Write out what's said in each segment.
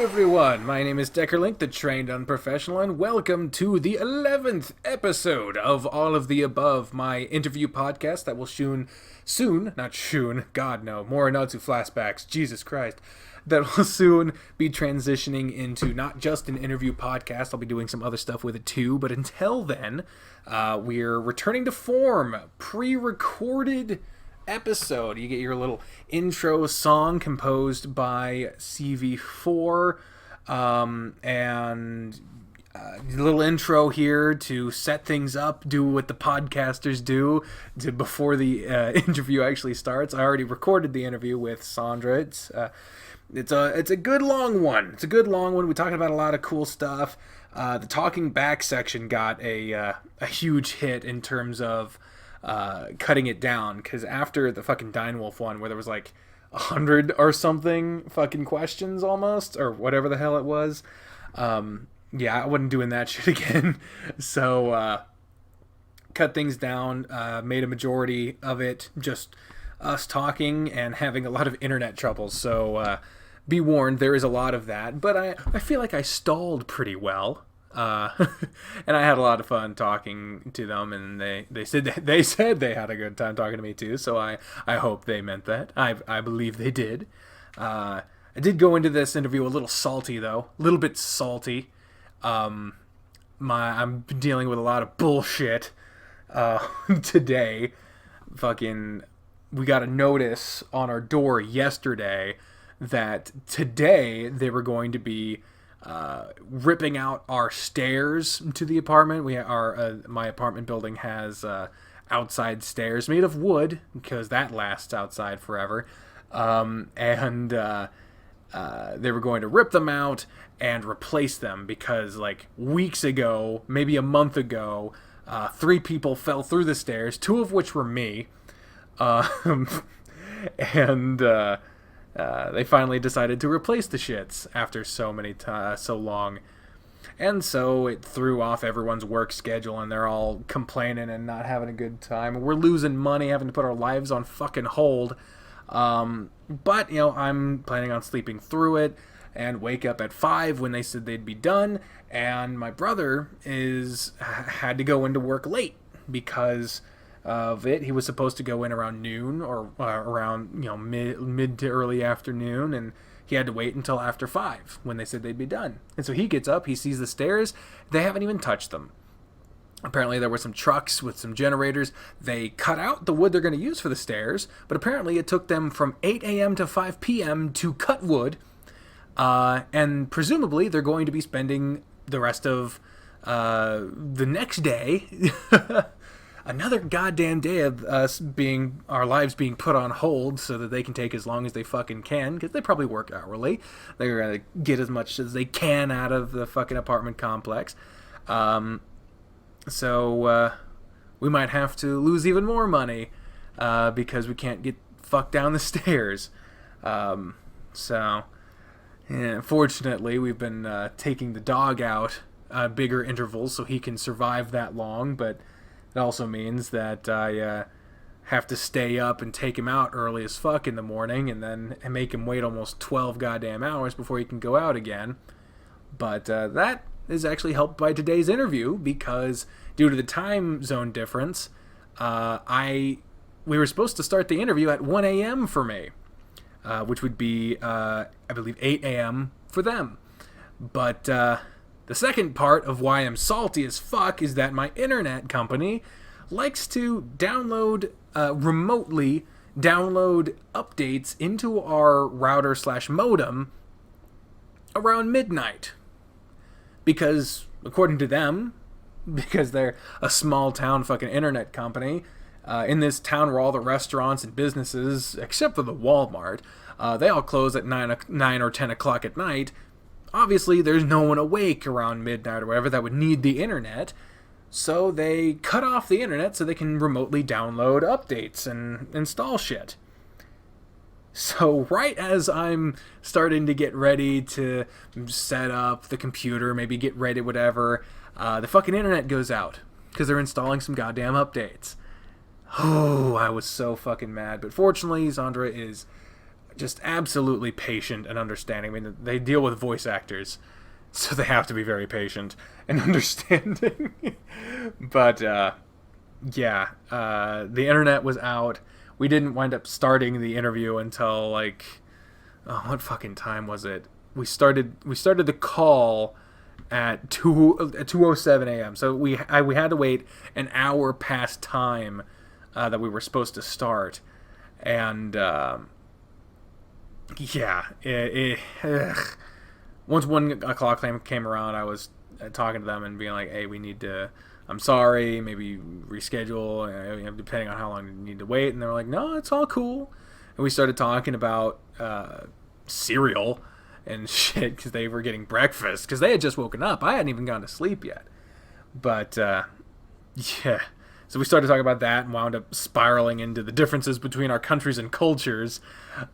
everyone, my name is Deckerlink, the trained unprofessional, and welcome to the 11th episode of All of the Above, my interview podcast that will God no, more Natsu flashbacks, Jesus Christ, that will soon be transitioning into not just an interview podcast, I'll be doing some other stuff with it too, but until then, we're returning to form, pre-recorded episode. You get your little intro song composed by CV4, and a little intro here to set things up, do what the podcasters do before the interview actually starts. I already recorded the interview with Sandra. It's a good long one. We're talking about a lot of cool stuff. The talking back section got a huge hit in terms of cutting it down, because after the fucking Dine Wolf one, where there was like 100 or something fucking questions almost, or whatever the hell it was, I wasn't doing that shit again. So cut things down, made a majority of it just us talking and having a lot of internet troubles. So be warned, there is a lot of that, but I feel like I stalled pretty well. And I had a lot of fun talking to them, and they said they had a good time talking to me too, so I hope they meant that. I believe they did. I did go into this interview a little salty though, a little bit salty. I'm dealing with a lot of bullshit today. We got a notice on our door yesterday that today they were going to be ripping out our stairs to the apartment. My apartment building has outside stairs made of wood, because that lasts outside forever. And they were going to rip them out and replace them, because like weeks ago, maybe a month ago, 3 people fell through the stairs, 2 of which were me. And they finally decided to replace the shits after so long. And so it threw off everyone's work schedule, and they're all complaining and not having a good time. We're losing money, having to put our lives on fucking hold. But, I'm planning on sleeping through it and wake up at 5 when they said they'd be done. And my brother had to go into work late because of it. He was supposed to go in around noon, or around mid to early afternoon, and he had to wait until after 5 when they said they'd be done. And so he gets up, he sees the stairs, they haven't even touched them. Apparently there were some trucks with some generators. They cut out the wood they're going to use for the stairs, but apparently it took them from 8 a.m. to 5 p.m. to cut wood, and presumably they're going to be spending the rest of the next day another goddamn day of our lives being put on hold so that they can take as long as they fucking can, because they probably work hourly. They're going to get as much as they can out of the fucking apartment complex. So we might have to lose even more money because we can't get fucked down the stairs. Fortunately, we've been taking the dog out bigger intervals so he can survive that long, but it also means that I have to stay up and take him out early as fuck in the morning, and then make him wait almost 12 goddamn hours before he can go out again. But that is actually helped by today's interview, because due to the time zone difference, we were supposed to start the interview at 1 a.m. for me, which would be, I believe, 8 a.m. for them. But the second part of why I'm salty as fuck is that my internet company likes to remotely download updates into our router/modem around midnight. Because, according to them, because they're a small town fucking internet company, in this town where all the restaurants and businesses, except for the Walmart, they all close at 9 or 10 o'clock at night. Obviously, there's no one awake around midnight or whatever that would need the internet, so they cut off the internet so they can remotely download updates and install shit. So right as I'm starting to get ready to set up the computer, maybe get ready, whatever, the fucking internet goes out because they're installing some goddamn updates. Oh, I was so fucking mad. But fortunately, Sandra is just absolutely patient and understanding. I mean, they deal with voice actors, so they have to be very patient and understanding. But, the internet was out. We didn't wind up starting the interview until, like, what fucking time was it? We started the call at 2:07 a.m. So we had to wait an hour past time that we were supposed to start. And, once 1 o'clock came around, I was talking to them and being like, hey, I'm sorry, maybe reschedule, depending on how long you need to wait. And they were like, no, it's all cool. And we started talking about cereal and shit because they were getting breakfast because they had just woken up. I hadn't even gone to sleep yet. But, so we started talking about that and wound up spiraling into the differences between our countries and cultures.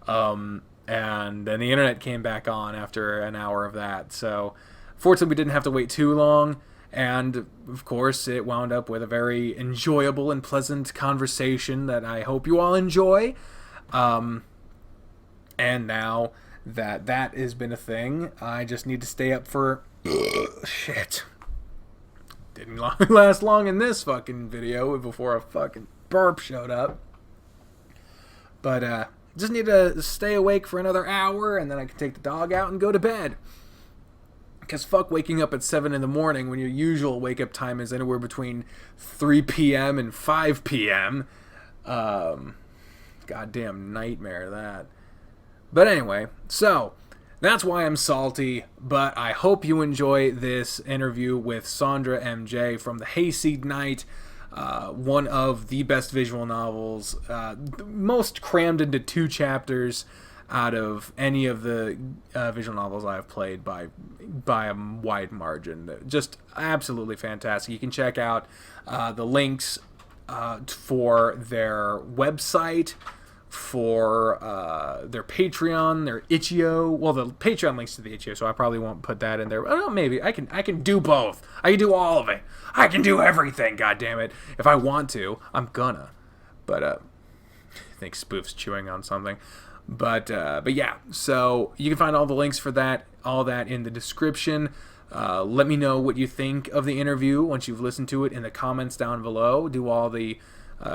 And then the internet came back on after an hour of that. So fortunately, we didn't have to wait too long. And, of course, it wound up with a very enjoyable and pleasant conversation that I hope you all enjoy. And now that has been a thing, I just need to stay up for... shit. Didn't last long in this fucking video before a fucking burp showed up. But, just need to stay awake for another hour, and then I can take the dog out and go to bed. Because fuck waking up at 7 in the morning when your usual wake-up time is anywhere between 3 p.m. and 5 p.m. Goddamn nightmare, that. But anyway, so that's why I'm salty, but I hope you enjoy this interview with Sandra MJ from the Hayseed Knight, one of the best visual novels, most crammed into 2 chapters out of any of the visual novels I've played by a wide margin. Just absolutely fantastic. You can check out the links for their website, for their Patreon, their itch.io. Well, the Patreon links to the itch.io, so I probably won't put that in there. Oh, maybe I can do both. I can do all of it. I can do everything. God damn it! If I want to, I'm gonna. But I think Spoof's chewing on something. But yeah, so you can find all the links for all that in the description. Let me know what you think of the interview once you've listened to it in the comments down below. Do all the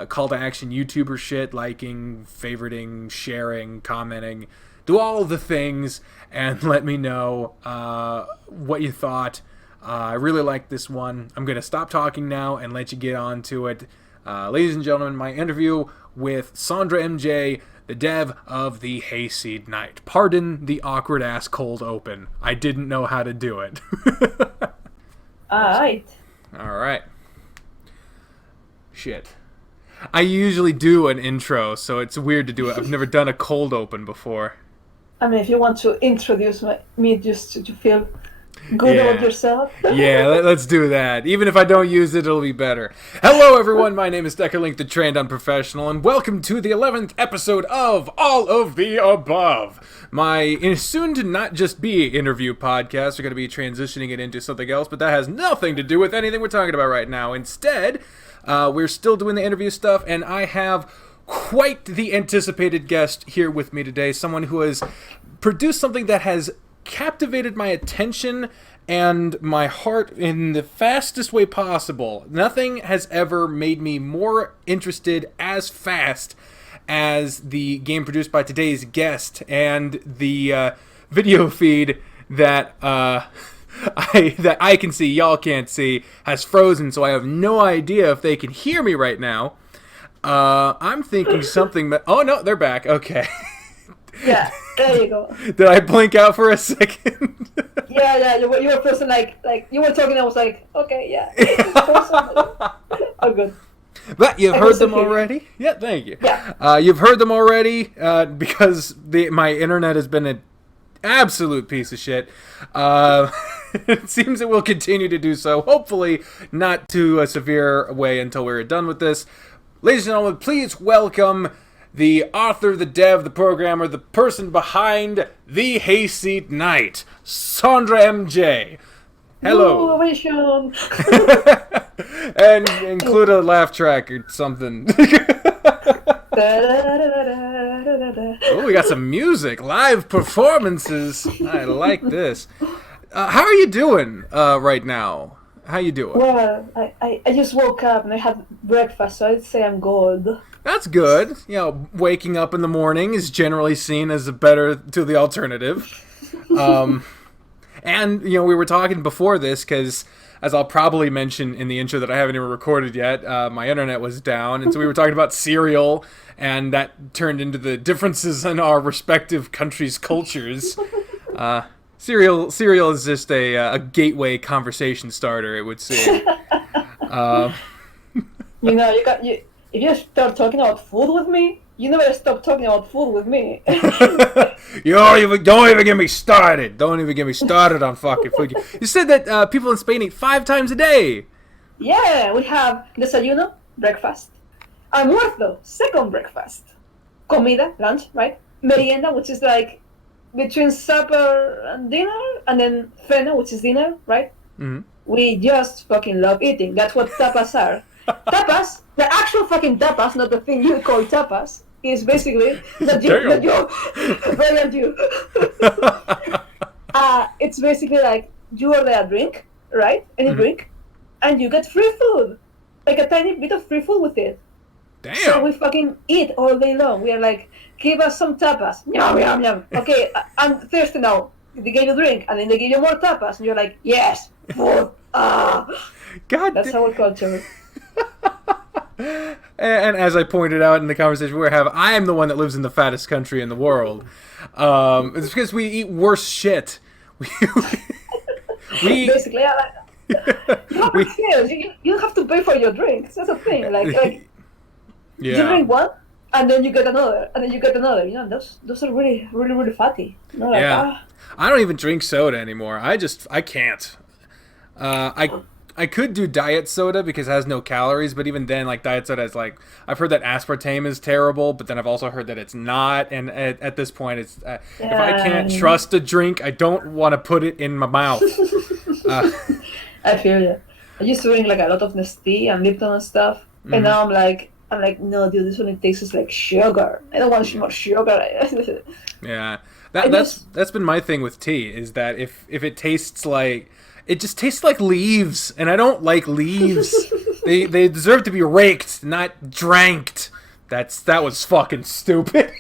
call to action YouTuber shit, liking, favoriting, sharing, commenting. Do all the things and let me know what you thought. I really liked this one. I'm going to stop talking now and let you get on to it. Ladies and gentlemen, my interview with Sandra MJ, the dev of the Hayseed Knight. Pardon the awkward-ass cold open. I didn't know how to do it. Alright. Alright. Shit. I usually do an intro, so it's weird to do it. I've never done a cold open before. I mean, if you want to introduce me just to feel good about yourself. Yeah, let's do that. Even if I don't use it, it'll be better. Hello, everyone. My name is Deckerlink, the Trained Unprofessional, and welcome to the 11th episode of All of the Above. My soon-to-not-just-be interview podcast. We're going to be transitioning it into something else, but that has nothing to do with anything we're talking about right now. Instead, we're still doing the interview stuff, and I have quite the anticipated guest here with me today. Someone who has produced something that has captivated my attention and my heart in the fastest way possible. Nothing has ever made me more interested as fast as the game produced by today's guest, and the video feed that I can see, y'all can't see, has frozen, so I have no idea if they can hear me right now. I'm thinking something that... Oh, no, they're back. Okay. Yeah, there you go. Did I blink out for a second? Yeah, you were person like you were talking. I was like, okay, yeah. Oh, good. But you've heard them already. Yeah, thank you. Yeah. You've heard them already because my internet has been an absolute piece of shit. It seems it will continue to do so. Hopefully, not to a severe way until we're done with this. Ladies and gentlemen, please welcome the author, the dev, the programmer, the person behind the Hayseed Knight, Sandra MJ. Hello. And include a laugh track or something. Oh, we got some music, live performances. I like this. How are you doing right now? How you doing? Well, I just woke up and I had breakfast, so I'd say I'm good. That's good. You know, waking up in the morning is generally seen as a better to the alternative. And, you know, we were talking before this because, as I'll probably mention in the intro that I haven't even recorded yet, my internet was down. And so we were talking about cereal, and that turned into the differences in our respective countries' cultures. Cereal is just a gateway conversation starter, it would seem. If you start talking about food with me, you never stop talking about food with me. You don't even get me started. Don't even get me started on fucking food. You said that people in Spain eat 5 times a day. Yeah, we have desayuno, breakfast. Almuerzo, second breakfast. Comida, lunch, right? Merienda, which is like between supper and dinner, and then cena, which is dinner, right? Mm-hmm. We just fucking love eating. That's what tapas are. Tapas, the actual fucking tapas, not the thing you call tapas, is basically that you. It's basically like you order a drink, right? Any drink, and you get free food, like a tiny bit of free food with it. Damn. So we fucking eat all day long. We are like, give us some tapas. Yum, yum, yum. Okay, I'm thirsty now. They gave you a drink, and then they give you more tapas, and you're like, yes, food. God, that's our culture. And as I pointed out in the conversation we were having, I am the one that lives in the fattest country in the world. It's because we eat worse shit. We basically, you have to pay for your drinks. That's the thing. Like yeah. You drink one, and then you get another, and then you get another. You know, those are really, really, really fatty. You know, like, yeah. I don't even drink soda anymore. I can't. I could do diet soda because it has no calories, but even then, like, diet soda is like, I've heard that aspartame is terrible, but then I've also heard that it's not, and at this point, it's if I can't trust a drink, I don't want to put it in my mouth. I feel you. I used to drink like a lot of Nestea and Lipton and stuff, and now I'm like, no, dude, this only tastes like sugar. I don't want more sugar. Yeah, that's been my thing with tea, is that if it tastes like, it just tastes like leaves, and I don't like leaves. They deserve to be raked, not dranked. That was fucking stupid.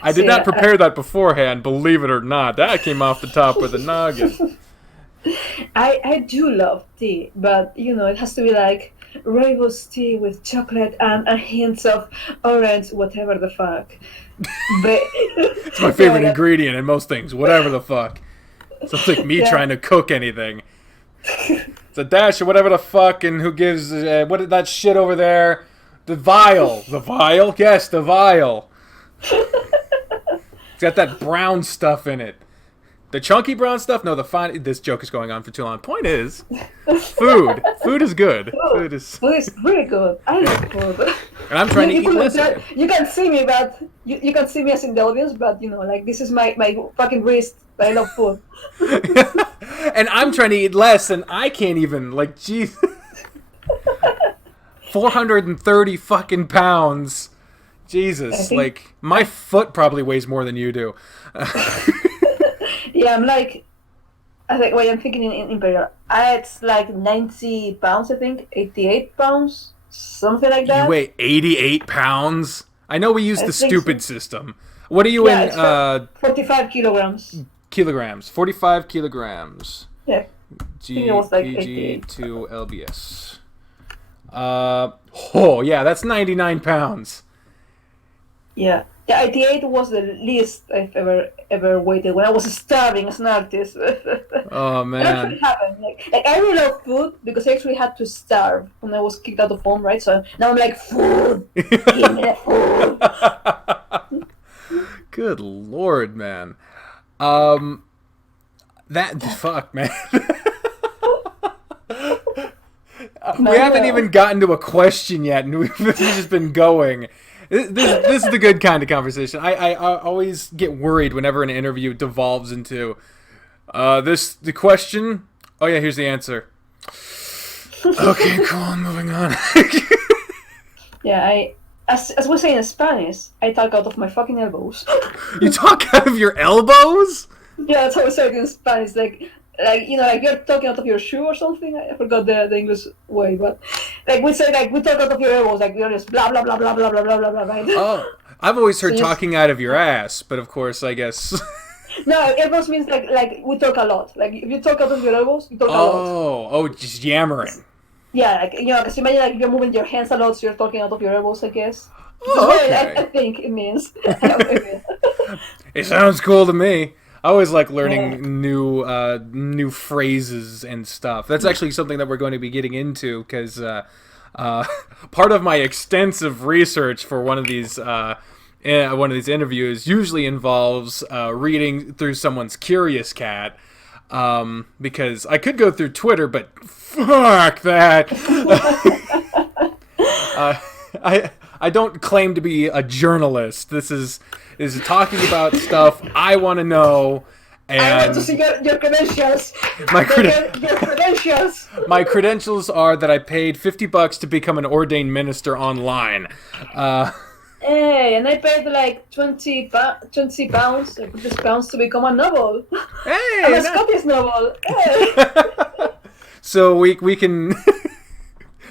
I did not prepare that beforehand, believe it or not. That came off the top of the noggin. I do love tea, but you know, it has to be like rooibos tea with chocolate and hints of orange, whatever the fuck. It's my favorite ingredient in most things, whatever the fuck. Sounds like me trying to cook anything. It's a dash of whatever the fuck, and who gives what is that shit over there? The vial. The vial? Yes, the vial. It's got that brown stuff in it. The chunky brown stuff? No, the fine. This joke is going on for too long. Point is, food. Food is good. Food is really good. I like food. And I'm trying to eat less. You can see me, but you can see me as in the audience, but you know, like, this is my fucking wrist. I love food. And I'm trying to eat less, and I can't even, like, jeez. 430 fucking pounds. Jesus, like, my foot probably weighs more than you do. Yeah, I'm thinking in Imperial. It's like 90 pounds, I think. 88 pounds, something like that. You weigh 88 pounds? I know we use the stupid system. What are you in? 45 kilograms. Kilograms. 45 kilograms. Yeah. GG to LBS. Oh, yeah, that's 99 pounds. Yeah. Yeah, 88 was the least I've ever weighted when I was starving as an artist. Oh, man. That actually happened. Like, I really love food because I actually had to starve when I was kicked out of home, right? So now I'm like, food! Give me the food! Good Lord, man. Fuck, man. We haven't even gotten to a question yet, and we've just been going. This is the good kind of conversation. I always get worried whenever an interview devolves into the question. Oh yeah, here's the answer. Okay, cool. I'm moving on. Yeah, as we say in Spanish, I talk out of my fucking elbows. You talk out of your elbows? Yeah, that's how we say it in Spanish. Like like you're talking out of your shoe or something. I forgot the English way, but like we say, like we talk out of your elbows, like you're just blah blah blah blah blah blah blah blah blah. Right? Oh, I've always heard So talking out of your ass, but of course, I guess. No, elbows means like we talk a lot. Like if you talk out of your elbows, you talk a lot. Oh, just yammering. Yeah, like because imagine like you're moving your hands a lot, so you're talking out of your elbows, I guess. Oh, That's okay. what I think it means. It sounds cool to me. I always like learning new phrases and stuff. That's actually something that we're going to be getting into because part of my extensive research for one of these interviews usually involves reading through someone's Curious Cat. Because I could go through Twitter, but fuck that. I don't claim to be a journalist. This is talking about stuff I want to know. And I want to see your credentials. My Your credentials. My credentials are that I paid $50 to become an ordained minister online. Hey, and I paid like 20 pounds, like British pounds, to become a novel. Hey, I'm a Scottish novel. Hey. So we can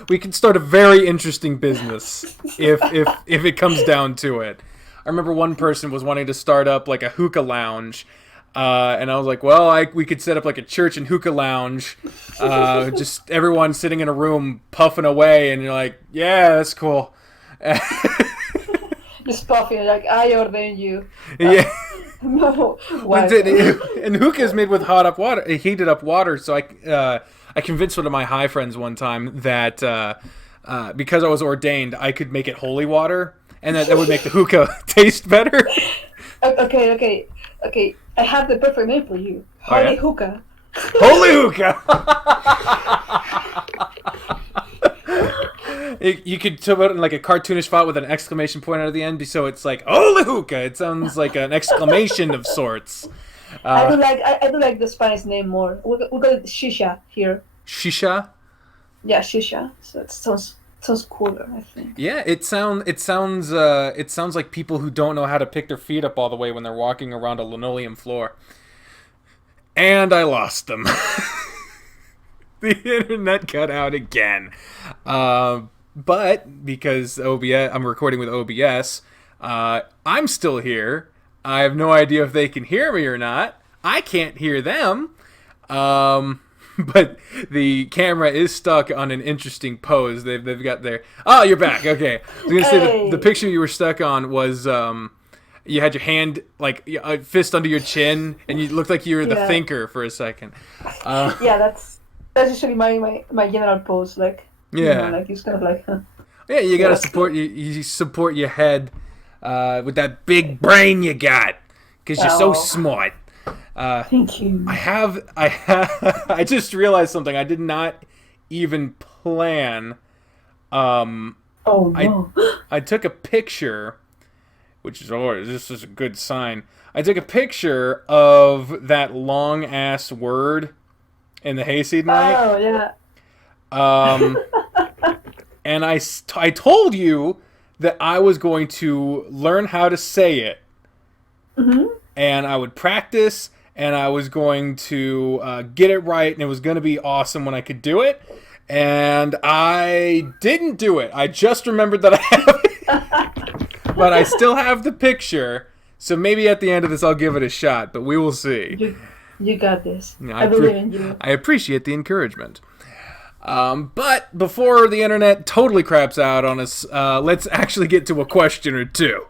we can start a very interesting business if it comes down to it. I remember one person was wanting to start up like a hookah lounge, and I was like, well, we could set up like a church and hookah lounge, just everyone sitting in a room puffing away, and you're like, yeah, that's cool. Just puffing, like, I ordain you. Yeah. No. Why? And hookah is made with heated up water. So I convinced one of my high friends one time that because I was ordained, I could make it holy water, and that would make the hookah taste better. Okay. I have the perfect name for you. Holy hookah. Holy hookah. You could put it in like a cartoonish font with an exclamation point out of the end, so it's like "Holy hookah!" It sounds like an exclamation of sorts. I do like the Spanish name more. We call it shisha here. Shisha. Yeah, shisha. So it sounds cooler, I think. Yeah, it sounds like people who don't know how to pick their feet up all the way when they're walking around a linoleum floor. And I lost them. The internet cut out again. But because OBS, I'm recording with OBS, I'm still here. I have no idea if they can hear me or not. I can't hear them. But the camera is stuck on an interesting pose. They've got their... Oh, you're back. Okay. I was going to say the picture you were stuck on was... you had your hand, like, a fist under your chin, and you looked like you were the thinker for a second. Yeah, that's usually my general pose, like... Yeah. Like it's kind of like... Yeah, you gotta support you support your head with that big brain you got, because you're so smart. Thank you. I just realized something. I did not even plan. Oh no. I took a picture, which is always, this is a good sign. I took a picture of that long ass word in the Hayseed Knight. Oh yeah. And I told you that I was going to learn how to say it. Mm-hmm. And I would practice, and I was going to get it right, and it was going to be awesome when I could do it. And I didn't do it. I just remembered that I have it. But I still have the picture, so maybe at the end of this I'll give it a shot, but we will see. You got this. Yeah, I believe in you. I appreciate the encouragement. But before the internet totally craps out on us, let's actually get to a question or two.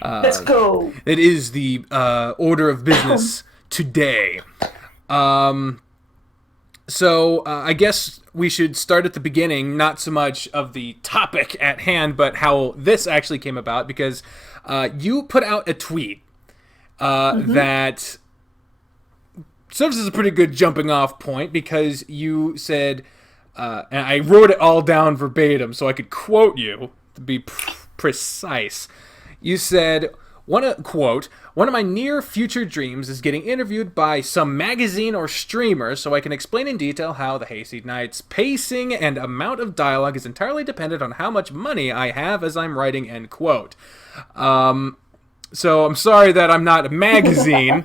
Let's go. It is the order of business today. So I guess we should start at the beginning, not so much of the topic at hand, but how this actually came about, because you put out a tweet that serves as a pretty good jumping off point, because you said... and I wrote it all down verbatim so I could quote you to be precise. You said, One of my near future dreams is getting interviewed by some magazine or streamer so I can explain in detail how the Hayseed Knight's pacing and amount of dialogue is entirely dependent on how much money I have as I'm writing, end quote. So I'm sorry that I'm not a magazine.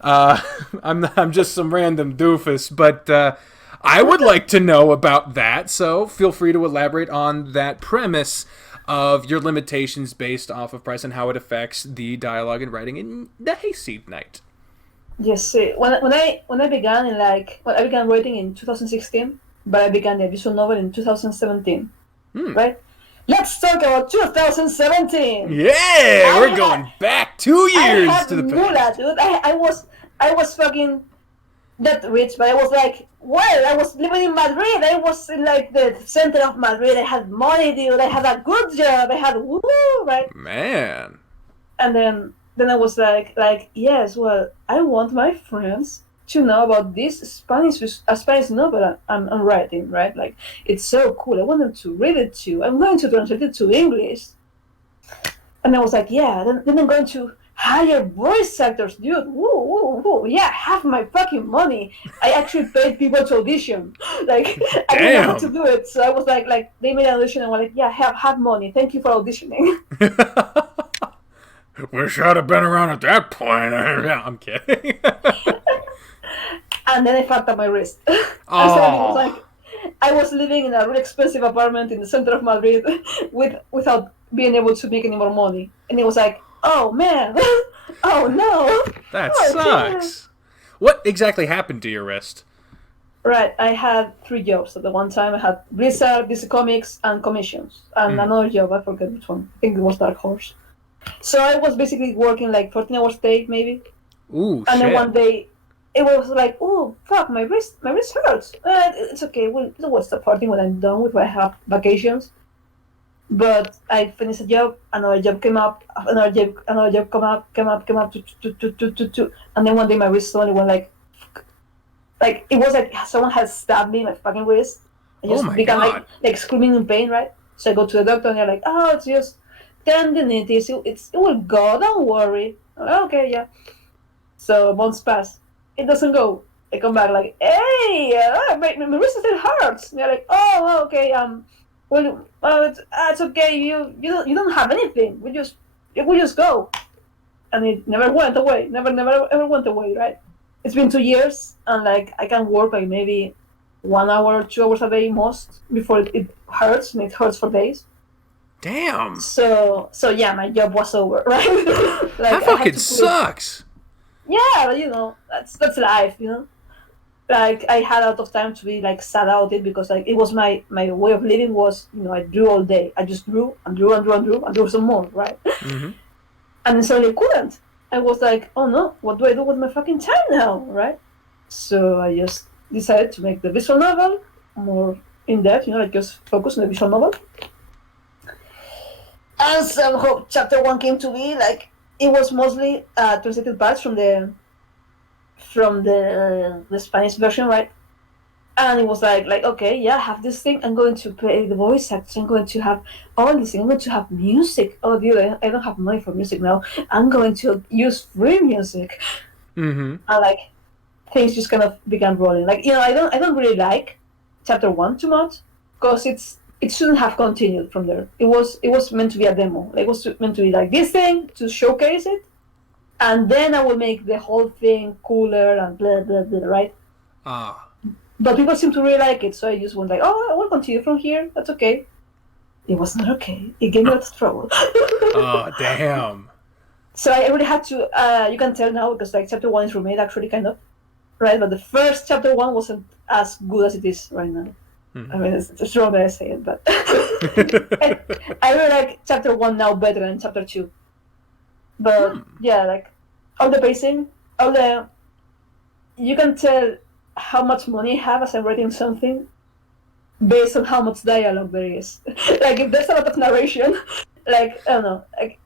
I'm just some random doofus, but I would like to know about that, so feel free to elaborate on that premise of your limitations based off of price and how it affects the dialogue and writing in the Hayseed Knight. Yes, when I began I began writing in 2016, but I began the visual novel in 2017, right? Let's talk about 2017. Yeah, we're going back 2 years to the past. Dude. I was fucking that rich, but I was like, well, I was living in Madrid. I was in like the center of Madrid. I had money, dude. I had a good job. I had woo, right? Man. And then I was like, yes, well, I want my friends to know about this Spanish novel I'm writing, right? Like, it's so cool. I want them to read it too. I'm going to translate it to English. And I was like, yeah, then I'm going to hire voice actors, dude. Woo, yeah, have my fucking money. I actually paid people to audition. Like, I didn't know how to do it. So I was like, they made an audition and I was like, yeah, have money. Thank you for auditioning. Wish I'd have been around at that point. I'm kidding. And then I fucked up my wrist. Oh. I was living in a really expensive apartment in the center of Madrid without being able to make any more money. And it was like, oh man, oh no. That sucks. What exactly happened to your wrist? Right, I had 3 jobs at the one time. I had Blizzard, DC Comics, and commissions. And another job, I forget which one. I think it was Dark Horse. So I was basically working like 14 hours a day, maybe. Ooh, and shit. Then one day, it was like, oh, fuck, my wrist hurts. It's okay, we'll stop hurting when I'm done with my vacations. But I finished a job, another job came up, another job came up, and then one day my wrist suddenly went like it was like someone had stabbed me in my fucking wrist. I just began like screaming in pain, right? So I go to the doctor and they're like, oh, it's just tendinitis, it will go, don't worry. Like, okay, yeah. So months pass, it doesn't go. I come back like, hey, my wrist still hurts. And they're like, oh, okay, well, it's okay. You don't have anything. We just go, and it never went away. Never ever went away. Right? It's been 2 years, and like I can work like maybe 1 hour or 2 hours a day most before it hurts, and it hurts for days. Damn. So yeah, my job was over. Right? That fucking sucks. Yeah, but that's life. Like I had a lot of time to be like sad about it because like it was my way of living was I drew all day. I just drew and drew some more, right? Mm-hmm. And then suddenly I couldn't. I was like, oh no, what do I do with my fucking time now, right? So I just decided to make the visual novel more in depth, like just focus on the visual novel. And somehow chapter 1 came to be like it was mostly translated parts from the Spanish version, right? And it was like okay, yeah, I have this thing. I'm going to play the voice actors. I'm going to have all this thing. I'm going to have music. Oh, dude, I don't have money for music now. I'm going to use free music. Mm-hmm. And like things just kind of began rolling. Like I don't really like chapter 1 too much because it shouldn't have continued from there. It was meant to be a demo. It was meant to be like this thing to showcase it. And then I will make the whole thing cooler and blah, blah, blah, right? But people seem to really like it, so I just went like, oh, I will continue from here. That's okay. It was not okay. It gave me a lot of trouble. Oh, damn. So I really had to, you can tell now, because like chapter 1 is remade actually, kind of. Right? But the first chapter 1 wasn't as good as it is right now. Mm-hmm. I mean, it's wrong that I say it, but I really like chapter 1 now better than chapter 2. But yeah, like all the pacing, you can tell how much money I have as I'm writing something based on how much dialogue there is. Like if there's a lot of narration, like I don't know,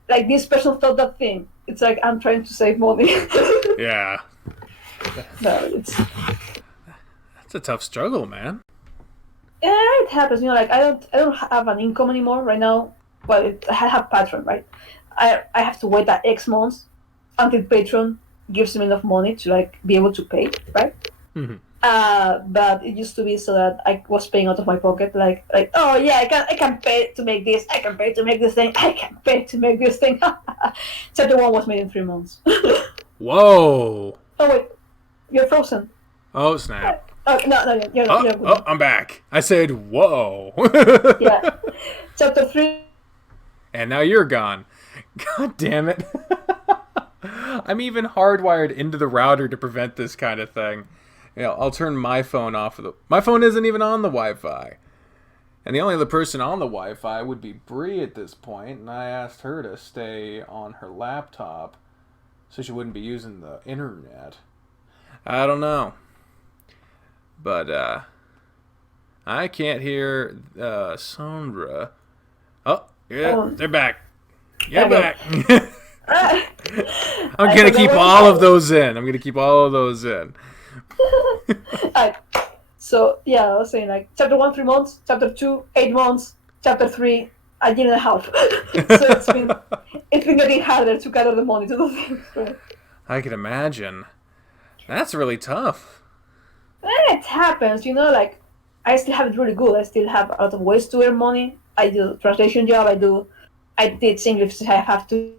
like this person thought that thing. It's like I'm trying to save money. Yeah. No, that's a tough struggle, man. Yeah, it happens. Like I don't have an income anymore right now. Well, I have Patreon, right? I have to wait that X months until Patreon gives me enough money to like be able to pay, right? Mhm. But it used to be so that I was paying out of my pocket, like oh yeah, I can pay to make this, I can pay to make this thing, I can pay to make this thing. Chapter 1 was made in 3 months. Whoa. Oh wait, you're frozen. Oh, snap. Oh no, you're not. Oh, You're good. oh, I'm back. I said, whoa. Yeah. Chapter 3. And now you're gone. God damn it. I'm even hardwired into the router to prevent this kind of thing. I'll turn my phone off. My phone isn't even on the Wi-Fi. And the only other person on the Wi-Fi would be Bree at this point, and I asked her to stay on her laptop so she wouldn't be using the internet. I don't know. But, I can't hear, Sandra. Oh, yeah, they're back. Get back. I'm going to keep all of those in. So yeah, I was saying like chapter 1 3 months, chapter 2 8 months, chapter 3 a year and a half. So it's been getting harder to gather the money to do things. Right? I can imagine. That's really tough. It happens, like I still have it really good. I still have a lot of ways to earn money. I do a translation job. I teach English if I have to.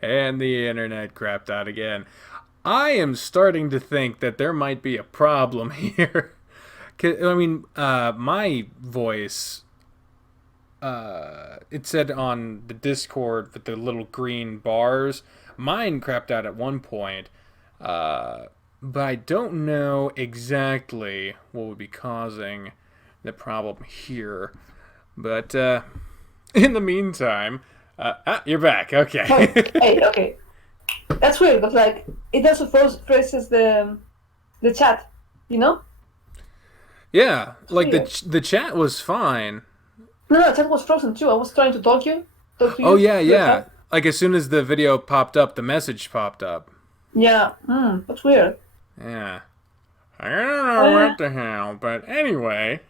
And the internet crapped out again. I am starting to think that there might be a problem here. I mean, my voice, it said on the Discord with the little green bars, mine crapped out at one point, but I don't know exactly what would be causing the problem here. But in the meantime, you're back. Okay. Hey, okay. That's weird, but like it also freezes the chat, Yeah, like the chat was fine. No, the chat was frozen too. I was trying to talk to you. Oh yeah. Like as soon as the video popped up, the message popped up. Yeah, that's weird. Yeah. I don't know what the hell, but anyway.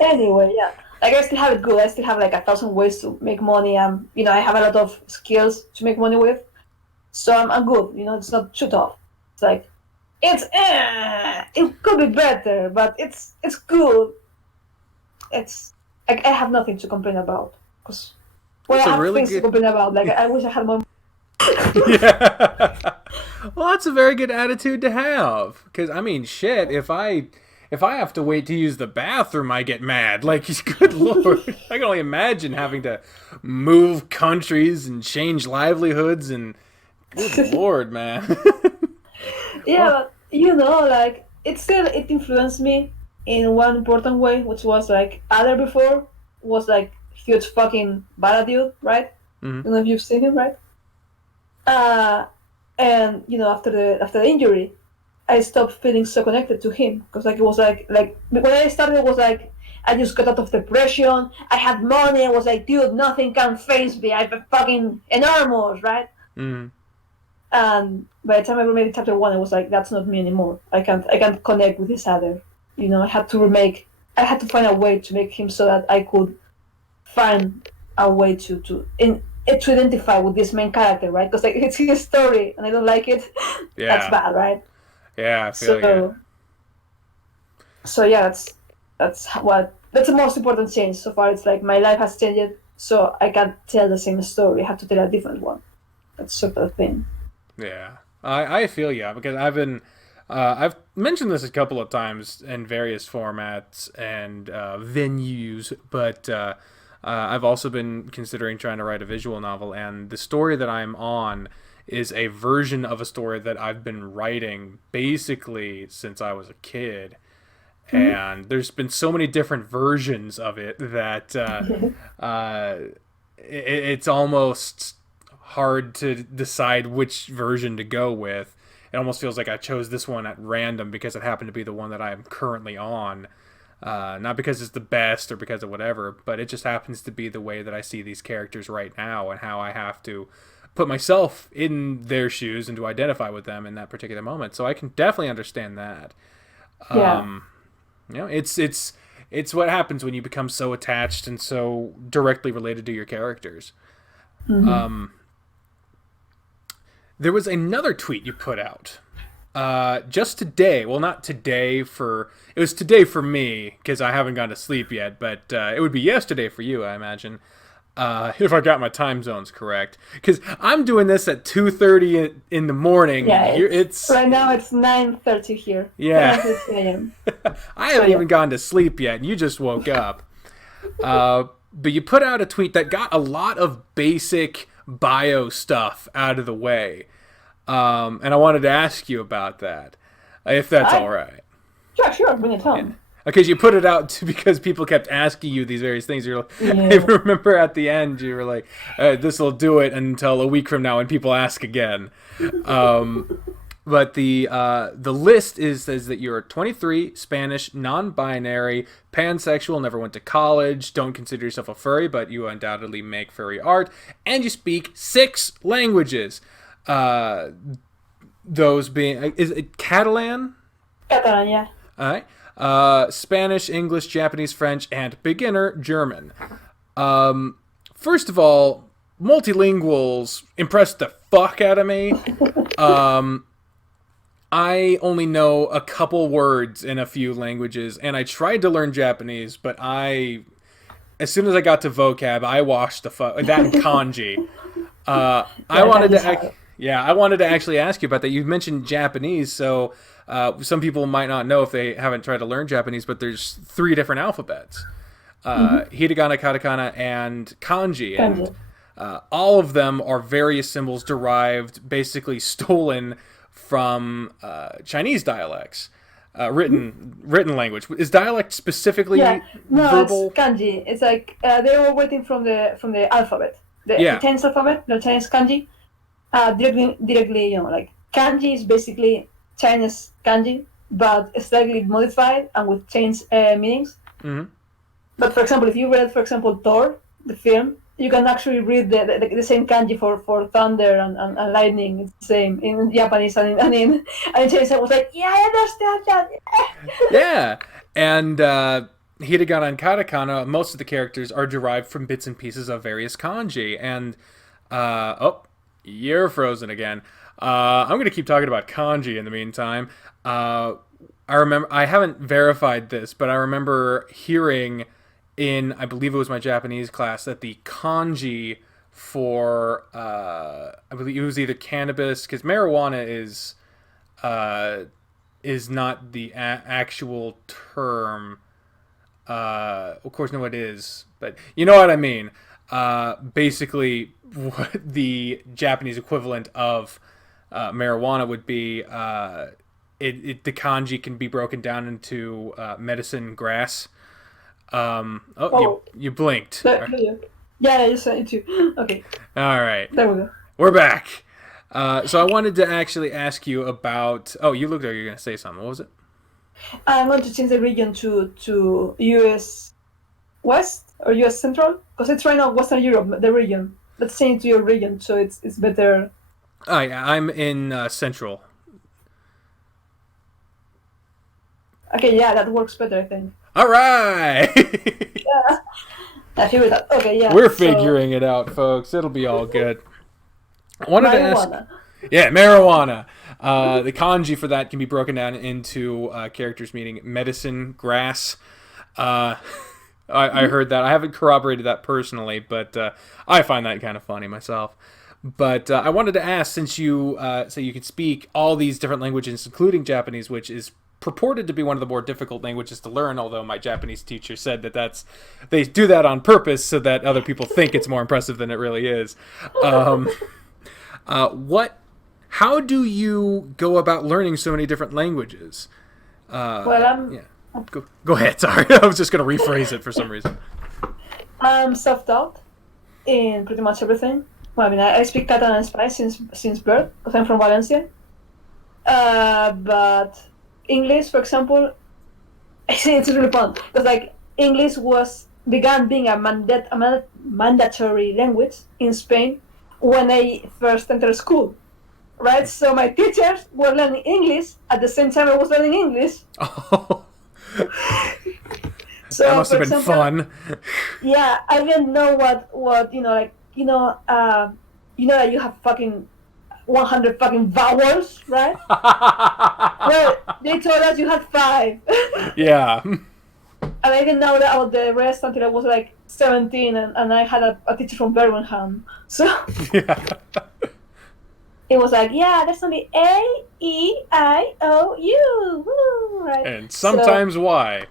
Anyway, yeah. Like I still have it good. I still have like 1,000 ways to make money. I have a lot of skills to make money with. So I'm good. It's not too tough. It's like it could be better, but it's good. It's like I have nothing to complain about because I have really things to complain about. Like I wish I had more. Yeah. Well, that's a very good attitude to have. Because I mean, shit. If I have to wait to use the bathroom, I get mad. Like, good lord, I can only imagine having to move countries and change livelihoods and. Good lord, man. Yeah, but like it influenced me in one important way, which was like Adler before was like huge fucking bad dude, right? Mm-hmm. I don't know if you've seen him, right? And after the injury, I stopped feeling so connected to him because like it was like when I started, it was like I just got out of depression. I had money. I was like, dude, nothing can phase me. I'm fucking enormous, right? Mm-hmm. And by the time I made chapter 1, I was like, that's not me anymore. I can't connect with this other. I had to find a way to make him so that I could find a way to identify with this main character, right? Because like it's his story and I don't like it. Yeah. That's bad, right? Yeah, I feel you. So yeah, that's the most important change so far. It's like my life has changed, so I can't tell the same story. I have to tell a different one. That's sort of thing. Yeah, I feel you because I've mentioned this a couple of times in various formats and venues, but I've also been considering trying to write a visual novel, and the story that I'm on is a version of a story that I've been writing basically since I was a kid. Mm-hmm. And there's been so many different versions of it that it's almost hard to decide which version to go with. It almost feels like I chose this one at random because it happened to be the one that I'm currently on. Not because it's the best or because of whatever, but it just happens to be the way that I see these characters right now and how I have to put myself in their shoes and to identify with them in that particular moment. So I can definitely understand that. Yeah. It's it's what happens when you become so attached and so directly related to your characters. There was another tweet you put out just today. Well, not today it was today for me because I haven't gone to sleep yet, but it would be yesterday for you, I imagine. If I got my time zones correct, because I'm doing this at 2:30 in the morning. Yeah, it's right now. It's 9:30 here. Yeah, 9:30 a.m. I haven't even gone to sleep yet. You just woke up. But you put out a tweet that got a lot of basic bio stuff out of the way, and I wanted to ask you about that, if that's all right. Sure, bring it on. Because you put it out because people kept asking you these various things. You're like, I remember at the end you were like, "This will do it until a week from now when people ask again." But the list says that you're 23, Spanish, non-binary, pansexual, never went to college, don't consider yourself a furry, but you undoubtedly make furry art, and you speak 6 languages. Those being, is it Catalan? Catalan, yeah. All right. Spanish, English, Japanese, French, and beginner German. First of all, multilinguals impressed the fuck out of me. I only know a couple words in a few languages, and I tried to learn Japanese, but as soon as I got to vocab, I washed that and kanji. I wanted to actually ask you about that. You mentioned Japanese, so some people might not know if they haven't tried to learn Japanese, but there's 3 different alphabets: hiragana, katakana, and kanji. And all of them are various symbols derived, basically stolen from Chinese dialects, written language. Is dialect specifically verbal? It's kanji. It's like they were waiting from the alphabet, the Chinese alphabet, the Chinese kanji. Directly, like kanji is basically Chinese kanji, but slightly modified and with changed meanings. Mm-hmm. But for example, if you read, for example, Thor, the film, you can actually read the same kanji for thunder and lightning. It's the same in Japanese and in Chinese. I was like, yeah, I understand that. Yeah, and hiragana and katakana, most of the characters are derived from bits and pieces of various kanji. And you're frozen again. I'm going to keep talking about kanji in the meantime. I haven't verified this, but I remember hearing in, I believe it was my Japanese class, that the kanji for, I believe it was either cannabis, because marijuana is not the actual term. Of course, no, it is, but you know what I mean. Basically, what the Japanese equivalent of marijuana would be, the kanji can be broken down into medicine grass. You blinked. Yeah, you said it too. Okay. All right. There we go. We're back. So I wanted to actually ask you about. Oh, you looked like you were going to say something. What was it? I'm going to change the region to U.S. West or U.S. Central, because it's right now Western Europe, the region. Let's change to your region, so it's better. Oh yeah, I'm in Central. Okay, yeah, that works better, I think. All right. Yeah. I figured that. Okay, yeah. We're figuring it out, folks. It'll be all good. I wanted to ask. Marijuana. Yeah, marijuana. The kanji for that can be broken down into characters meaning medicine, grass. I heard that. I haven't corroborated that personally, but I find that kind of funny myself. But I wanted to ask, since you say you can speak all these different languages, including Japanese, which is purported to be one of the more difficult languages to learn, although my Japanese teacher said that they do that on purpose so that other people think it's more impressive than it really is. How do you go about learning so many different languages? Go ahead. Sorry, I was just going to rephrase it for some reason. I'm self-taught in pretty much everything. Well, I mean, I speak Catalan and Spanish since birth, because I'm from Valencia. But English, for example, it's really fun, because like English began being a mandatory language in Spain when I first entered school. Right, so my teachers were learning English at the same time I was learning English. Oh. That So, must for have been example, fun. yeah, I didn't know what that you have fucking 100 fucking vowels, right? Well, they told us you had five, and Yeah. I didn't know that about the rest until I was like 17, and I had a teacher from Birmingham, so Yeah. it was like, yeah, there's only A-E-I-O-U, woo, right? And So sometimes why?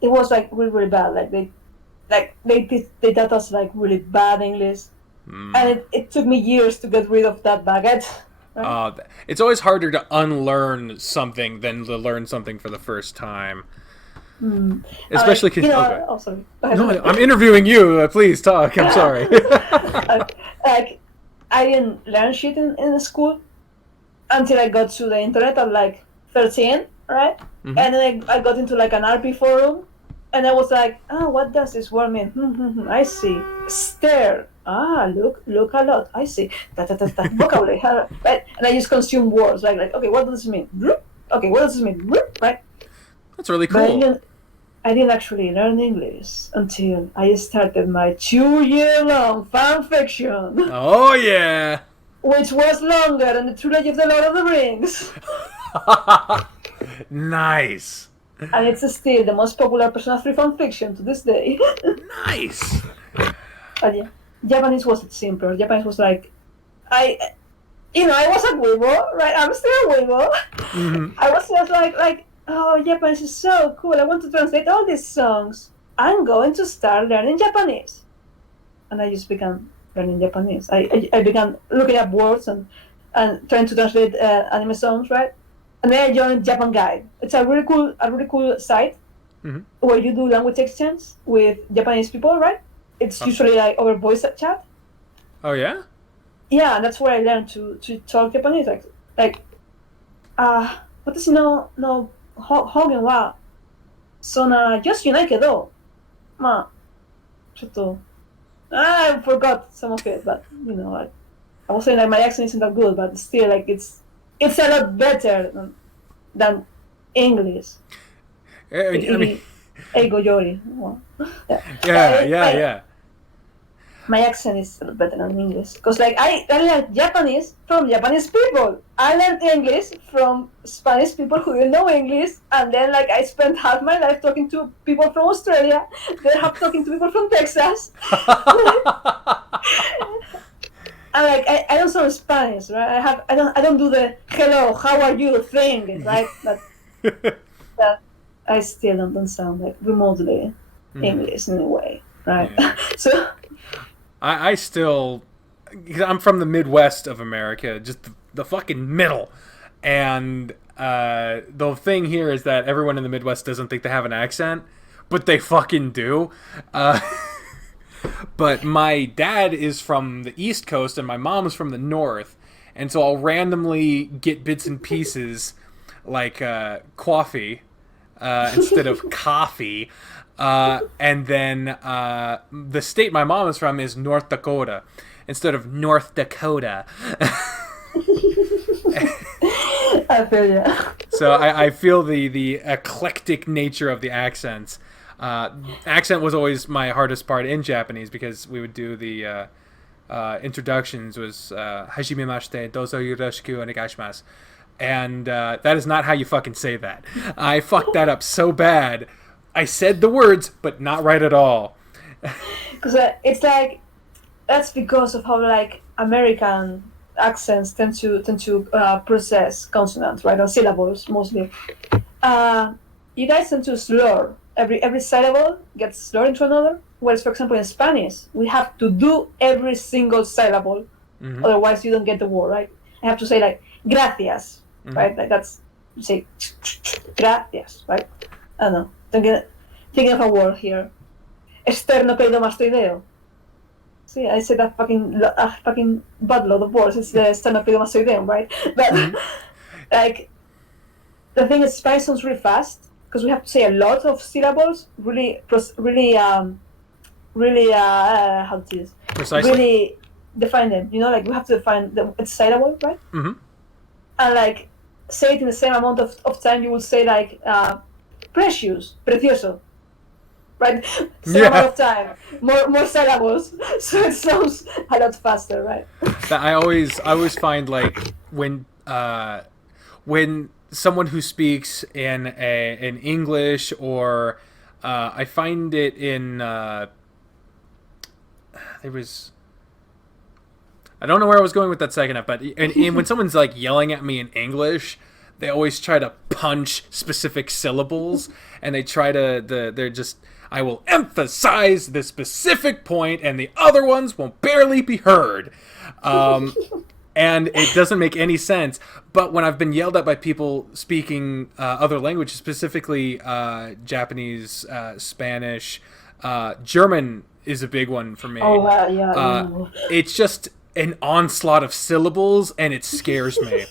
it was like really really bad. They taught us like really bad English, and it took me years to get rid of that baggage, right? It's always harder to unlearn something than to learn something for the first time. Especially because... Okay. Oh, sorry. No, I'm interviewing you. Please talk. I'm sorry. Like, I didn't learn shit in school until I got to the internet at like 13, right? Mm-hmm. And then I got into like an RP forum, and I was like, oh, what does this word mean? I see. Stare. Look a lot. I see. Vocabulary. Right? And I just consume words. Like, okay, what does this mean? Okay, what does this mean? Right? That's really cool. I didn't actually learn English until I started my 2-year-long fan fiction. Oh, yeah. Which was longer than the trilogy of the Lord of the Rings. Nice. And it's still the most popular Persona 3 fan fiction to this day. Nice. But yeah, Japanese was simpler. Japanese was like, I was a weebo, right? I'm still a weebo. Mm-hmm. I was just like, oh, Japanese is so cool. I want to translate all these songs. I'm going to start learning Japanese. And I just began learning Japanese. I began looking up words and trying to translate anime songs, right? And then I joined Japan Guide. It's a really cool site where you do language exchange with Japanese people, right? It's usually like over voice chat. Oh, yeah? Yeah, and that's where I learned to talk Japanese. Watashi no hogen wa sona yoshunai kedo. I forgot some of it, but I was saying like my accent isn't that good, but still like it's a lot better than English. I mean, Eigo Yori. Yeah. My accent is a lot better than English because like I learned Japanese from Japanese people. I learned English from Spanish people who didn't know English, and then like I spent half my life talking to people from Australia, then half talking to people from Texas. And like I don't sound Spanish, right? I don't do the hello, how are you thing, right? That I still don't sound like remotely English in a way, right? Yeah. So I still, I'm from the Midwest of America, just the fucking middle, and the thing here is that everyone in the Midwest doesn't think they have an accent, but they fucking do. But my dad is from the East Coast and my mom is from the North, and so I'll randomly get bits and pieces like coffee instead of coffee. And then the state my mom is from is North Dakota instead of North Dakota. I feel you. So I feel the eclectic nature of the accents. Accent was always my hardest part in Japanese because we would do the introductions was hajimemashite, dozo yoroshiku onegaishimasu. And that is not how you fucking say that. I fucked that up so bad. I said the words, but not right at all. Because it's like that's because of how like American accents tend to process consonants, right, or syllables mostly. You guys tend to slur every syllable gets slurred into another. Whereas, for example, in Spanish, we have to do every single syllable, otherwise you don't get the word, right? I have to say like gracias, right? Like that's you say gracias, right? I don't know. Thinking of a word here. Esternopeidomastoideo. See, I said that fucking buttload of words. It's the sternopeidomastoideum, right? But like the thing is, Spanish sounds really fast because we have to say a lot of syllables. Really, how to use Precisely. really define them. Like we have to define the syllable, right? And like say it in the same amount of time you would say like precious, precioso. Right? Same amount of time, more syllables, so it sounds a lot faster, right? I always find like when someone who speaks in English or I find it in there was I don't know where I was going with that second half, but when someone's like yelling at me in English, they always try to punch specific syllables, and they try to they're just I will emphasize the specific point, and the other ones will barely be heard. And it doesn't make any sense. But when I've been yelled at by people speaking other languages, specifically Japanese, Spanish, German is a big one for me. Oh, yeah. It's just an onslaught of syllables, and it scares me.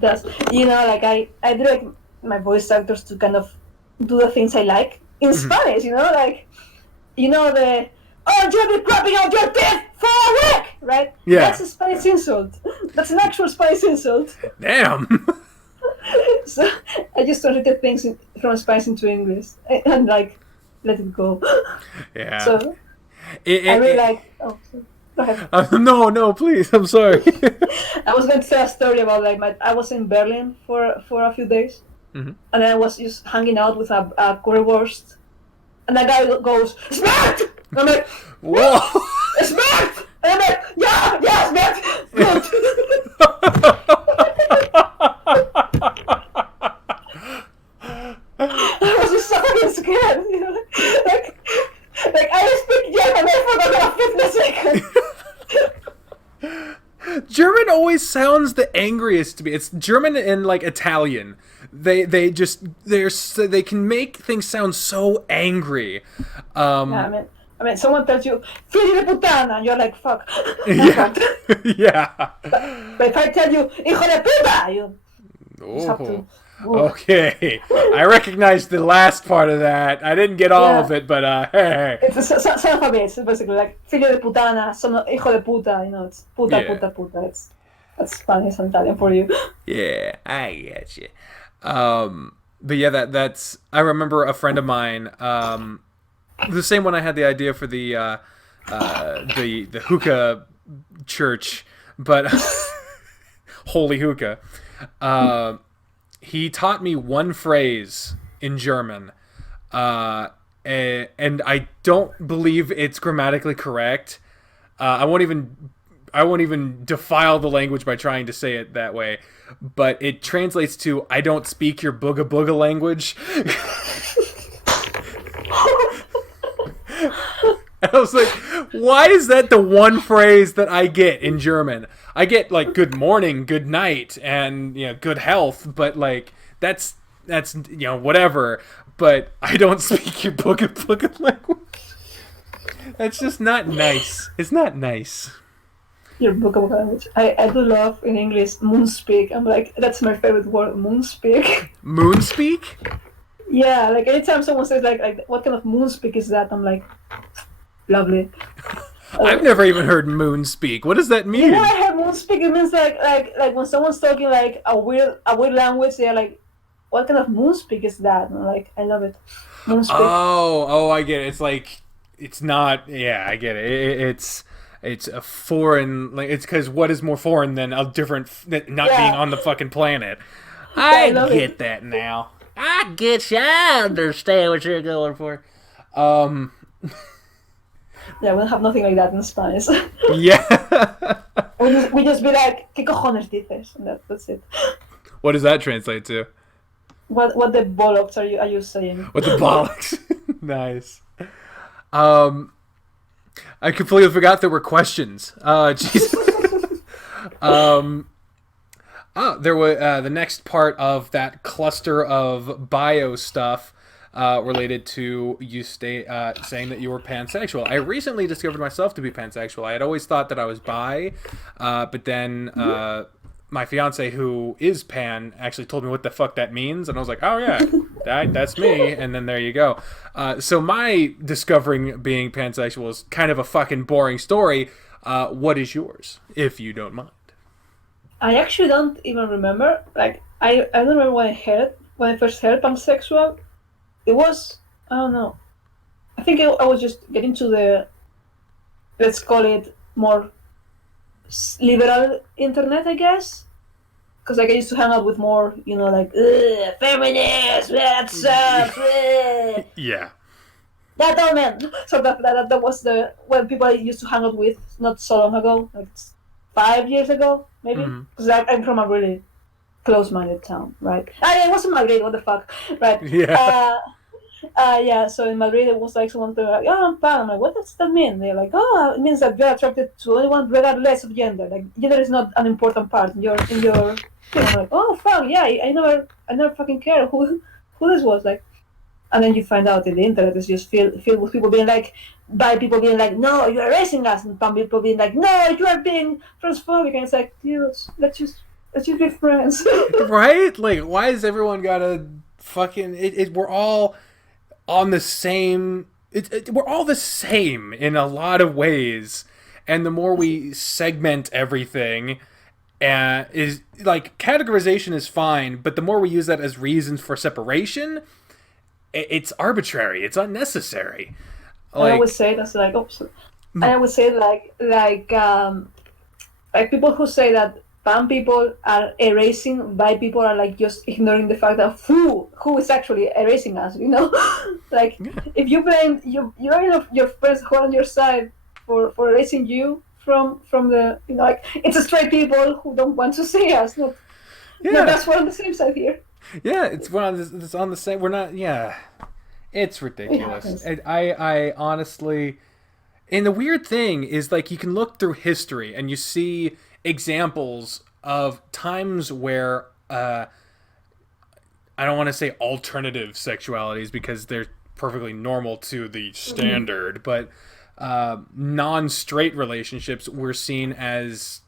That's, like I do like my voice actors to kind of do the things I like in Spanish, the oh, you'll be crapping out your teeth for a week, right? Yeah. That's a Spanish insult. That's an actual Spanish insult. Damn. So I just translated things from Spanish into English and like let it go. Yeah. So I really like. Oh, go ahead. No, please. I'm sorry. I was going to tell a story about like I was in Berlin for a few days, and I was just hanging out with a currywurst, and the guy goes, "Smart!" And I'm like, whoa. Smart! And I'm like, yeah, Smart! Good! I was just so fucking scared, Like I speak German, I forgot a second. German always sounds the angriest to me. It's German and like Italian. They can make things sound so angry. Yeah, I mean, someone tells you, "Figli di puttana," and you're like, "Fuck." Yeah. Yeah. But if I tell you, "Hijo de puta," you just have to. Okay. I recognize the last part of that. I didn't get all of it, but hey. It's son of a bitch. It's basically like "Figlio de puttana," "Hijo de puta." It's puta, puta. That's Spanish and Italian for you. Yeah, I get you. But yeah, that's. I remember a friend of mine. The same one I had the idea for the hookah church, but holy hookah. He taught me one phrase in German, and I don't believe it's grammatically correct. I won't even defile the language by trying to say it that way, but it translates to "I don't speak your booga booga language." And I was like, why is that the one phrase that I get in German? I get like good morning, good night, and good health, but like that's whatever. But I don't speak your booga booga language. That's just not nice. It's not nice. Your booga booga language. I do love in English moonspeak. I'm like, that's my favorite word, moonspeak. Moonspeak? Yeah, like anytime someone says like what kind of moonspeak is that? I'm like, lovely. I've never even heard moonspeak. What does that mean? I heard moonspeak. It means like when someone's talking like a weird language, they're like, what kind of moonspeak is that? And I'm like, I love it. Moonspeak. Oh, I get it. It's like it's not. Yeah, I get it. It's a foreign. Like it's because what is more foreign than a different not being on the fucking planet? I get that now. I get you. I understand what you're going for. Yeah, we don't have nothing like that in Spanish. Yeah. we just be like, ¿Qué cojones dices? And that's it. What does that translate to? What the bollocks are you saying? What the bollocks? Nice. I completely forgot there were questions. Jesus. There was the next part of that cluster of bio stuff related to you saying that you were pansexual. I recently discovered myself to be pansexual. I had always thought that I was bi, but then my fiance, who is pan, actually told me what the fuck that means, and I was like, oh yeah, that's me, and then there you go. So my discovering being pansexual is kind of a fucking boring story. What is yours, if you don't mind? I actually don't even remember. Like I don't remember when I heard it, when I first heard pansexual, it was, I don't know. I think I was just getting to the, let's call it more liberal internet, I guess. Because like I used to hang out with more, like feminists, what's up? Yeah. That all man. So that was the when people I used to hang out with not so long ago, like 5 years ago, maybe. Because I'm from a really close-minded town, right? It wasn't Madrid. What the fuck, right? Yeah. Yeah. So in Madrid, it was like someone like, "Oh, I'm pan." I'm like, "What does that mean?" They're like, "Oh, it means that you're attracted to anyone regardless of gender. Like gender is not an important part in your thing." I'm like, "Oh, fuck, yeah. I never fucking care who this was like." And then you find out that the internet is just filled with people being like, by people being like, "No, you are erasing us," and some people being like, "No, you are being transphobic," and it's like, dude, let's just be friends. Right? Like, why is everyone gotta fucking? We're all on the same. We're all the same in a lot of ways, and the more we segment everything, is like categorization is fine, but the more we use that as reasons for separation, it's arbitrary. It's unnecessary. I Like, always say that's like, oh, sorry. I always say like people who say that pan people are erasing, bi people are like just ignoring the fact that who is actually erasing us, like yeah. if you blame your friends who are on your side for erasing you from the like it's straight people who don't want to see us, not Yeah. that's we're on the same side here. Yeah, it's on the same. We're not. Yeah, it's ridiculous. Yeah, I honestly, and the weird thing is, like, you can look through history and you see examples of times where I don't want to say alternative sexualities because they're perfectly normal to the standard, but non-straight relationships were seen as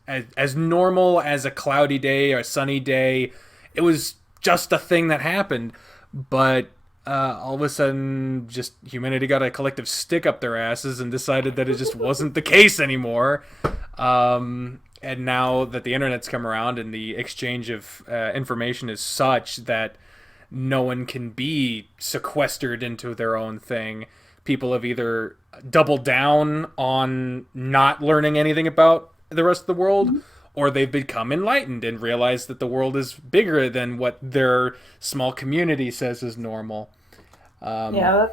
normal as a cloudy day or a sunny day. It was just a thing that happened, but all of a sudden, just humanity got a collective stick up their asses and decided that it just wasn't the case anymore. And now that the internet's come around and the exchange of information is such that no one can be sequestered into their own thing, people have either doubled down on not learning anything about the rest of the world, or they've become enlightened and realized that the world is bigger than what their small community says is normal. Yeah,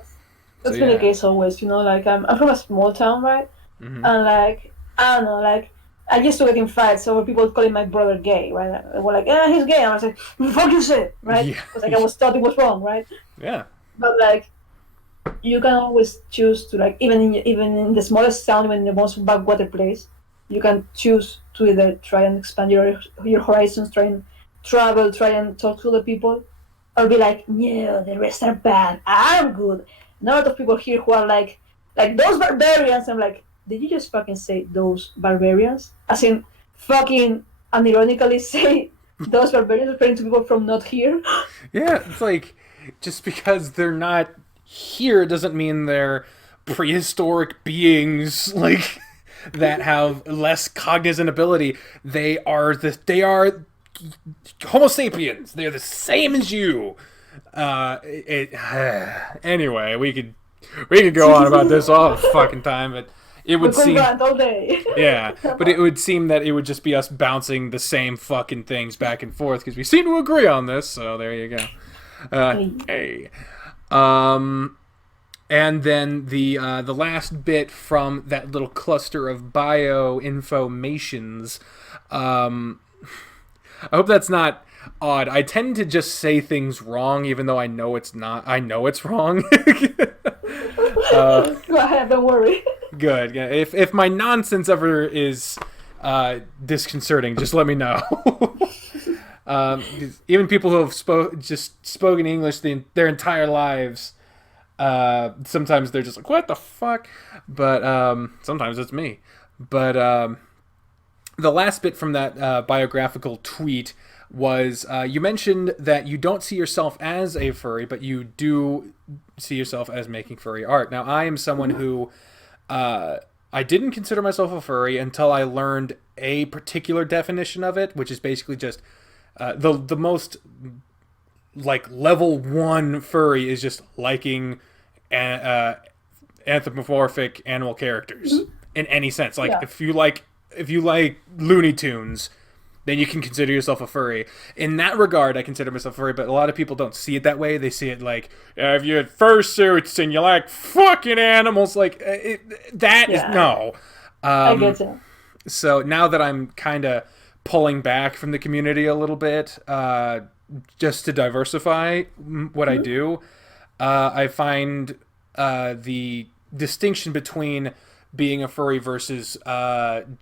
that's So been the yeah. case always. Like I'm from a small town, right? And like I don't know, like I used to get in fights over people calling my brother gay, right? They were like, "Yeah, he's gay," and I was like, "Fuck you, say," right? Yeah. Because like I was taught it was wrong, right? Yeah. But like you can always choose to like even in the smallest town, even in the most backwater place, you can choose to either try and expand your horizons, try and travel, try and talk to other people, or be like, "No, the rest are bad. I'm good." And a lot of people here who are like those barbarians. I'm like, did you just fucking say those barbarians? As in, fucking unironically say those barbarians referring to people from not here? Yeah, it's like just because they're not here doesn't mean they're prehistoric beings like that have less cognizant ability. They are Homo sapiens. They're the same as you. Anyway, we could go on about this all the fucking time, but it We would could seem rant all day. yeah, but it would seem that it would just be us bouncing the same fucking things back and forth because we seem to agree on this. So there you go. Hey. And then the last bit from that little cluster of bio informations. I hope that's not odd. I tend to just say things wrong, even though I know it's not. I know it's wrong. Go ahead, don't worry. Good. Yeah, if my nonsense ever is disconcerting, just let me know. Even people who have spoken English their entire lives, sometimes they're just like, "What the fuck?" But sometimes it's me. But the last bit from that biographical tweet was you mentioned that you don't see yourself as a furry, but you do see yourself as making furry art. Now, I am someone who I didn't consider myself a furry until I learned a particular definition of it, which is basically just the most like level 1 furry is just liking anthropomorphic animal characters in any sense. Like Yeah. if you like Looney Tunes, then you can consider yourself a furry. In that regard, I consider myself a furry, but a lot of people don't see it that way. They see it like, if you had fursuits and you like fucking animals, like, that is, no. I get it. So now that I'm kind of pulling back from the community a little bit, just to diversify what I do, I find the distinction between being a furry versus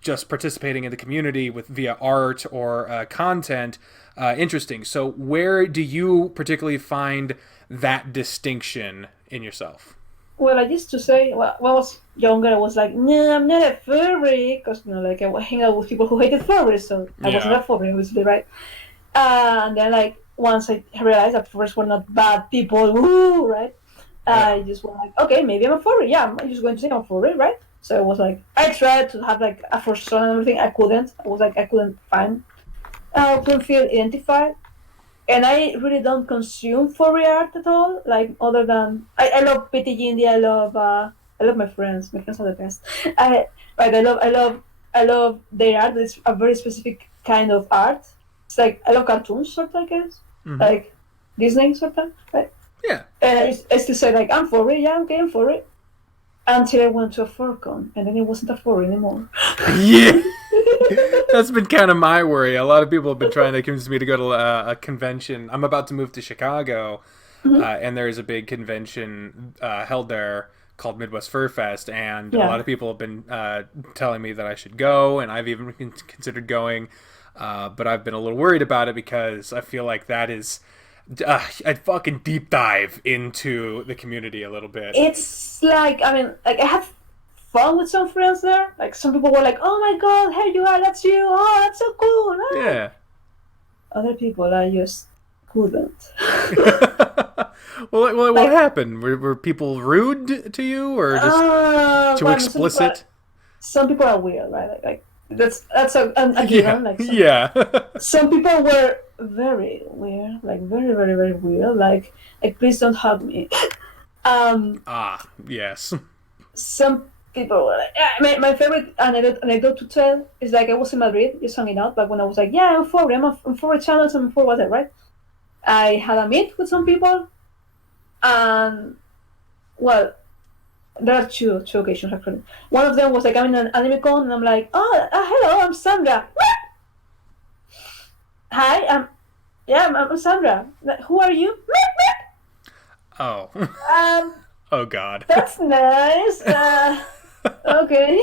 just participating in the community via art or content interesting. So where do you particularly find that distinction in yourself? Well, I used to say, well, when I was younger, I was like, no, I'm not a furry, because, like, I would hang out with people who hated furries, so I wasn't a furry, obviously, right? And then, like, once I realized that furries were not bad people, woo, right? I just was like, okay, maybe I'm a furry. Yeah, I'm just going to say I'm a furry, right? So it was like, I tried to have like a persona and everything. I couldn't. I was like, I couldn't find, I couldn't feel identified. And I really don't consume furry art at all. Like, other than, I love Petty Jindy. I love my friends. My friends are the best. I love their art. It's a very specific kind of art. It's like, I love cartoons, sort of, I guess. Like Disney, sort of, right? Yeah. And I used to say, like, I'm furry, yeah, okay, I'm furry. Until I went to a furcon, and then it wasn't a furry anymore. Yeah. That's been kind of my worry. A lot of people have been trying to convince me to go to a convention. I'm about to move to Chicago, and there's a big convention held there called Midwest Fur Fest, and a lot of people have been telling me that I should go, and I've even considered going, but I've been a little worried about it because I feel like that is... I'd fucking deep dive into the community a little bit. It's like, I mean, like, I had fun with some friends there. Like, some people were like, oh my god, here you are, that's you, oh, that's so cool. Ah. Yeah. Other people, I just couldn't. Well, what happened? Were people rude to you, or just too explicit? Some people are weird, right? Like that's a given. Like some people were very weird, like very, very, very weird. Like please don't hug me. Yes. Some people were like, my favorite anecdote to tell is like, I was in Madrid just hanging out, but when I was like, yeah, I'm furry, I'm furry channels, I'm for whatever, right? I had a meet with some people, and well, there are two occasions actually. One of them was like, I'm in an anime con, and I'm like, hello, I'm Sandra. Hi, I'm Sandra. Who are you? Oh. Oh God. That's nice. Okay.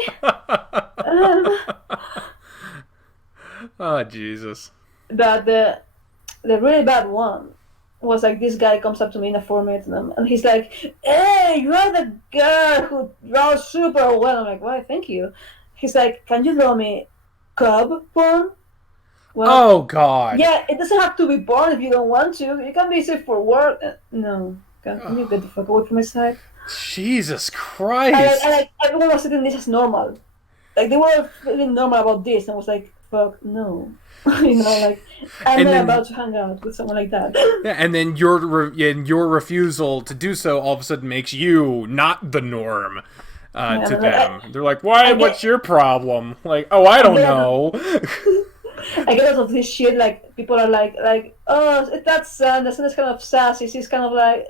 Oh Jesus. But the really bad one was like, this guy comes up to me in a format, and he's like, hey, you are the girl who draws super well. I'm like, why, thank you. He's like, can you draw me cub porn? Well, oh God. Yeah, it doesn't have to be porn if you don't want to. You can be safe for work. No. Can you get the fuck away from my side? Jesus Christ. And everyone was sitting this as normal. Like, they were feeling normal about this, and was like, fuck, no. You know, like, I'm not about to hang out with someone like that. Yeah, and then your refusal to do so all of a sudden makes you not the norm to them. They're like, why? What's your problem? Like, oh, I don't know. I get out of this shit, like, people are like, oh, that's Sanders kind of sassy. She's kind of like...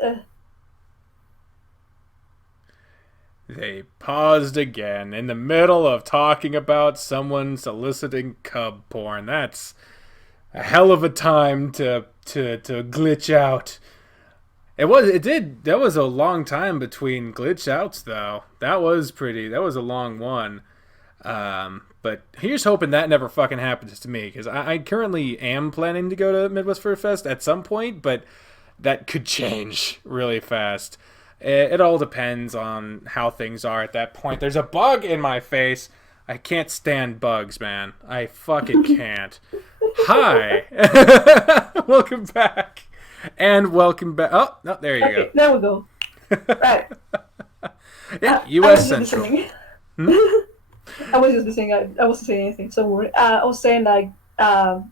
They paused again in the middle of talking about someone soliciting cub porn. That's a hell of a time to glitch out. That was a long time between glitch outs, though. That was a long one. But here's hoping that never fucking happens to me, because I currently am planning to go to Midwest Fur Fest at some point, but that could change really fast. It all depends on how things are at that point. There's a bug in my face. I can't stand bugs, man. I fucking can't. Hi. Welcome back. And welcome back. Oh, no, there you go. There we go. Right. Yeah, U.S. Central. I was just listening. I wasn't saying anything, so worry. I was saying, like, like,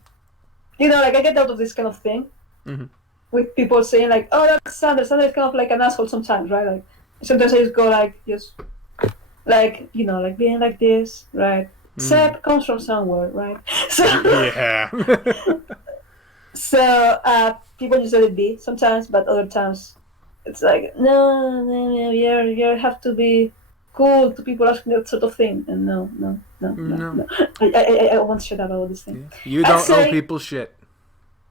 I get out of this kind of thing. Mm-hmm. with people saying like, "Oh, that's Sandra. Sandra is kind of like an asshole sometimes, right?" Like sometimes I just go like, just like like being like this, right? Seb comes from somewhere, right? So Yeah. so people just let it be sometimes, but other times it's like no, you have to be cool to people asking that sort of thing, and no. I won't shut up about this thing. Yeah. You don't owe people shit.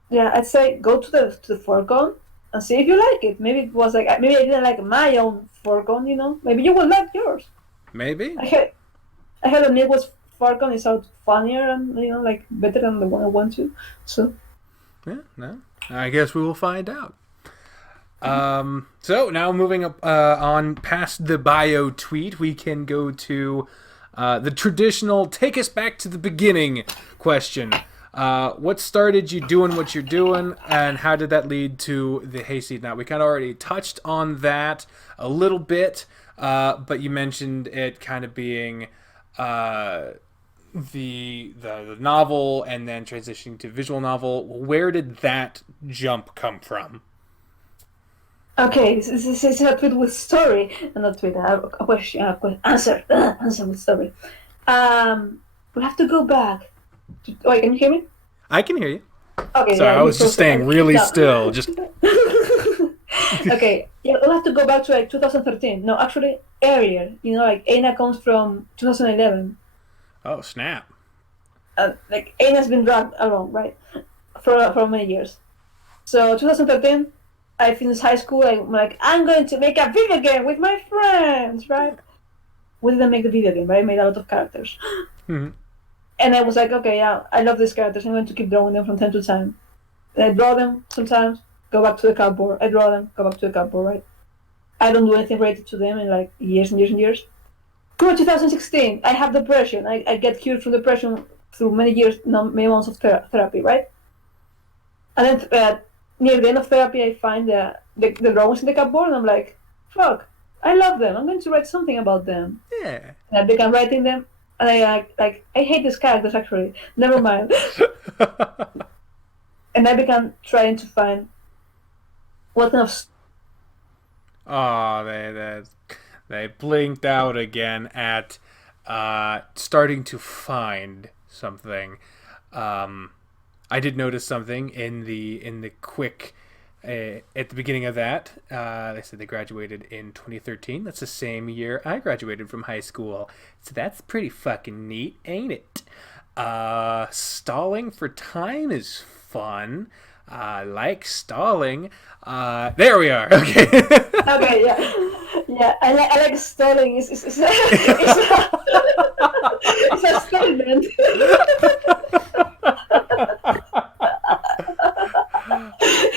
Yeah, I'd say go to the foregone and see if you like it. Maybe it was like maybe I didn't like my own foregone. Maybe you will like yours. Maybe. I heard that Nick was foregone is out funnier and like better than the one I want to. So yeah, no. I guess we will find out. So now moving up on past the bio tweet, we can go to the traditional take us back to the beginning question. What started you doing what you're doing, and how did that lead to the Hayseed Knight? We kind of already touched on that a little bit, but you mentioned it kind of being the novel and then transitioning to visual novel. Where did that jump come from? Okay, this is a tweet with story, and not tweet. I have a question. Answer with story. We have to go back. Wait, can you hear me? I can hear you. Okay. Sorry, I was just staying really still. Just okay. Yeah, we'll have to go back to like 2013. No, actually earlier. Like Aina comes from 2011. Oh snap! Like Aina's been dragged along, right, for many years. So 2013. I finished high school. I'm like, I'm going to make a video game with my friends, right? We didn't make the video game, but I made a lot of characters. Mm-hmm. And I was like, okay, yeah, I love these characters. I'm going to keep drawing them from time to time. And I draw them sometimes, go back to the cardboard. I draw them, go back to the cardboard, right? I don't do anything related to them in like years and years and years. Through 2016, I have depression. I get cured from depression through many years, many months of therapy, right? And then near the end of therapy, I find the drawings in the cupboard, and I'm like, fuck, I love them. I'm going to write something about them. Yeah. And I began writing them, and I hate these characters, actually. Never mind. And I began trying to find what kind of... Oh, they blinked out again at starting to find something. I did notice something in the quick at the beginning of that. They said they graduated in 2013. That's the same year I graduated from high school. So that's pretty fucking neat, ain't it? Stalling for time is fun. I like stalling. There we are. Okay. Okay, yeah. I like stalling. It's a statement.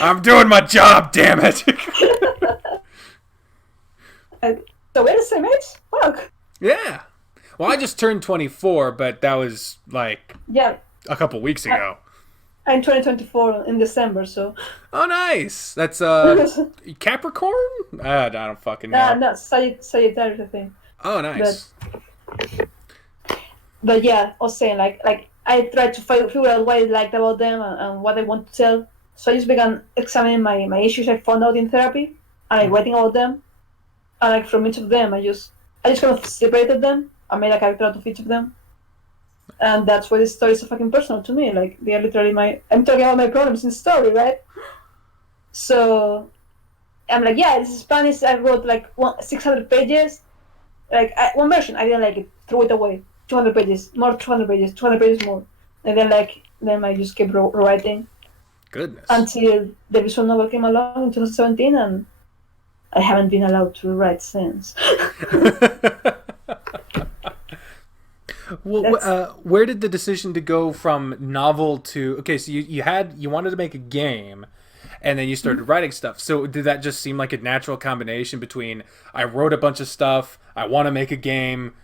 I'm doing my job, damn it. So we're the same age? Fuck. Yeah. Well, I just turned 24, but that was like a couple weeks ago. I'm 2024 in December, so... Oh, nice. That's Capricorn? I don't fucking know. No, Sagittarius, I think. Oh, nice. But yeah, I was saying, like I tried to figure out what I liked about them and what I want to tell. So I just began examining my issues I found out in therapy, and writing about them. And from each of them, I just kind of separated them. I made a character out of each of them. And that's why the stories are fucking personal to me. Like, they are literally I'm talking about my problems in the story, right? So I'm like, yeah, this is Spanish. I wrote 600 pages. One version, I didn't like it. Threw it away. 200 pages, more 200 pages, 200 pages more. And then I just kept writing. Goodness. Until the visual novel came along in 2017, and I haven't been allowed to write since. Well, where did the decision to go from novel to... Okay, so you wanted to make a game, and then you started writing stuff. So did that just seem like a natural combination between I wrote a bunch of stuff, I want to make a game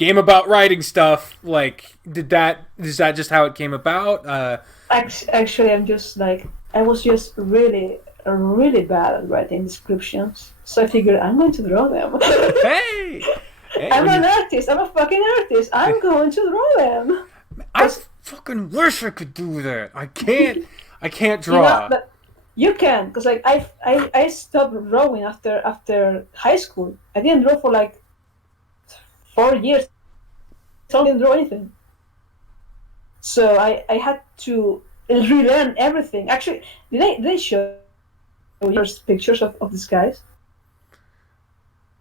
about writing stuff? Like, is that just how it came about? Actually, I was just really, really bad at writing descriptions. So I figured I'm going to draw them. Hey, I'm an artist. I'm a fucking artist. I'm going to draw them. I fucking wish I could do that. I can't draw. You can, because like I stopped drawing after high school. I didn't draw for like 4 years. I didn't draw anything. So I had to relearn everything. Actually, did they show you first pictures of these guys?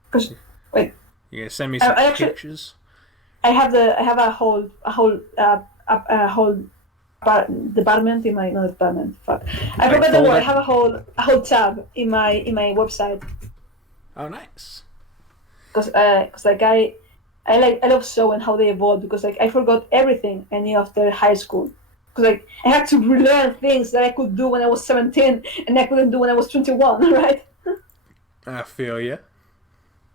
Because wait, You gonna send me some I actually pictures? I have a whole department in my not department. Fuck, I Like forgot the word. I folder? have a whole tab in my website Oh, nice. because like I love showing how they evolved because like I forgot everything I knew after high school because like I had to relearn things that I could do when I was 17 and I couldn't do when I was 21, right? I feel you.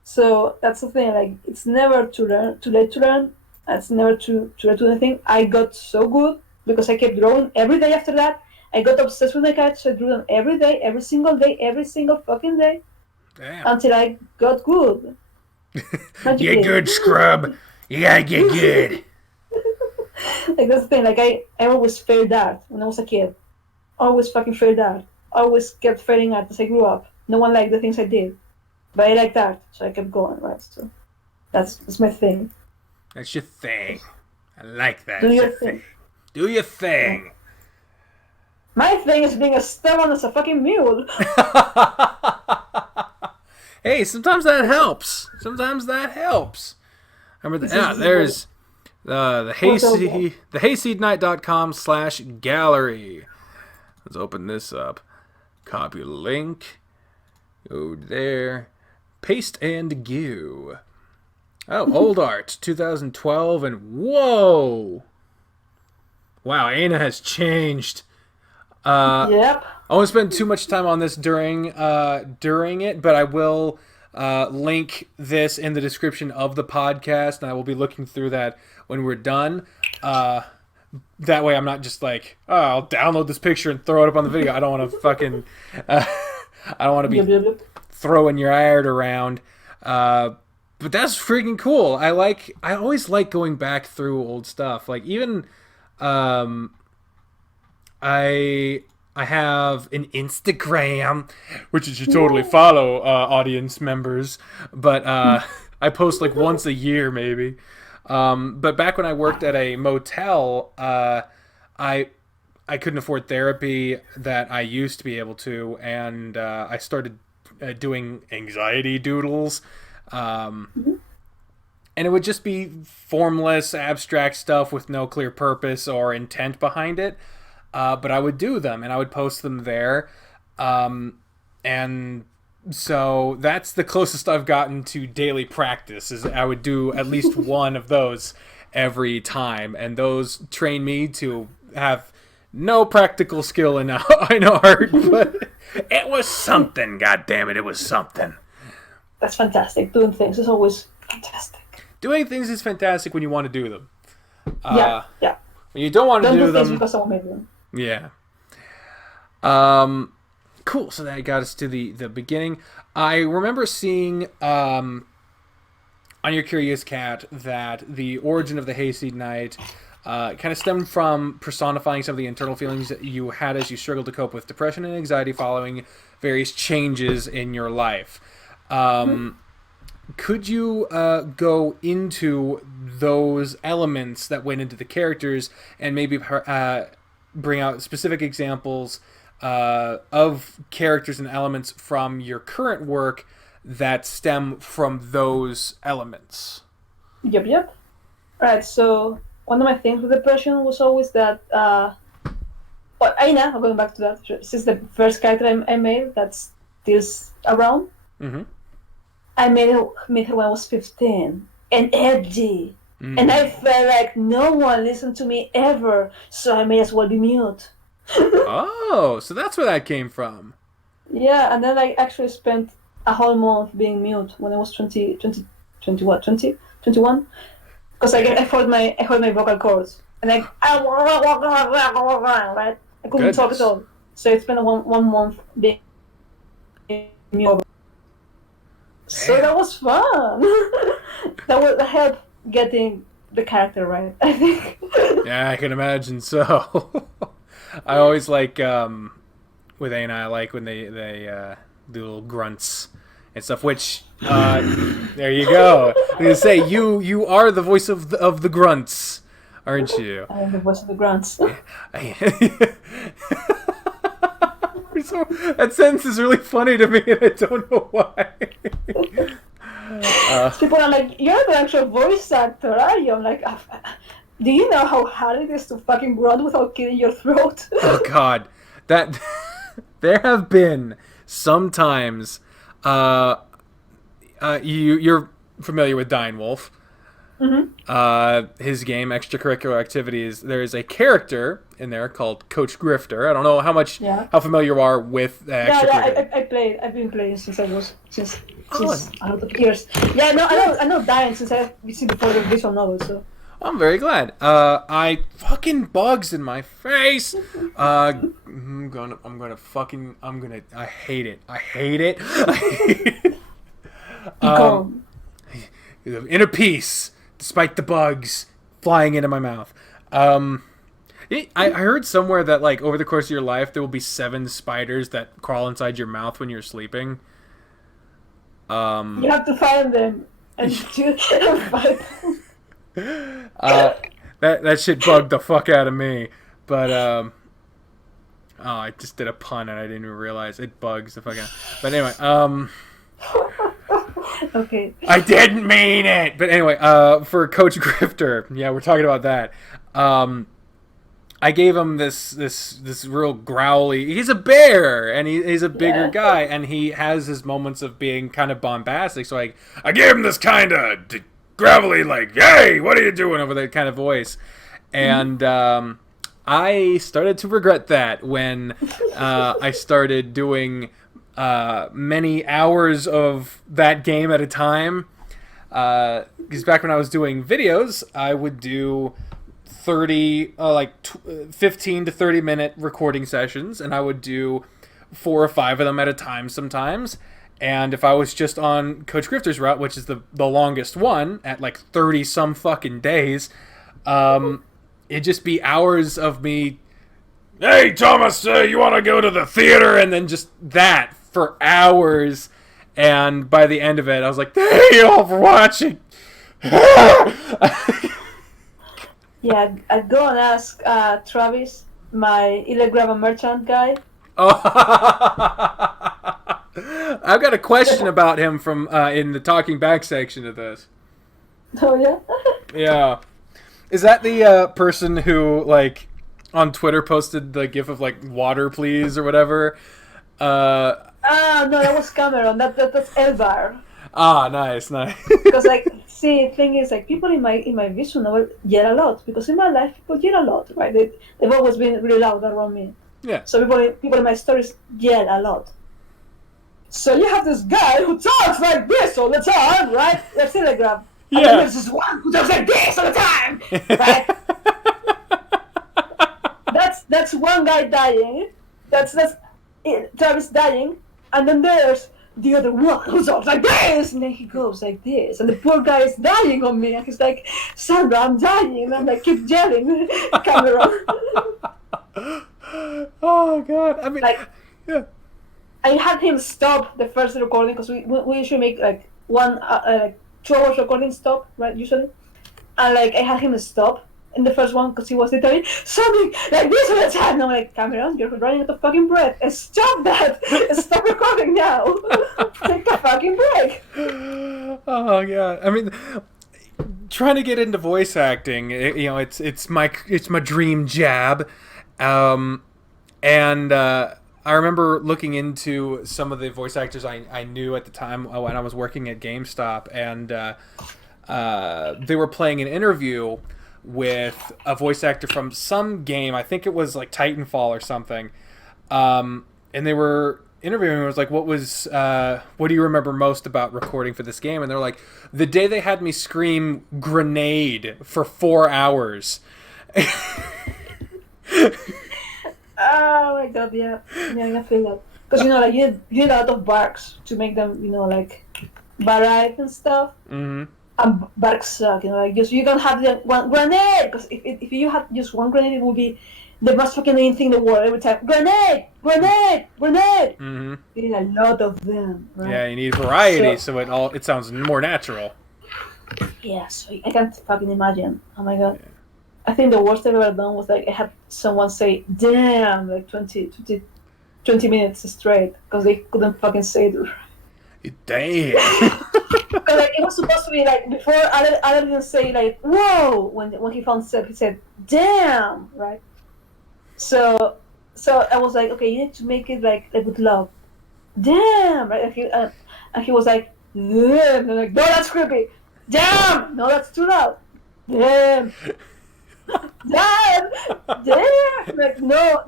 So that's the thing. Like it's never too late to learn. It's never too late to do anything. I got so good because I kept drawing every day after that. I got obsessed with my cats, so I drew them every day, every single fucking day Damn. until I got good. Get Magically. good, scrub. You gotta get good. Like that's the thing. Like I always failed art when I was a kid. Always fucking failed art. Always kept failing art as I grew up. No one liked the things I did, but I liked art, so I kept going. Right. So that's my thing. That's your thing. I like that. Do It's your your thing. thing. Do your Yeah. thing. My thing is being as stubborn as a fucking mule. Hey, sometimes that helps. Sometimes that helps. Remember This that? Yeah, is there's the quotable. hayseedknight.com/gallery. Let's open this up. Copy link. Go there. Paste and go. Oh, old art, 2012, and whoa! Wow, Ana has changed. Yep. I won't spend too much time on this during it, but I will link this in the description of the podcast, and I will be looking through that when we're done. That way, I'm not just like, oh, I'll download this picture and throw it up on the video. I don't want to fucking, I don't want to Yep, be yep, yep. throwing your art around. But that's freaking cool. I always like going back through old stuff. Like even, um, I have an Instagram, which you should totally follow, audience members. But I post like once a year, maybe. But back when I worked at a motel, I I couldn't afford therapy that I used to be able to, and I started doing anxiety doodles. Um, and it would just be formless, abstract stuff with no clear purpose or intent behind it. But I would do them and I would post them there. And so that's the closest I've gotten to daily practice is I would do at least one of those every time. And those train me to have no practical skill in art, but it was something. God damn it, it was something. That's fantastic. Doing things is always fantastic. Doing things is fantastic when you want to do them. Yeah, yeah. When you don't want to Don't do do things them, because someone made them. yeah. Cool. So that got us to the beginning. I remember seeing on your Curious Cat that the origin of the Hayseed Knight kind of stemmed from personifying some of the internal feelings that you had as you struggled to cope with depression and anxiety following various changes in your life. Could you go into those elements that went into the characters and maybe bring out specific examples of characters and elements from your current work that stem from those elements? Yep, yep. Right, so one of my things with depression was always that, well, Aina, I'm going back to that, this is the first character I made that's still around. Mm-hmm. I made her when I was 15 and edgy. And I felt like no one listened to me ever, so I may as well be mute. Oh, so that's where that came from. Yeah, and then I actually spent a whole month being mute when I was 21. Because I heard my vocal cords. And right? I couldn't talk at all. So I spent one month being mute. So that was fun. that helped getting the character right, I think. Yeah, I can imagine so. I always like with Ana. I like when they do little grunts and stuff. Which there you go. I'm gonna say you are the voice of the grunts, aren't you? I am the voice of the grunts. So, that sentence is really funny to me, and I don't know why. People are like, "You're the actual voice actor, are you?" I'm like, do you know how hard it is to fucking grunt without killing your throat? Oh God, that there have been some times. You're familiar with Dying Wolf. Mm-hmm. His game, extracurricular activities. There is a character in there called Coach Grifter. I don't know how familiar you are with extracurricular. I played. I've been playing since a lot of years. Yeah, no, I know Dying since I've seen before the visual novel. So I'm very glad. I fucking bugs in my face. I hate it. I hate it. Inner peace, despite the bugs flying into my mouth. I heard somewhere that like over the course of your life there will be 7 spiders that crawl inside your mouth when you're sleeping. You have to find them and fight them. That shit bugged the fuck out of me. But I just did a pun and I didn't even realize it bugs the fuck out. But anyway, Okay. I didn't mean it. But anyway, for Coach Grifter, yeah, we're talking about that. I gave him this real growly. He's a bear, and he's a bigger guy, and he has his moments of being kind of bombastic. So I gave him this kind of gravelly, like, "Hey, what are you doing?" over that kind of voice, and I started to regret that when I started doing many hours of that game at a time. Because back when I was doing videos, I would do 15 to 30 minute recording sessions, and I would do 4 or 5 of them at a time sometimes. And if I was just on Coach Grifter's route, which is the longest one at like 30 some fucking days, it'd just be hours of me, "Hey Thomas, you want to go to the theater?" and then just that for hours. And by the end of it, I was like, "Thank you all for watching." Yeah, I'd go and ask Travis, my Illegravia merchant guy. Oh, I've got a question about him from in the talking back section of this. Oh yeah. Yeah, is that the person who like on Twitter posted the gif of like "water please" or whatever? No, that was Cameron. That's Elvar. Ah, nice. Because the thing is, people in my visual novel yell a lot, because in my life people yell a lot, right? They've always been really loud around me. Yeah. So people in my stories yell a lot. So you have this guy who talks like this all the time, right? That's Telegram. Yeah. And then there's this one who talks like this all the time, right? that's one guy dying. That's Travis dying, and then there's the other one who talks like this, and then he goes like this, and the poor guy is dying on me, and he's like, "Sandra, I'm dying," and I'm like, keep yelling, Cameron. Oh God! I mean, yeah. I had him stop the first recording, because we usually make 2 hours recording stop, right? Usually, and I had him stop in the first one because he was literally something like this all the time. And I'm like, "Cameron, you're running out of fucking breath. Stop that! Stop recording now. Take a fucking break." Oh God! I mean, trying to get into voice acting, it's my dream job, and I remember looking into some of the voice actors I knew at the time when I was working at GameStop, and they were playing an interview with a voice actor from some game. I think it was like Titanfall or something, and they were interviewing. It was like, what do you remember most about recording for this game? And they're like, the day they had me scream "grenade" for 4 hours. Oh my God, yeah, I feel that, because you need a lot of barks to make them varied and stuff. Mm-hmm. And barks suck, just you don't have the one grenade, because if you had just one grenade, it would be the most fucking annoying thing in the world every time. Grenade! Grenade! Grenade! Mm-hmm. You need a lot of them, right? Yeah, you need variety, so it sounds more natural. Yeah, so I can't fucking imagine. Oh my god. Yeah. I think the worst I've ever done was like I had someone say "damn" like 20 minutes straight because they couldn't fucking say it. Damn. Because like it was supposed to be like before I didn't say like "whoa" when he found Seb, he said "damn," right? So I was like, okay, you need to make it like with love. Damn, right? And he was like, damn. And I'm like, no, that's creepy. Damn, no, that's too loud. Damn. Damn! Damn! Like, no.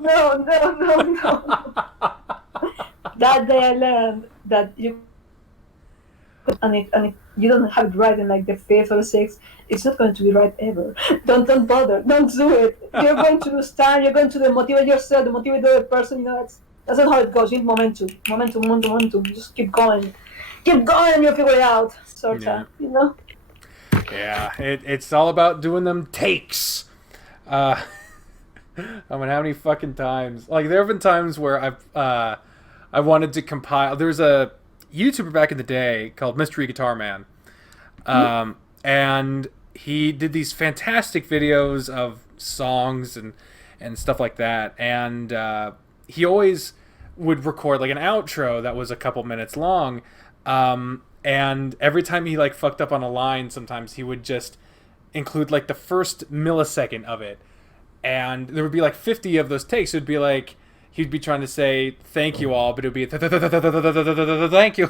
That day I learned that and if you don't have it right in like the fifth or the sixth, it's not going to be right ever. Don't bother. Don't do it. You're going to lose time. You're going to motivate yourself, motivate the other person. You know, that's not how it goes. You need momentum. Just keep going, and you'll figure it out. Sort of, you know. Yeah, it's all about doing them takes. I mean, how many fucking times? Like, there have been times where I wanted to compile. There's a YouTuber back in the day called Mystery Guitar Man, and he did these fantastic videos of songs and stuff like that. And he always would record like an outro that was a couple minutes long. And every time he like fucked up on a line, sometimes he would just include like the first millisecond of it, and there would be like 50 of those takes. It would be like he'd be trying to say thank you all, but it would be thank you.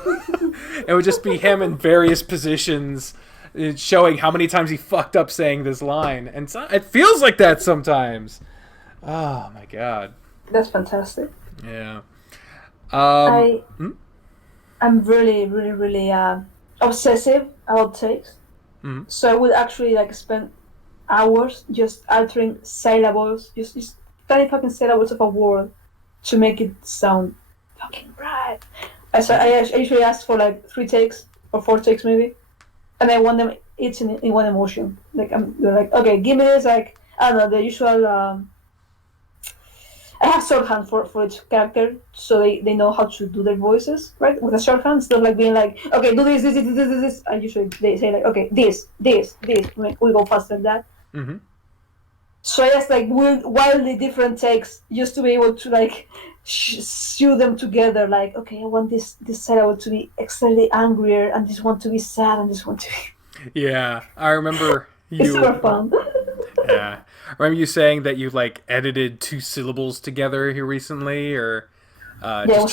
It would just be him in various positions, showing how many times he fucked up saying this line, and so, it feels like that sometimes. Oh my god, that's fantastic. Yeah. I'm really obsessive about takes. Mm-hmm. So I would actually like spend hours just altering syllables, just tiny fucking syllables of a word to make it sound fucking right. So I usually ask for like 3 takes or 4 takes maybe, and I want them each in one emotion. Like they're like, okay, give me this, like I don't know, the usual. I have shorthand for each character, so they know how to do their voices, right? With a shorthand, instead of like being like, okay, do this. I usually they say like, okay, this. We go faster than that. Mm-hmm. So I just like wildly different takes just to be able to like sew them together. Like, okay, I want this syllable to be extremely angrier, and this one to be sad, and this one to be. Yeah, I remember. It's super fun. Yeah. I remember you saying that you like edited 2 syllables together here recently, or just just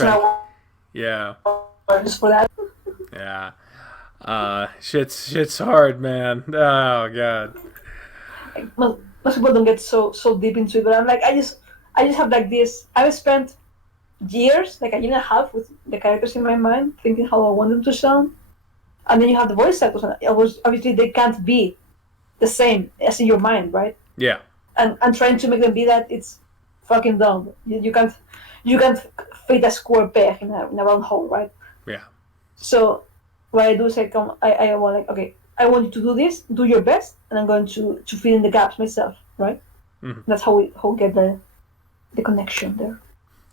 for that. Yeah. Shit's hard, man. Oh god. Like, most people don't get so deep into it, but I'm like, I just have like this. I've spent years, like a year and a half, with the characters in my mind, thinking how I want them to sound, and then you have the voice actors, and obviously they can't be the same as in your mind, right? Yeah. And trying to make them be that, it's fucking dumb. You can't fit a square peg in a round hole, right? Yeah. So what I do is I want like, okay, I want you to do this, do your best, and I'm going to fill in the gaps myself, right? Mm-hmm. That's how we get the connection there.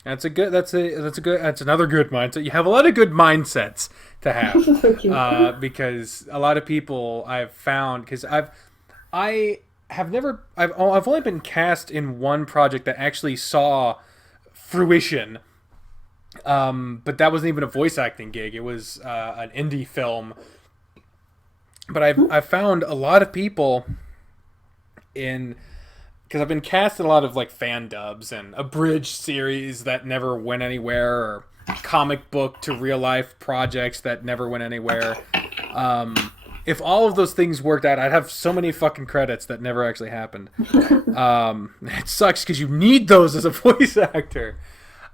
That's another good mindset. You have a lot of good mindsets to have. Thank you. Because a lot of people I've found, because I've only been cast in one project that actually saw fruition. But that wasn't even a voice acting gig. It was an indie film. But I've found a lot of people because I've been cast in a lot of like fan dubs and abridged series that never went anywhere, or comic book to real life projects that never went anywhere. If all of those things worked out, I'd have so many fucking credits that never actually happened. It sucks because you need those as a voice actor.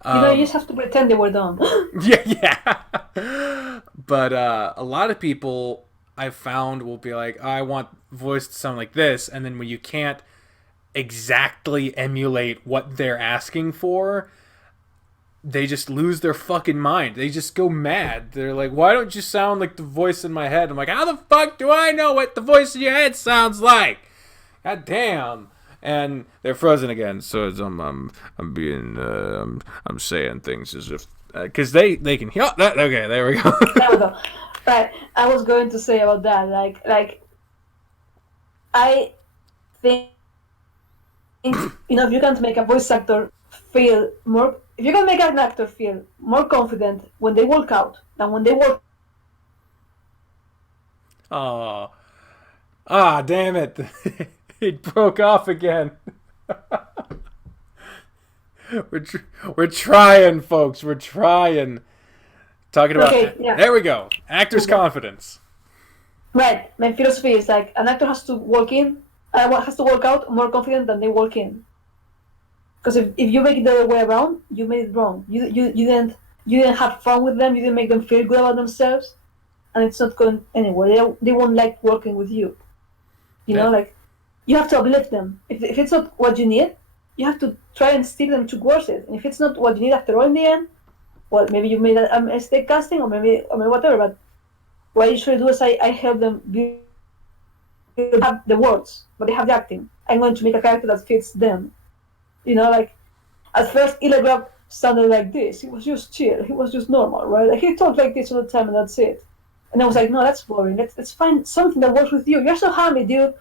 You just have to pretend they were done. Yeah. But a lot of people I've found will be like, I want voice to sound like this, and then when you can't exactly emulate what they're asking for, they just lose their fucking mind. They just go mad. They're like, why don't you sound like the voice in my head? I'm like, how the fuck do I know what the voice in your head sounds like? God damn. and they're frozen again. So it's, I'm being I'm saying things as if because they can hear that. Okay, there we go. There we go. Right, I was going to say about that, like I think if you can make a voice actor feel more, if you can make an actor feel more confident when they walk out than when they walk. Oh, damn it! It broke off again. We're trying, folks. We're trying. Talking about. Okay, yeah. There we go. Actor's confidence. Right. My philosophy is like an actor has to walk out more confident than they walk in. Because if you make it the other way around, you made it wrong. You didn't have fun with them. You didn't make them feel good about themselves, and it's not going anywhere. They won't like working with you. You know, like you have to uplift them. If it's not what you need, you have to try and steer them towards it. And if it's not what you need after all in the end, well, maybe you made a mistake casting, or maybe whatever. But what I usually do is I help them have the words, but they have the acting. I'm going to make a character that fits them. Like at first, Illegov sounded like this. He was just chill. He was just normal, right? Like he talked like this all the time, and that's it. And I was like, no, that's boring. Let's find something that works with you. You're so hammy, dude.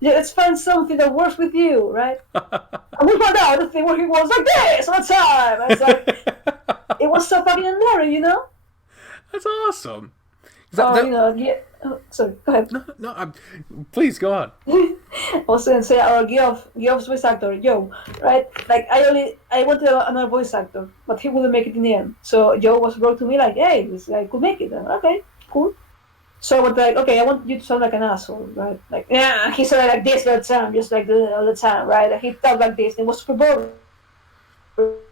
Yeah, let's find something that works with you, right? And we found out the thing where he was like this all the time. And it's like, it was so fucking ordinary, That's awesome. Sorry, go ahead. No, please go on. I was going to say, our Geoff's voice actor, Joe, right? Like, I wanted another voice actor, but he wouldn't make it in the end. So Joe was brought to me like, hey, this guy could make it. And, okay, cool. So I was like, okay, I want you to sound like an asshole, right? Like, yeah, he sounded like this all the time, just like all the time, right? Like, he talked like this, and it was super boring.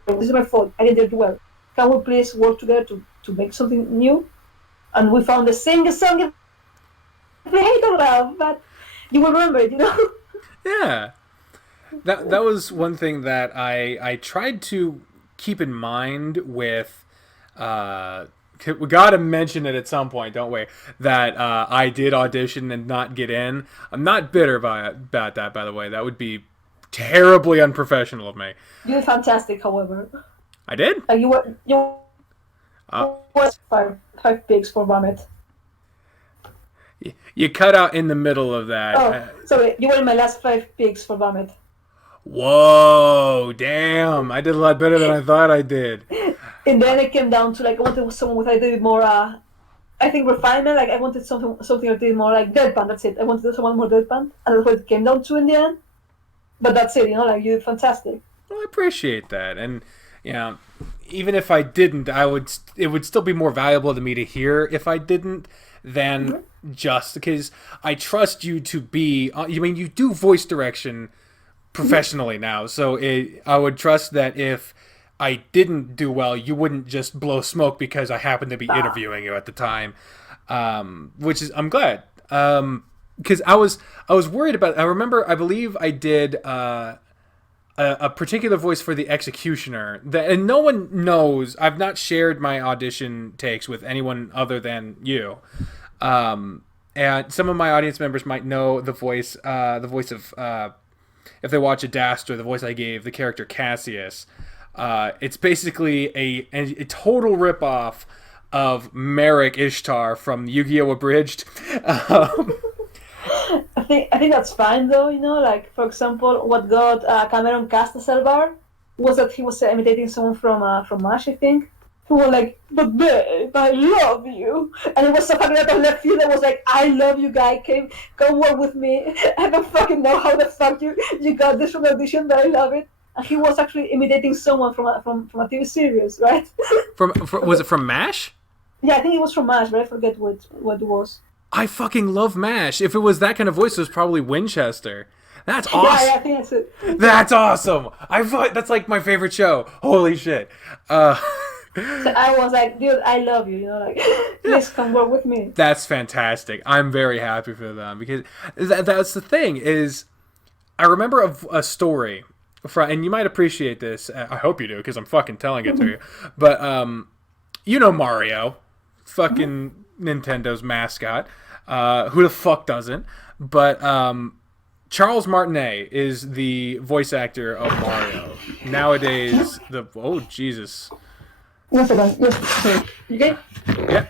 This is my fault. I didn't do well. Can we please work together to make something new? And we found the same song we hate or love, but you will remember it, Yeah. That was one thing that I tried to keep in mind with we gotta mention it at some point, don't we? That I did audition and not get in. I'm not bitter about that, by the way. That would be terribly unprofessional of me. You did fantastic, however. I did? You were five pigs for vomit. You cut out in the middle of that. Oh, sorry. You were in my last 5 pigs for vomit. Whoa, damn. I did a lot better than I thought I did. And then it came down to, like, I wanted someone with a little bit more, I think, refinement. Like, I wanted something a little bit more, like, deadpan. That's it. I wanted someone more deadpan. And that's what it came down to in the end. But that's it, like, you did fantastic. Well, I appreciate that. And, even if I didn't, it would still be more valuable to me to hear if I didn't than just because I trust you to be. You do voice direction professionally now, so I would trust that if I didn't do well, you wouldn't just blow smoke because I happened to be interviewing you at the time, which is I'm glad because I was worried about. I believe I did. A particular voice for the executioner and no one knows. I've not shared my audition takes with anyone other than you. And some of my audience members might know the voice of, if they watch Adastra, the voice I gave the character Cassius. It's basically a total ripoff of Merrick Ishtar from Yu-Gi-Oh! Abridged. I think that's fine though, like for example, what got Cameron cast as Elbar was that he was imitating someone from MASH, I think, who was like, but babe, I love you, and it was so fucking out of left field. It was like, I love you, guy, come work with me. I don't fucking know how the fuck you got this from the audition, but I love it. And he was actually imitating someone from a TV series, right? Was it from MASH? Yeah, I think it was from MASH, but I forget what it was. I fucking love MASH. If it was that kind of voice, it was probably Winchester. That's awesome. Yeah, I think that's it. That's awesome. That's like my favorite show. Holy shit. So I was like, dude, I love you. Like, please come work with me. That's fantastic. I'm very happy for them because that's the thing is, I remember a story, and you might appreciate this. I hope you do because I'm fucking telling it to you. But Mario, fucking Nintendo's mascot. Who the fuck doesn't? But Charles Martinet is the voice actor of Mario. Nowadays, oh Jesus. 1 second. Yes, sorry. You okay? Yeah.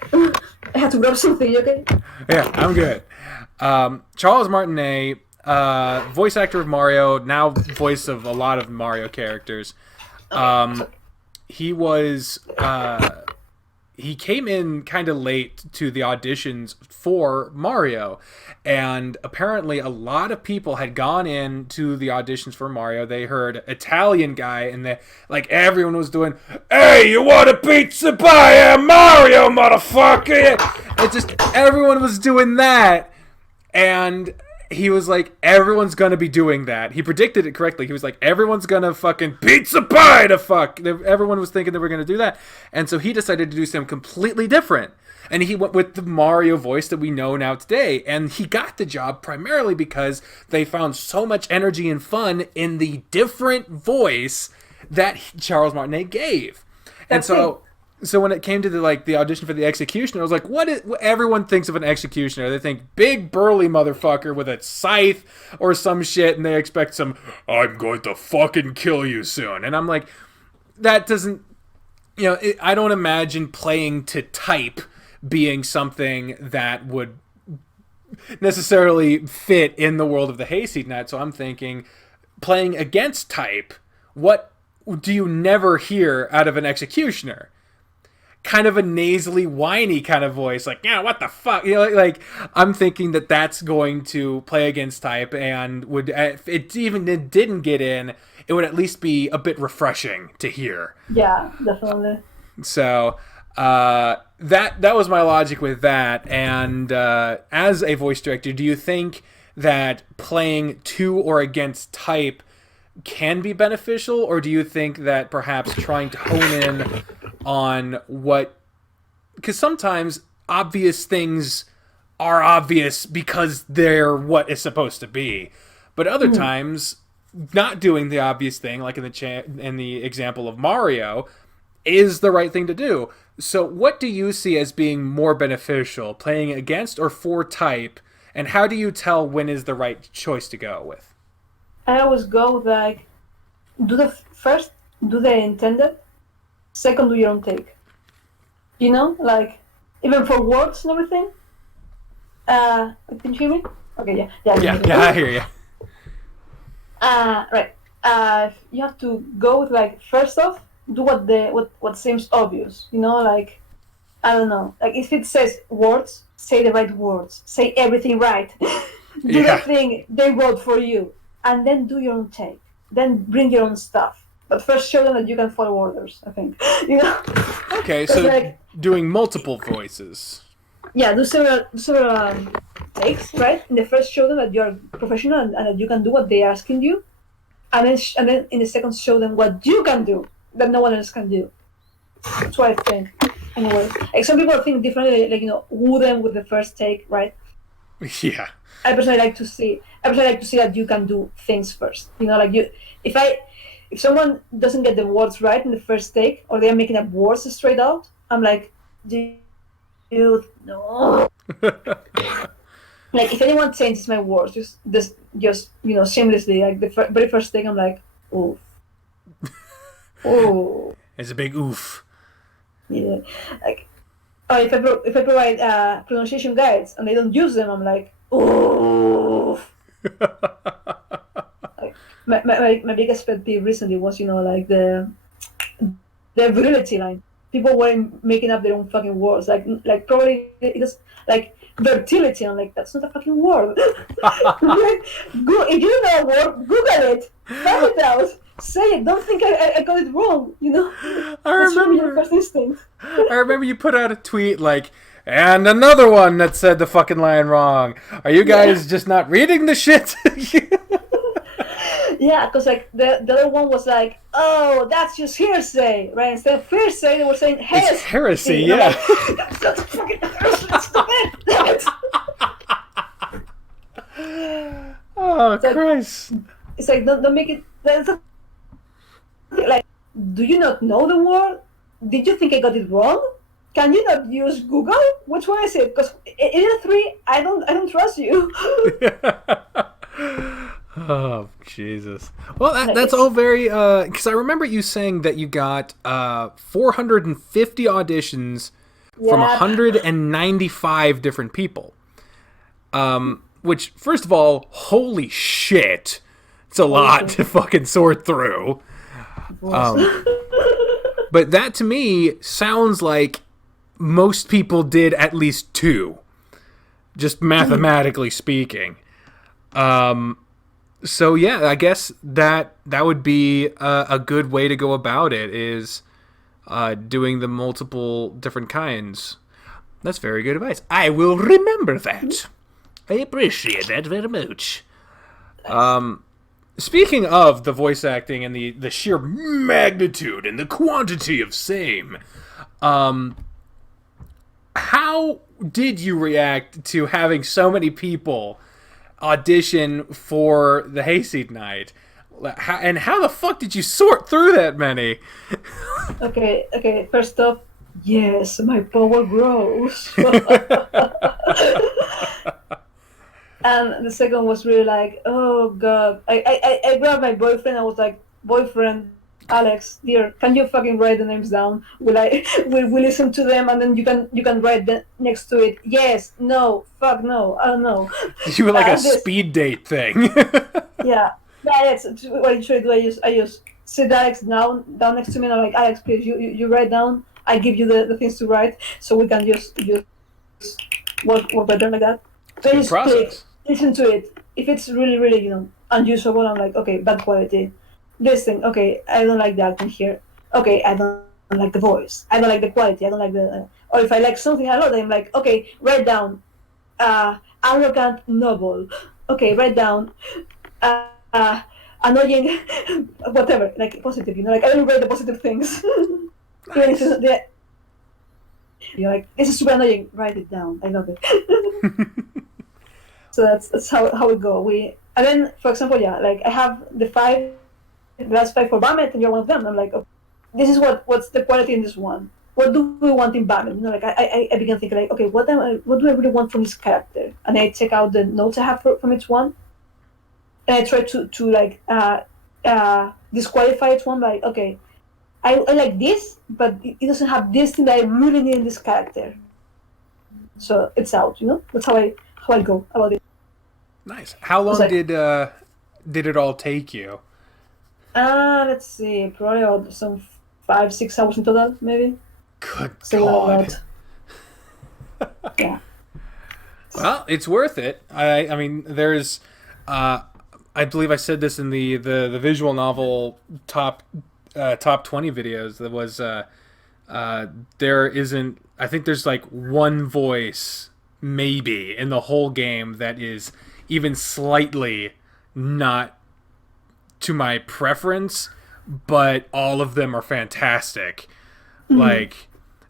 I had to grab something. You okay? Yeah, I'm good. Charles Martinet, voice actor of Mario, now voice of a lot of Mario characters. He was he came in kind of late to the auditions for Mario, and apparently a lot of people had gone in to the auditions for Mario. They heard Italian guy, and they like everyone was doing, "Hey, you want a pizza pie? Yeah, Mario, motherfucker!" It just everyone was doing that, and he was like, everyone's gonna be doing that. He predicted it correctly. He was like, everyone's gonna fucking pizza pie to fuck. Everyone was thinking they were gonna do that. And so he decided to do something completely different. And he went with the Mario voice that we know now today. And he got the job primarily because they found so much energy and fun in the different voice that Charles Martinet gave. And so when it came to the audition for the executioner, I was like, what everyone thinks of an executioner? They think big burly motherfucker with a scythe or some shit, and they expect some, I'm going to fucking kill you soon. And I'm like, that doesn't, I don't imagine playing to type being something that would necessarily fit in the world of the Hayseed Knight. So I'm thinking, playing against type, what do you never hear out of an executioner? Kind of a nasally, whiny kind of voice, like, yeah, what the fuck? Like I'm thinking that that's going to play against type, and would, if it didn't get in, it would at least be a bit refreshing to hear. Yeah, definitely. So that was my logic with that. And as a voice director, do you think that playing to or against type can be beneficial, or do you think that perhaps trying to hone in on what, because sometimes obvious things are obvious because they're what is supposed to be, but other times not doing the obvious thing, like in the example of Mario, is the right thing to do. So what do you see as being more beneficial, playing against or for type, and how do you tell when is the right choice to go with? I always go with like, do the intended, second do your own take. Like even for words and everything. Can you hear me? Okay, yeah. I hear you. Right. You have to go with like, first off, do what seems obvious. Like, I don't know. Like if it says words, say the right words. Say everything right. Do the thing they wrote for you. And then do your own take. Then bring your own stuff. But first show them that you can follow orders, I think. Okay, so doing multiple voices. Yeah, do several takes, right? In the first, show them that you're professional and that you can do what they're asking you. And then in the second, show them what you can do that no one else can do. That's what I think. Anyway, like some people think differently, like, woo them with the first take, right? Yeah. I personally like to see that you can do things first. If someone doesn't get the words right in the first take, or they're making up words straight out, I'm like, dude, no. Like if anyone changes my words, just shamelessly, like the very first take, I'm like, oof. Oh. It's a big oof. Yeah. Like, if I provide pronunciation guides and they don't use them, I'm like, oof. Like, my biggest pet peeve recently was, like the virility line. People were making up their own fucking words. Like probably it is like fertility. I'm like, that's not a fucking word. If you know a word, Google it, find it out, say it. Don't think I got it wrong. I remember your first instinct. I remember you put out a tweet like, and another one that said the fucking line wrong. Are you guys just not reading the shit? Yeah, because like the other one was like, oh, that's just hearsay, right? Instead of hearsay, they were saying heresy. It's heresy, yeah. Like, that's fucking heresy. Stop it. Oh, Christ. It's like, don't make it. Like, do you not know the word? Did you think I got it wrong? Can you not use Google? Which one is it? Because in the three, I don't trust you. Oh, Jesus. Well, Like that's all very, because I remember you saying that you got 450 auditions from yeah, 195 different people. Which, first of all, holy shit. It's a holy lot shit, to fucking sort through. it was. But that to me sounds like most people did at least two, just mathematically speaking. So yeah, I guess that would be a good way to go about it, is doing the multiple different kinds. That's very good advice. I will remember that. I appreciate that very much. Speaking of the voice acting and the sheer magnitude and the quantity of same, how did you react to having so many people audition for the Hayseed Knight? And how the fuck did you sort through that many? Okay. First off, yes, my power grows. And the second was really like, oh god. I grabbed my boyfriend. I was like, boyfriend, Alex, dear, can you fucking write the names down? Will we listen to them and then you can write next to it? Yes, no, fuck no, I don't know. You were like a This, speed date thing. yeah, that's what I try to do. I just sit Alex down next to me and I'm like, Alex, please, you write down. I give you the things to write so we can just work better like that. So Good just click, process. listen to it. If it's really, really, unusable, I'm like, okay, bad quality. This thing, okay, I don't like the acting here. Okay, I don't like the voice. I don't like the quality. I don't like the. Or if I like something a lot, I'm like, okay, write down, arrogant noble. Okay, write down, annoying, whatever, like positive. Like I only write the positive things. Nice. You're like, this is super annoying. Write it down. I love it. So that's how it go. And then, for example, yeah, like I have the last five for Bamet, and you're one of them. I'm like, okay, this is what's the quality in this one. What do we want in Bamet? Like I began thinking like, okay, what do I really want from this character? And I check out the notes I have from each one, and I try to like disqualify each one. Like, okay, I like this, but it doesn't have this thing that I really need in this character. So it's out. That's how I go about it. Nice. How long like- did it all take you? Let's see, probably about some 5-6 hours in total, maybe. Good So God. Yeah. Well, it's worth it. I mean, there's, I believe I said this in the visual novel top 20 videos. That was, there isn't. I think there's like one voice maybe in the whole game that is even slightly not to my preference, but all of them are fantastic. Like,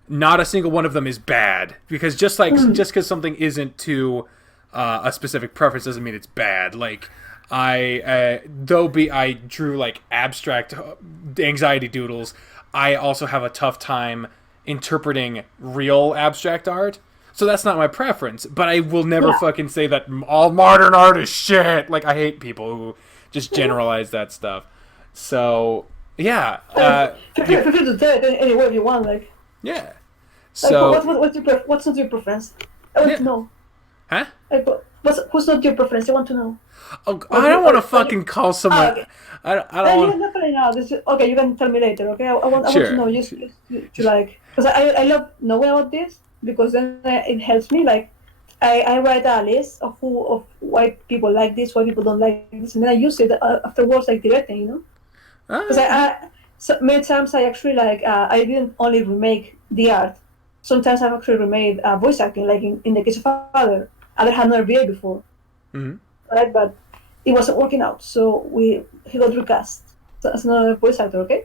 not a single one of them is bad, because just because something isn't to a specific preference doesn't mean it's bad. Like, I drew like abstract anxiety doodles, I also have a tough time interpreting real abstract art. So that's not my preference, but I will never fucking say that all modern art is shit. Like, I hate people who just generalize that stuff. So, yeah. Feel free to tell it any way you want, like. Yeah. Like, So, what's not your preference? I want to know. huh? Like, who's not your preference? I want to know. Oh, I don't want to fucking call someone. Okay. I don't You want. can tell me now. Okay, you can tell me later. Okay, I want Sure. to know. Just to like, because I love knowing about this, because then it helps me. Like, I write a list of why people like this, why people don't like this, and then I use it afterwards, like directly, Because so many times I actually I didn't only remake the art. Sometimes I've actually remade voice acting, like in the case of Father. Other had never VA before, right? But it wasn't working out, so he got recast as another voice actor. Okay.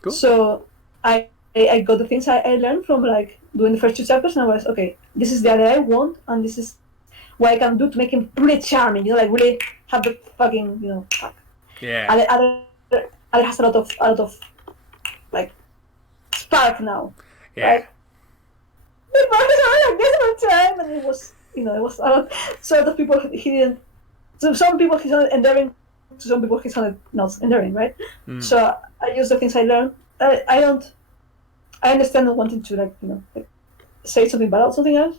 Cool. So I got the things I learned from like doing the first 2 chapters, and I was okay. This is the other I want, and this is what I can do to make him really charming. Like really have the fucking fuck. Yeah. Other has a lot of like spark now. Yeah. Right? The markers are like this one time, and it was a lot. So a lot of people he didn't. So some people he's not endeavoring to some people 600 knots in the rain, right? Mm. So I use the things I learned. I don't. I understand not wanting to like say something bad about something else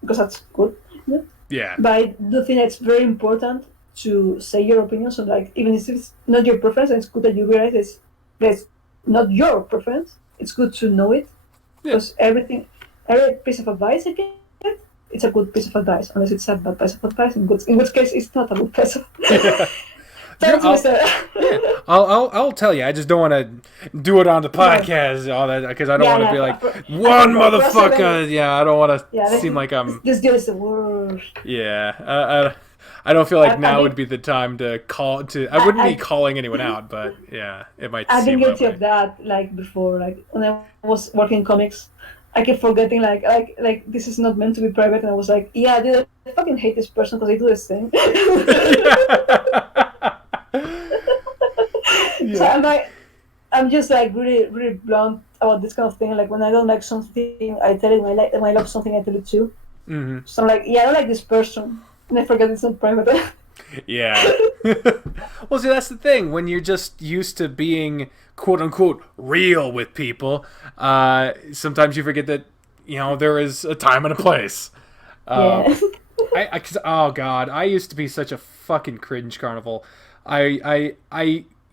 because that's good. You know? Yeah. But I do think it's very important to say your opinion. So like even if it's not your preference, it's good that you realize it's not your preference. It's good to know it because every piece of advice I get, it's a good piece of advice, unless it's a bad piece of advice. In which case, it's not a good piece of. I'll tell you. I just don't want to do it on the podcast, all that, because I don't want to be like one motherfucker. Yeah, I don't want to seem like I'm. This deal is the worst. Yeah, I don't feel like now would be the time to call to. I wouldn't be calling anyone out, but yeah, it might. I've been guilty of that, like before, like when I was working in comics. I kept forgetting, like this is not meant to be private, and I was like, yeah, dude, I fucking hate this person because they do this thing. So I'm just like really, really blunt about this kind of thing. Like when I don't like something, I tell it. When I love something, I tell it too. Mm-hmm. So I'm like, yeah, I don't like this person, and I forget it's not private. Yeah. Well, see, that's the thing. When you're just used to being quote unquote real with people, sometimes you forget that there is a time and a place. Oh god, I used to be such a fucking cringe carnival. I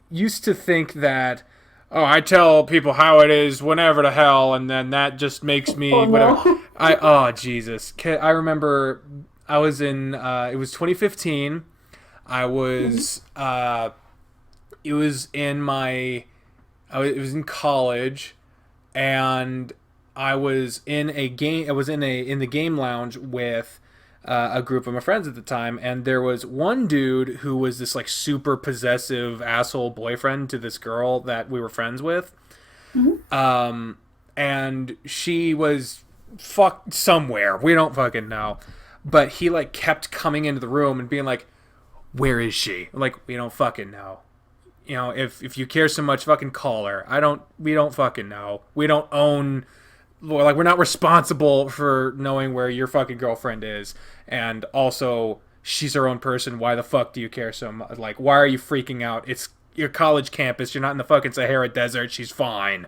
used to think that I tell people how it is whenever the hell, and then that just makes me whatever. No. Jesus. I remember I was in it was 2015. I was it was in college, and I was in a game. I was in the game lounge with a group of my friends at the time, and there was one dude who was this like super possessive asshole boyfriend to this girl that we were friends with. Mm-hmm. And she was fucked somewhere. We don't fucking know, but he like kept coming into the room and being like, "Where is she?" Like, we don't fucking know. If you care so much, fucking call her. We don't fucking know. We don't own, like, we're not responsible for knowing where your fucking girlfriend is. And also, she's her own person. Why the fuck do you care so much? Like, why are you freaking out? It's your college campus. You're not in the fucking Sahara Desert. She's fine.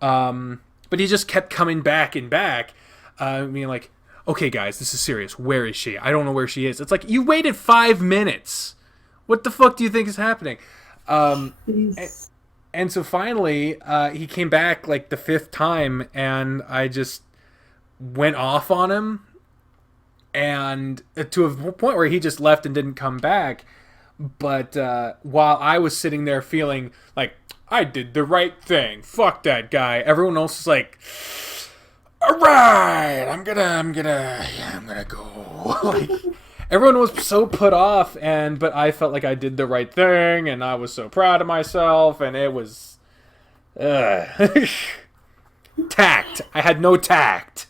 But he just kept coming back and back. Being like, okay, guys, this is serious. Where is she? I don't know where she is. It's like, you waited 5 minutes. What the fuck do you think is happening? And so finally, he came back like the 5th time, and I just went off on him, and to a point where he just left and didn't come back. But while I was sitting there feeling like I did the right thing, fuck that guy, everyone else is like, all right, I'm gonna go. Like, everyone was so put off, but I felt like I did the right thing, and I was so proud of myself, and it was tact. I had no tact.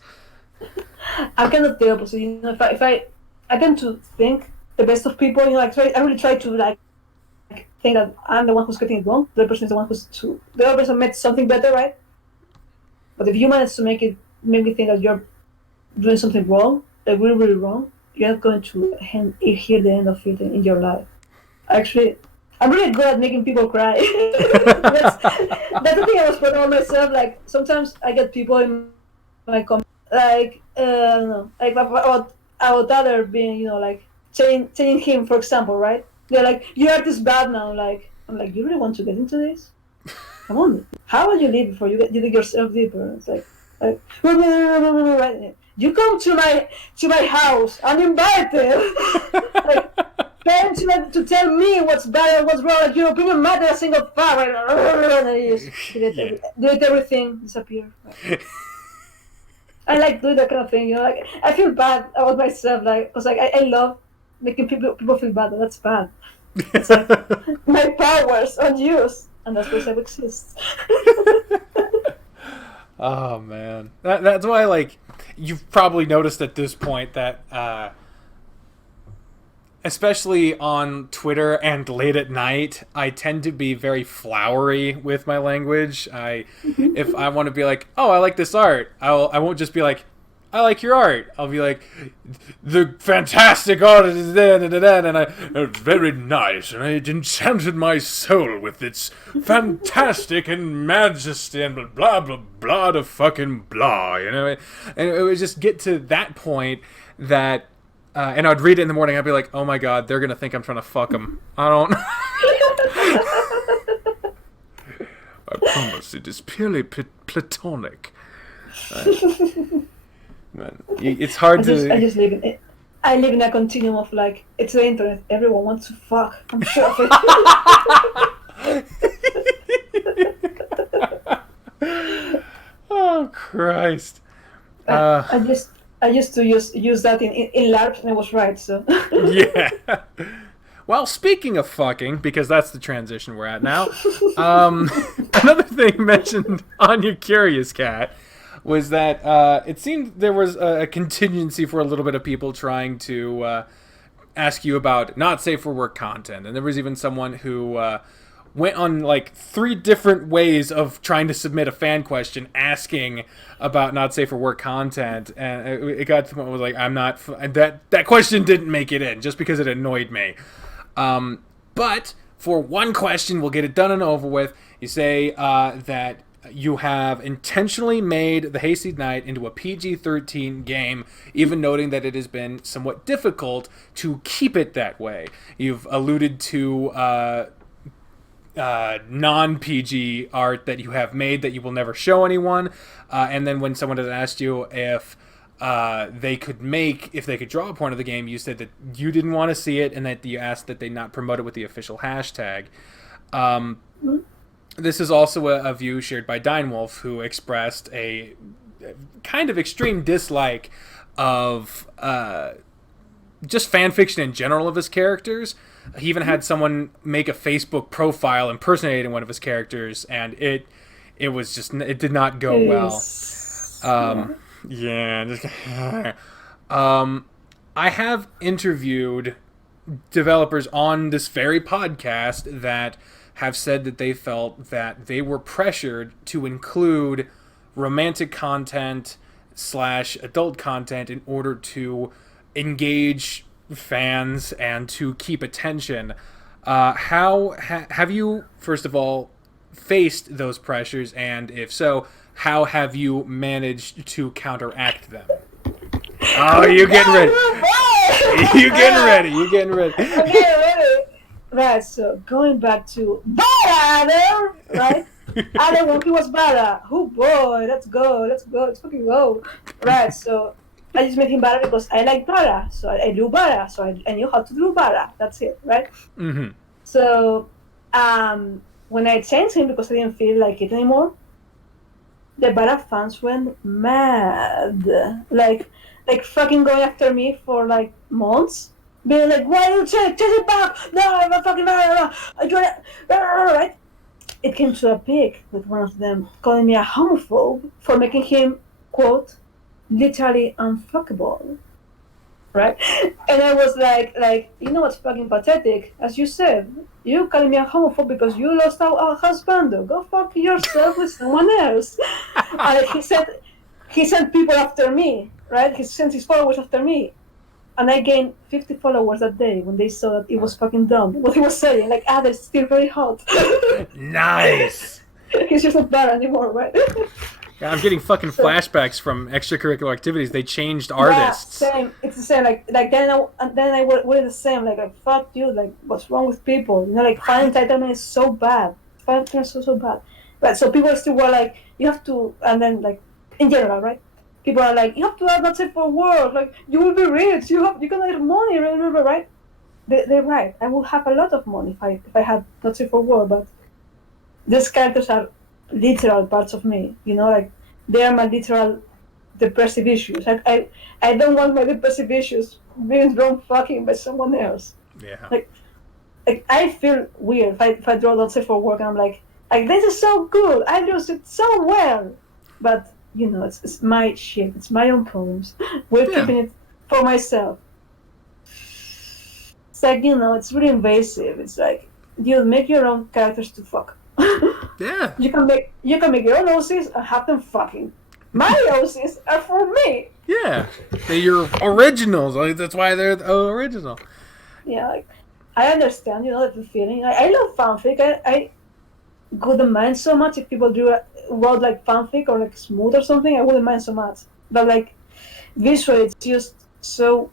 I'm kind of the opposite. If I tend to think the best of people. Like I really try to like think that I'm the one who's getting it wrong. The other person is the one the other person made something better, right? But if you manage to make me think that you're doing something wrong, like really, really wrong, you're not going to hear the end of it in your life. Actually, I'm really good at making people cry. that's the thing I was putting on myself. Like sometimes I get people in my comments, like I don't know, like about other being, like telling him, for example, right? They're like, "You are this bad now." Like I'm like, "You really want to get into this? Come on, how will you leave before you dig yourself deeper?" It's like you come to my house. I'm invited. Like, parents to tell me what's bad and what's wrong. Like, your opinion matters a single fuck. And I just delete everything, disappear. I like doing that kind of thing. Like I feel bad about myself. Like, cause like I love making people feel bad. But that's bad. It's like my power's unused, and that's why I exist. Oh man, that's why, like, you've probably noticed at this point that especially on Twitter and late at night, I tend to be very flowery with my language. If I want to be like, oh, I like this art, I won't just be like, I like your art. I'll be like, the fantastic art is there, and I, very nice, and it enchanted my soul with its fantastic and majesty and blah, blah, blah, to fucking blah, you know? And it would just get to that point that, and I'd read it in the morning, I'd be like, oh my god, they're gonna think I'm trying to fuck them. I don't... I promise, it is purely platonic. Man, it's hard to. I just live in it. I live in a continuum of like, it's the internet. Everyone wants to fuck. I'm sure of it. Oh Christ! I used to use that in LARPs, and I was right. So yeah. Well, speaking of fucking, because that's the transition we're at now. Another thing mentioned on your Curious Cat was that it seemed there was a contingency for a little bit of people trying to ask you about not safe for work content. And there was even someone who went on like 3 different ways of trying to submit a fan question asking about not safe for work content. And it got to the point where I was like, I'm not... That question didn't make it in just because it annoyed me. But for one question, we'll get it done and over with. You say that you have intentionally made the Hayseed Knight into a PG-13 game, even noting that it has been somewhat difficult to keep it that way. You've alluded to non-PG art that you have made that you will never show anyone, and then when someone has asked you if they could draw a point of the game, you said that you didn't want to see it and that you asked that they not promote it with the official hashtag. This is also a view shared by Dinewolf, who expressed a kind of extreme dislike of just fan fiction in general of his characters. He even had someone make a Facebook profile impersonating one of his characters, and it did not go well. Yeah. I have interviewed developers on this very podcast that have said that they felt that they were pressured to include romantic content / adult content in order to engage fans and to keep attention. Have you, first of all, faced those pressures, and if so, how have you managed to counteract them? Oh, you're getting ready. You're getting ready. I'm getting ready. Right, so going back to Bara, right? Adam when he was Bara. Oh boy, let's go, let's fucking go. Right, so I just made him Bara because I like Bara, so I do Bara, so I knew how to do Bara. That's it, right? Mm-hmm. So when I changed him because I didn't feel like it anymore, the Bara fans went mad, like fucking going after me for like months. Being like, why don't you take it back? No, I'm a fucking right? It came to a peak with one of them calling me a homophobe for making him, quote, literally unfuckable. Right? And I was like, you know what's fucking pathetic? As you said, you calling me a homophobe because you lost our husband. Go fuck yourself with someone else. And he sent people after me, right? He sent his followers after me. And I gained 50 followers that day when they saw that it was fucking dumb. What he was saying, like, they're still very hot. Nice! He's just not bad anymore, right? Yeah, I'm getting fucking flashbacks from extracurricular activities. They changed artists. Yeah, same. It's the same. Like then I would the same. Like, fuck you. Like, what's wrong with people? You know, like, fan entitlement is so bad. Fan entitlement is so bad. Right. So people still were like, you have to, and then like, in general, right? People are like, you have to have not safe for work. Like, you will be rich. You can have money, right? They're right. I will have a lot of money if I had not safe for work. But these characters are literal parts of me. You know, like they are my literal depressive issues. Like I don't want my depressive issues being drawn fucking by someone else. Yeah. Like I feel weird if I draw not safe for work and I'm like this is so good. I do it so well, but. You know, it's my shit. It's my own problems. We're keeping it for myself. It's like, you know, it's really invasive. It's like, you make your own characters to fuck. Yeah. You can make your own OCs and have them fucking. My OCs are for me. Yeah, they're your originals. Like, that's why they're the original. Yeah, like, I understand, the feeling. I love fanfic. I wouldn't mind so much if people wrote like fanfic or like smooth or something. I wouldn't mind so much. But like visually, it's just so.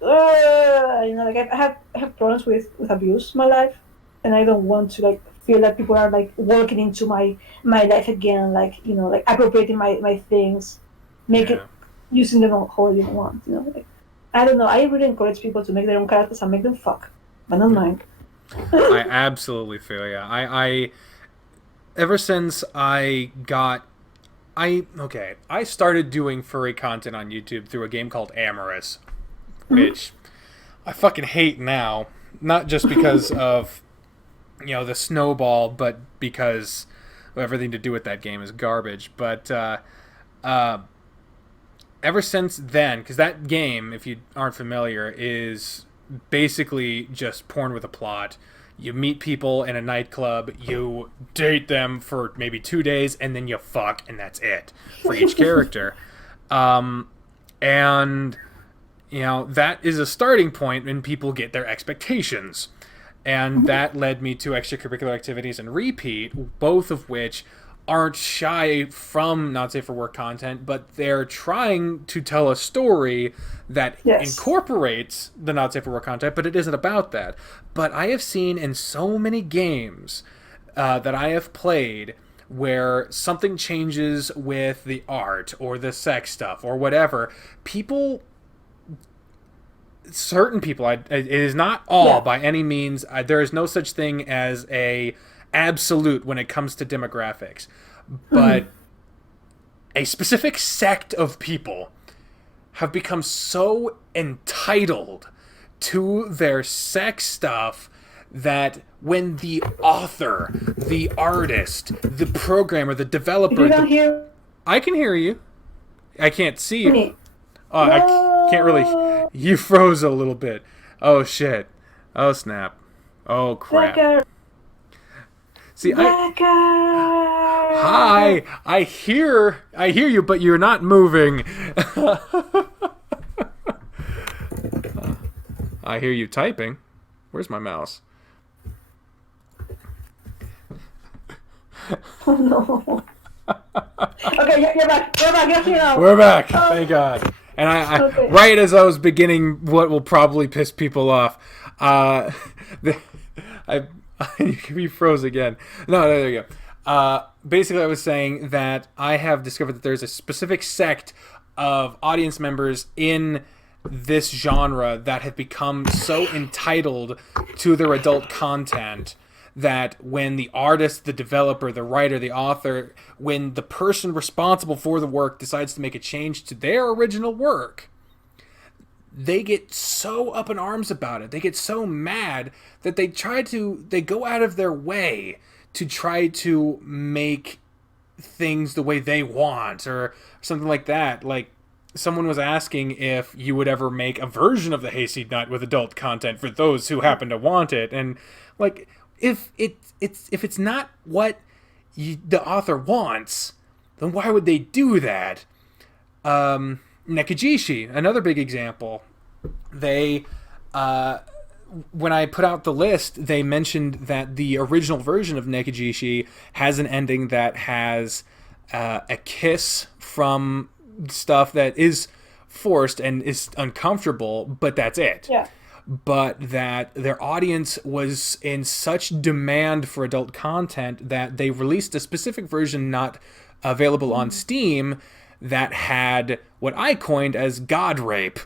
Like I have problems with abuse in my life, and I don't want to like feel that people are like walking into my life again, like like appropriating my things, make it Yeah. using them how you want. Like I don't know. I really encourage people to make their own characters and make them fuck, but not mine. I absolutely feel you. I ever since I started doing furry content on YouTube through a game called Amorous, which I fucking hate now. Not just because of the snowball, but because everything to do with that game is garbage. But ever since then, because that game, if you aren't familiar, is basically just porn with a plot. You meet people in a nightclub, you date them for maybe 2 days, and then you fuck, and that's it for each character. And that is a starting point when people get their expectations. And that led me to extracurricular activities and Repeat, both of which aren't shy from not safe for work content, but they're trying to tell a story that incorporates the not safe for work content, but it isn't about that. But I have seen in so many games that I have played where something changes with the art or the sex stuff or whatever, certain people, it is not all by any means, there is no such thing as a absolute when it comes to demographics, but a specific sect of people have become so entitled to their sex stuff that when the author, the artist, the programmer, the developer, You don't hear I can hear you. I can't see you. me. Oh, I can't really. You froze a little bit. Oh shit. Oh snap. Oh crap. Blacker. See, hi. I hear you, but you're not moving. I hear you typing. Where's my mouse? Oh no. Okay, you're back. You're back. You're here now. We're back. Thank God. And I right as I was beginning what will probably piss people off, you froze again. No, there you go. Basically, I was saying that I have discovered that there's a specific sect of audience members in this genre that have become so entitled to their adult content that when the artist, the developer, the writer, the author, when the person responsible for the work decides to make a change to their original work, they get so up in arms about it. They get so mad that they go out of their way to try to make things the way they want or something like that. Like, someone was asking if you would ever make a version of the Hayseed Knight with adult content for those who happen to want it. And, like, if it's not what the author wants, then why would they do that? Nekijishi, another big example. They, when I put out the list, they mentioned that the original version of Nekijishi has an ending that has a kiss from stuff that is forced and is uncomfortable, but that's it. Yeah. But that their audience was in such demand for adult content that they released a specific version not available on Steam that had what I coined as God rape.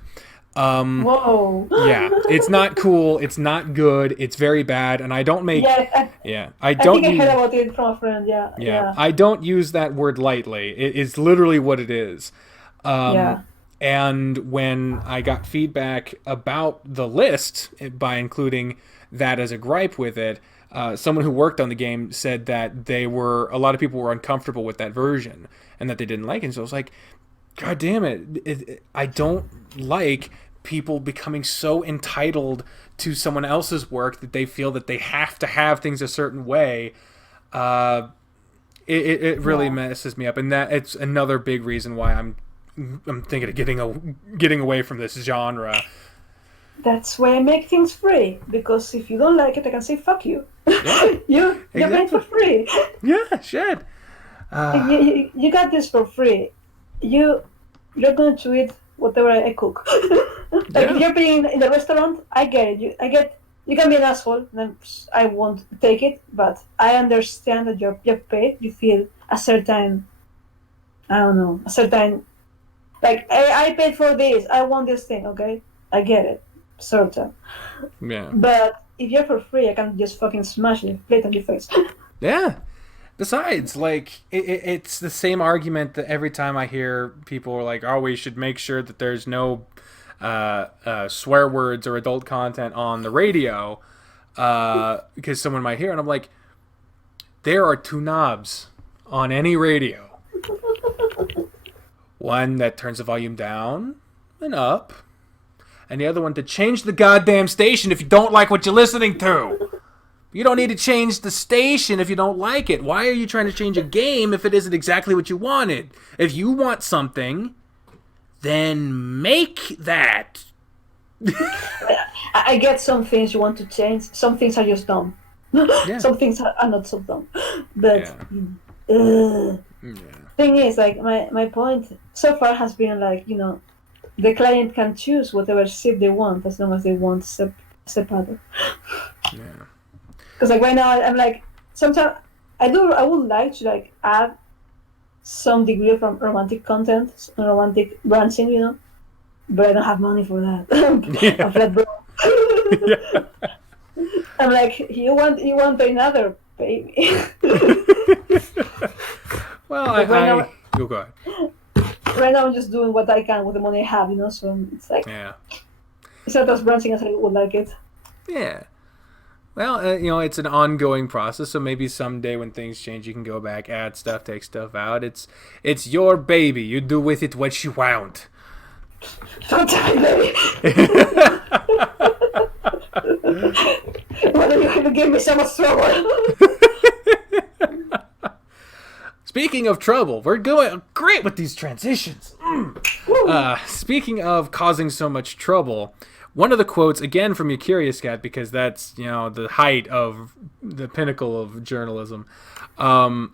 Whoa. Yeah, it's not cool. It's not good. It's very bad, and I don't make. I don't. I think I heard about it from a friend. Yeah. I don't use that word lightly. It is literally what it is. And when I got feedback about the list, by including that as a gripe with it, someone who worked on the game said that a lot of people were uncomfortable with that version and that they didn't like it. And so I was like, God damn it. I don't like people becoming so entitled to someone else's work that they feel that they have to have things a certain way. It really messes me up. And that it's another big reason why I'm I'm thinking of getting away from this genre. That's why I make things free, because if you don't like it, I can say fuck you. Yeah, You're paying exactly. for free. Yeah, shit. You got this for free. You're going to eat whatever I cook. Like if you're paying in the restaurant, I get it. You can be an asshole, and I won't take it. But I understand that you're paid. You feel a certain, I don't know, a certain, like I paid for this. I want this thing. Okay, I get it, certain. Yeah. But if you're for free, I can just fucking smash it, plate on your face. Yeah. Besides, like, it's the same argument that every time I hear people are like, oh, we should make sure that there's no swear words or adult content on the radio because someone might hear it. And I'm like, there are two knobs on any radio. One that turns the volume down and up, and the other one to change the goddamn station if you don't like what you're listening to. You don't need to change the station if you don't like it. Why are you trying to change a game if it isn't exactly what you wanted? If you want something, then make that. I get some things you want to change. Some things are just dumb. Yeah. Some things are not so dumb. But thing is, like my point so far has been like, the client can choose whatever zip they want as long as they want separate. Yeah. Because like right now I'm like, sometimes I would like to like add some degree of romantic content, romantic branching, but I don't have money for that. I'm flat broke. I'm like, you want another baby. Well, you go ahead. Right now I'm just doing what I can with the money I have, so it's like, it's not as branching as I would like it. Yeah. Well, it's an ongoing process, so maybe someday when things change, you can go back, add stuff, take stuff out. It's your baby. You do with it what you want. Don't die, baby. Why don't you even give me so much trouble? Speaking of trouble, we're going great with these transitions. Speaking of causing so much trouble, one of the quotes, again from your Curious Cat, because that's, the height of the pinnacle of journalism. You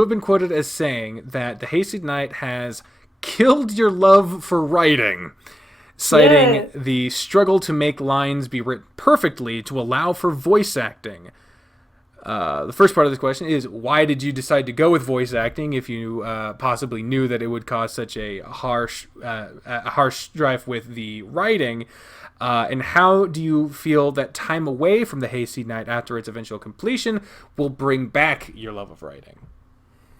have been quoted as saying that the Hayseed Knight has killed your love for writing, citing the struggle to make lines be written perfectly to allow for voice acting. The first part of this question is, why did you decide to go with voice acting if you possibly knew that it would cause such a harsh strife with the writing? And how do you feel that time away from the Hayseed Knight after its eventual completion will bring back your love of writing?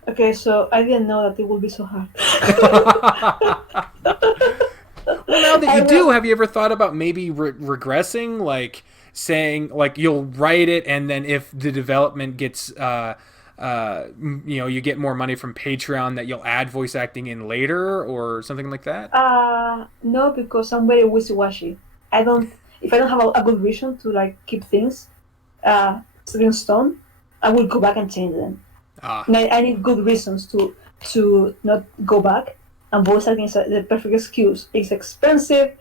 Okay, so I didn't know that it would be so hard. Well, now that you do, have you ever thought about maybe regressing, like saying, like, you'll write it, and then if the development gets, you get more money from Patreon, that you'll add voice acting in later or something like that? No, because I'm very wishy-washy. If I don't have a good reason to like keep things set in stone, I will go back and change them. And I need good reasons to not go back. And voice acting is the perfect excuse. It's expensive.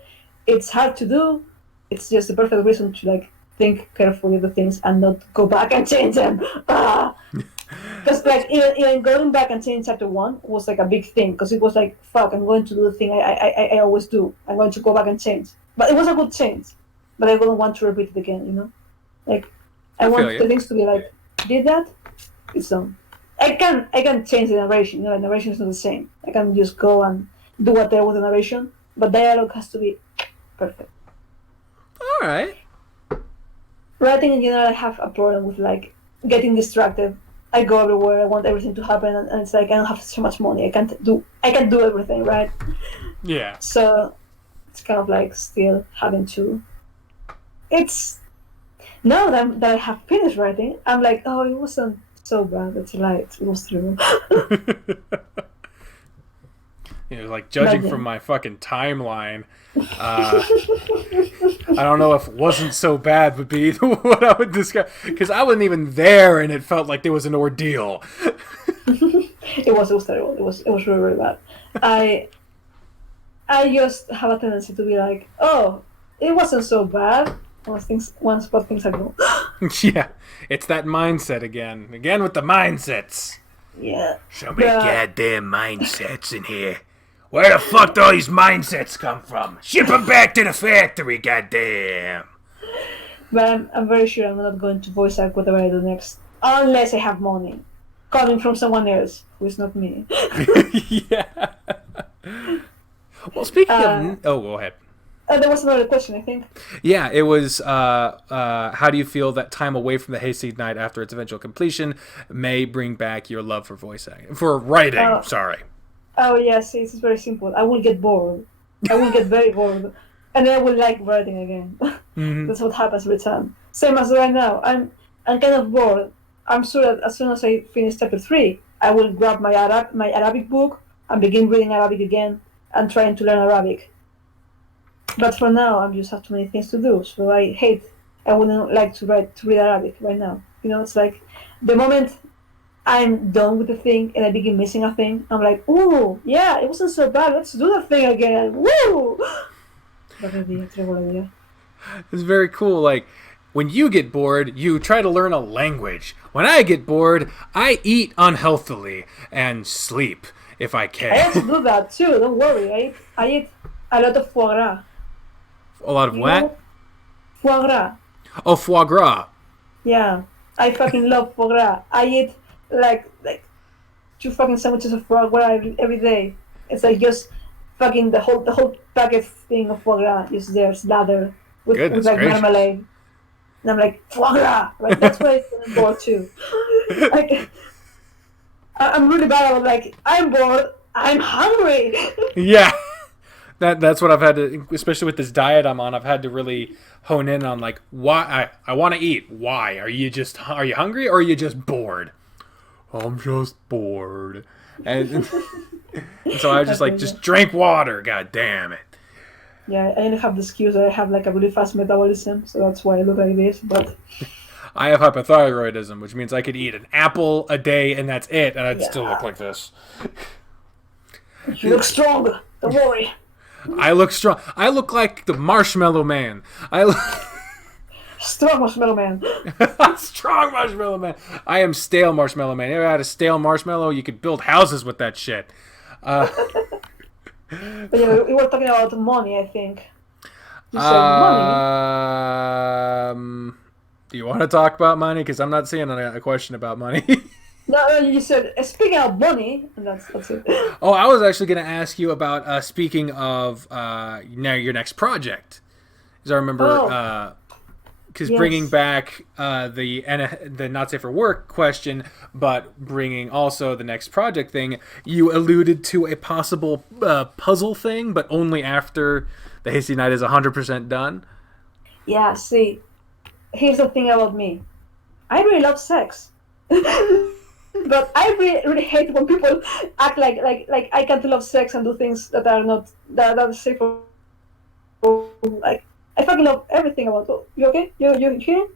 It's hard to do. It's just the perfect reason to like think carefully of the things and not go back and change them. Because like even going back and changing chapter 1 was like a big thing, because it was like, fuck, I'm going to do the thing I always do. I'm going to go back and change. But it was a good change. But I wouldn't want to repeat it again. Like I want the things to be like, did that? It's done. I can change the narration. The narration is not the same. I can just go and do whatever with the narration, but dialogue has to be perfect. All right. Writing in general, I have a problem with like getting distracted. I go everywhere. I want everything to happen, and it's like I don't have so much money. I can't do everything, right? Yeah. So it's kind of like still having to. It's now that I have finished writing, I'm like, oh, it wasn't so bad. It's right. It was true. Like judging from my fucking timeline, I don't know if wasn't so bad would be what I would describe, because I wasn't even there and it felt like there was an ordeal. It was terrible. It was really, really bad. I I just have a tendency to be like, oh, it wasn't so bad. Once but things are going. Yeah, it's that mindset again. Again with the mindsets. Yeah. So many But goddamn mindsets in here. Where the fuck do all these mindsets come from? Ship them back to the factory, goddamn. I'm very sure I'm not going to voice act whatever I do next, unless I have money coming from someone else who is not me. Yeah. Well, speaking Uh, of... Oh, go ahead. there was another question, I think. Yeah, it was how do you feel that time away from the Hayseed Knight after its eventual completion may bring back your love for voice acting? For writing, sorry. Oh yes, it's very simple. I will get bored. I will get very bored, and then I will like writing again. Mm-hmm. That's what happens every time. Same as right now. I'm kind of bored. I'm sure that as soon as I finish chapter 3, I will grab my Arabic book and begin reading Arabic again and trying to learn Arabic. But for now, I just have too many things to do. So I wouldn't like to read Arabic right now. It's like the moment I'm done with the thing and I begin missing a thing, I'm like, ooh, yeah, it wasn't so bad. Let's do the thing again. Woo! That would be a terrible idea. It's very cool. Like, when you get bored, you try to learn a language. When I get bored, I eat unhealthily and sleep if I I can. also do that too. Don't worry. I eat a lot of foie gras. A lot of You what? know? Foie gras. Oh, foie gras. Yeah, I fucking love foie gras. I eat like 2 fucking sandwiches of foie gras every day. It's like just fucking the whole packet thing of foie gras just there, slathered with Goodness like gracious. marmalade. And I'm like, foie gras! Right? That's why I'm bored too. Like, I'm really bad about like, I'm bored, I'm hungry. Yeah. That's what I've had to, especially with this diet I'm on, I've had to really hone in on like why I want to eat. Why? Are you hungry or are you just bored? I'm just bored. And so I just like just drink water, god damn it. Yeah, I only have the excuse that I have like a really fast metabolism, so that's why I look like this. But I have hypothyroidism, which means I could eat an apple a day and that's it, and I'd still look like this. you look strong. Don't worry. I look strong. I look like the Marshmallow Man. I look Strong marshmallow man. strong Marshmallow Man. I am stale Marshmallow Man. You ever had a stale marshmallow? You could build houses with that shit. But yeah, we were talking about money, I think. You said money. Do you want to talk about money? Because I'm not seeing a question about money. No, you said speaking of money, and that's it. Oh, I was actually going to ask you about speaking of now your next project. Because I remember because Yes. bringing back the not safe for work question, but bringing also the next project thing, you alluded to a possible puzzle thing, but only after the Hayseed Knight is 100% done. Yeah, see, here's the thing about me. I really love sex. But I really hate when people act like I can't love sex and do things that are not that are safe for like I fucking love everything about it. You okay? You hearing?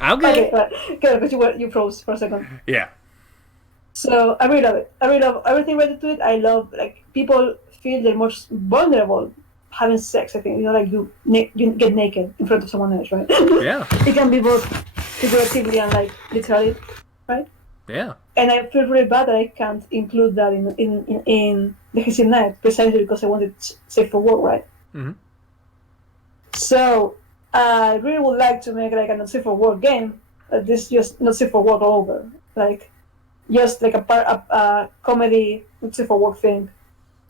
I'll get Okay, it. right. Good, because you froze for a second. Yeah. So I really love it. I really love everything related to it. I love like people feel they're most vulnerable having sex. I think like you get naked in front of someone else, right? Yeah. It can be both figuratively and like literally, right? Yeah. And I feel really bad that I can't include that in the Hayseed Knight precisely because I wanted safe for work, right? Mm-hmm. So I really would like to make like a not safe for work game. This just not safe for work all over, like just like a comedy not safe for work thing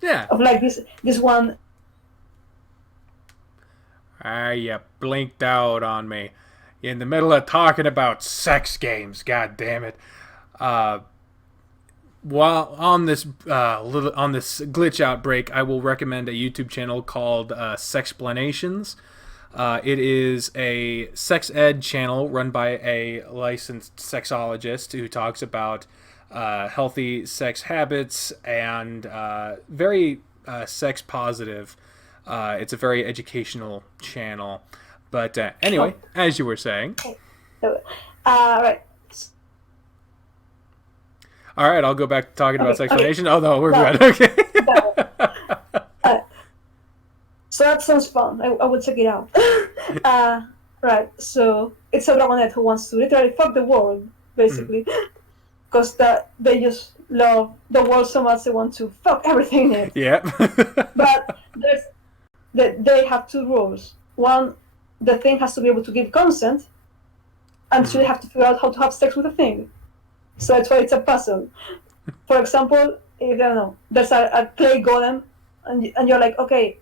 Yeah. of like this one. You blinked out on me. In the middle of talking about sex games, god damn it. While on this glitch outbreak, I will recommend a YouTube channel called Sexplanations. It is a sex ed channel run by a licensed sexologist who talks about healthy sex habits and very sex positive. It's a very educational channel. But anyway, as you were saying. Right. All right, I'll go back to talking about Okay. explanation. Oh no, we're No, good. Okay. uh, so that sounds fun. I would check it out. uh, right. So it's a dragonette who wants to literally fuck the world, Mhm. basically, because they just love the world so much they want to fuck everything in it. Yeah. But they have two rules. One, the thing has to be able to give consent, and two, they have to figure out how to have sex with the thing. So that's why it's a puzzle. For example, if I don't know, there's a clay golem, and you're like, okay,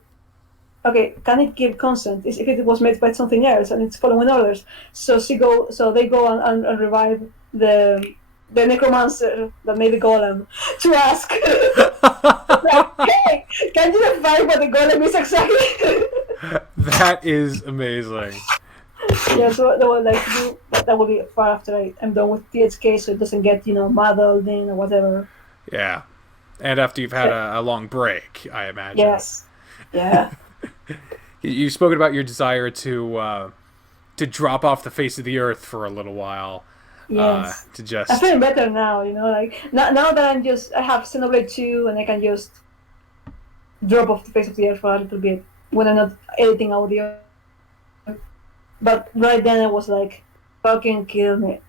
can it give consent? If it was made by something else and it's following orders, so they go and revive the necromancer that made the golem to ask, like, hey, can you define what the golem is exactly? That is amazing. Yeah, so they would like to do that will be far after I'm done with THK, so it doesn't get muddled in or whatever. Yeah. And after you've had Yeah. a long break, I imagine. Yes. Yeah. You've spoken about your desire to drop off the face of the earth for a little while. Yes. To I'm just feeling better now, like now that I have Xenoblade 2 and I can just drop off the face of the earth for a little bit when I'm not editing audio. But right then I was like, fucking kill me.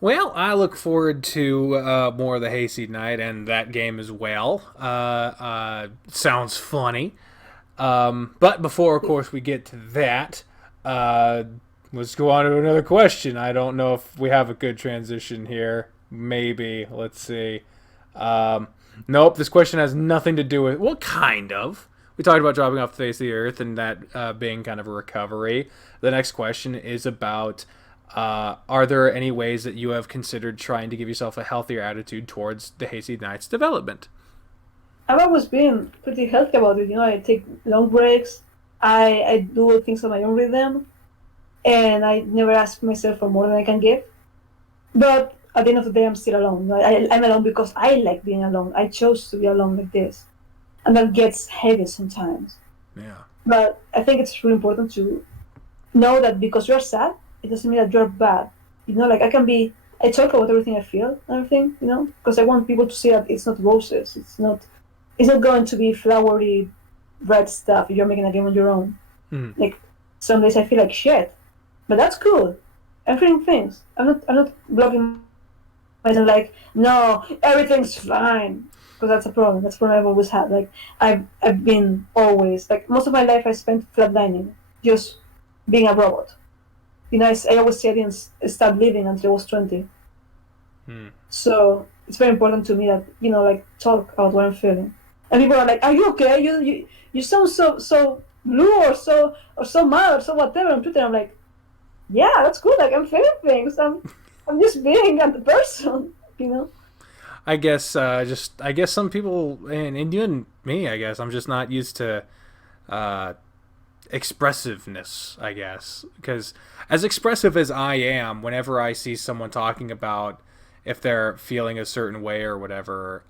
Well, I look forward to more of the Hayseed Knight and that game as well. Sounds funny. But before, of course, we get to that, let's go on to another question. I don't know if we have a good transition here. Maybe. Let's see. Nope, this question has nothing to do with... Well, kind of. We talked about dropping off the face of the earth and that being kind of a recovery. The next question is about... are there any ways that you have considered trying to give yourself a healthier attitude towards the Hayseed Knight's development? I've always been pretty healthy about it. I take long breaks. I do things on my own rhythm, and I never ask myself for more than I can give. But at the end of the day, I'm still alone. I'm alone because I like being alone. I chose to be alone like this, and that gets heavy sometimes. Yeah. But I think it's really important to know that because you're sad, it doesn't mean that you're bad. Like I talk about everything I feel and everything, because I want people to see that it's not roses. It's not going to be flowery red stuff if you're making a game on your own. Mm. Like, some days I feel like shit. But that's cool. I'm feeling things. I'm not blocking myself like, no, everything's fine. Because that's a problem. That's a problem I've always had. Like, I've been always, like, most of my life I spent flatlining, just being a robot. I always say I didn't start living until I was 20. Mm. So it's very important to me that, like, talk about what I'm feeling. And people are like, "Are you okay? You sound so blue or so mad or so whatever." On Twitter, I'm like, "Yeah, that's good. Like, I'm feeling things. I'm just being a person." I guess some people and you and me, I guess I'm just not used to expressiveness, I guess, because as expressive as I am, whenever I see someone talking about if they're feeling a certain way or whatever,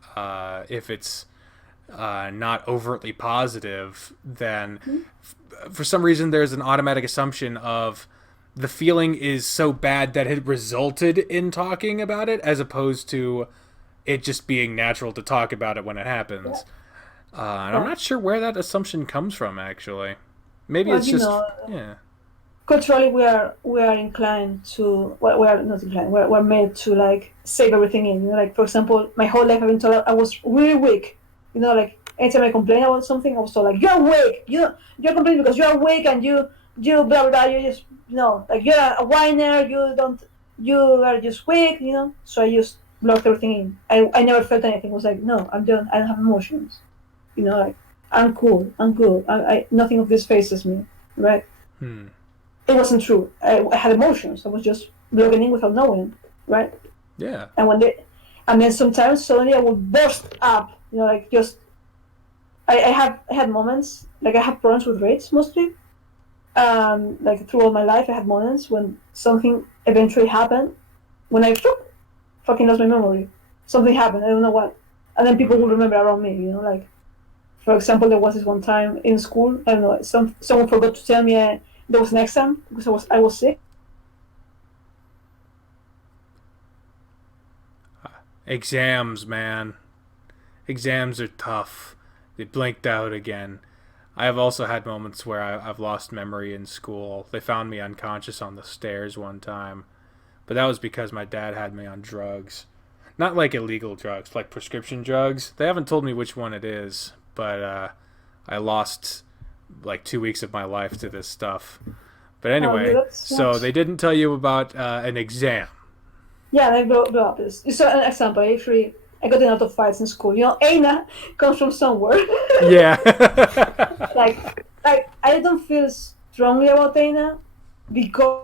if it's not overtly positive, then for some reason there's an automatic assumption of the feeling is so bad that it resulted in talking about it, as opposed to it just being natural to talk about it when it happens. And I'm not sure where that assumption comes from, actually. Maybe Well, it's just yeah. culturally we are inclined to, well, we are not inclined, we're made to like save everything in. Like, for example, my whole life I've been told I was really weak. Like, anytime I complain about something, I was told like, you're weak, you're complaining because you're weak, and you blah blah blah, you just like, you're a whiner, you are just weak. So I just blocked everything in. I never felt anything. I was like, no, I don't have emotions. Like, I'm cool, I'm good. I nothing of this phases me, right? It wasn't true. I had emotions. I was just blocking in without knowing, right? Yeah. And then sometimes suddenly I would burst up, like, just. I had moments, like, I have problems with rage mostly. Like, through all my life, I had moments when something eventually happened, when I fucking lost my memory. Something happened, I don't know what, and then people will remember around me, like. For example, there was this one time in school. I don't know. Someone forgot to tell me there was an exam because I was sick. Exams, man. Exams are tough. They blinked out again. I have also had moments where I've lost memory in school. They found me unconscious on the stairs one time, but that was because my dad had me on drugs. Not like illegal drugs, like prescription drugs. They haven't told me which one it is, but I lost like 2 weeks of my life to this stuff. But anyway, so they didn't tell you about an exam. Yeah, they blow up this. So an example, actually, I got in a lot of fights in school. You know, Aina comes from somewhere. Yeah. like I don't feel strongly about Aina because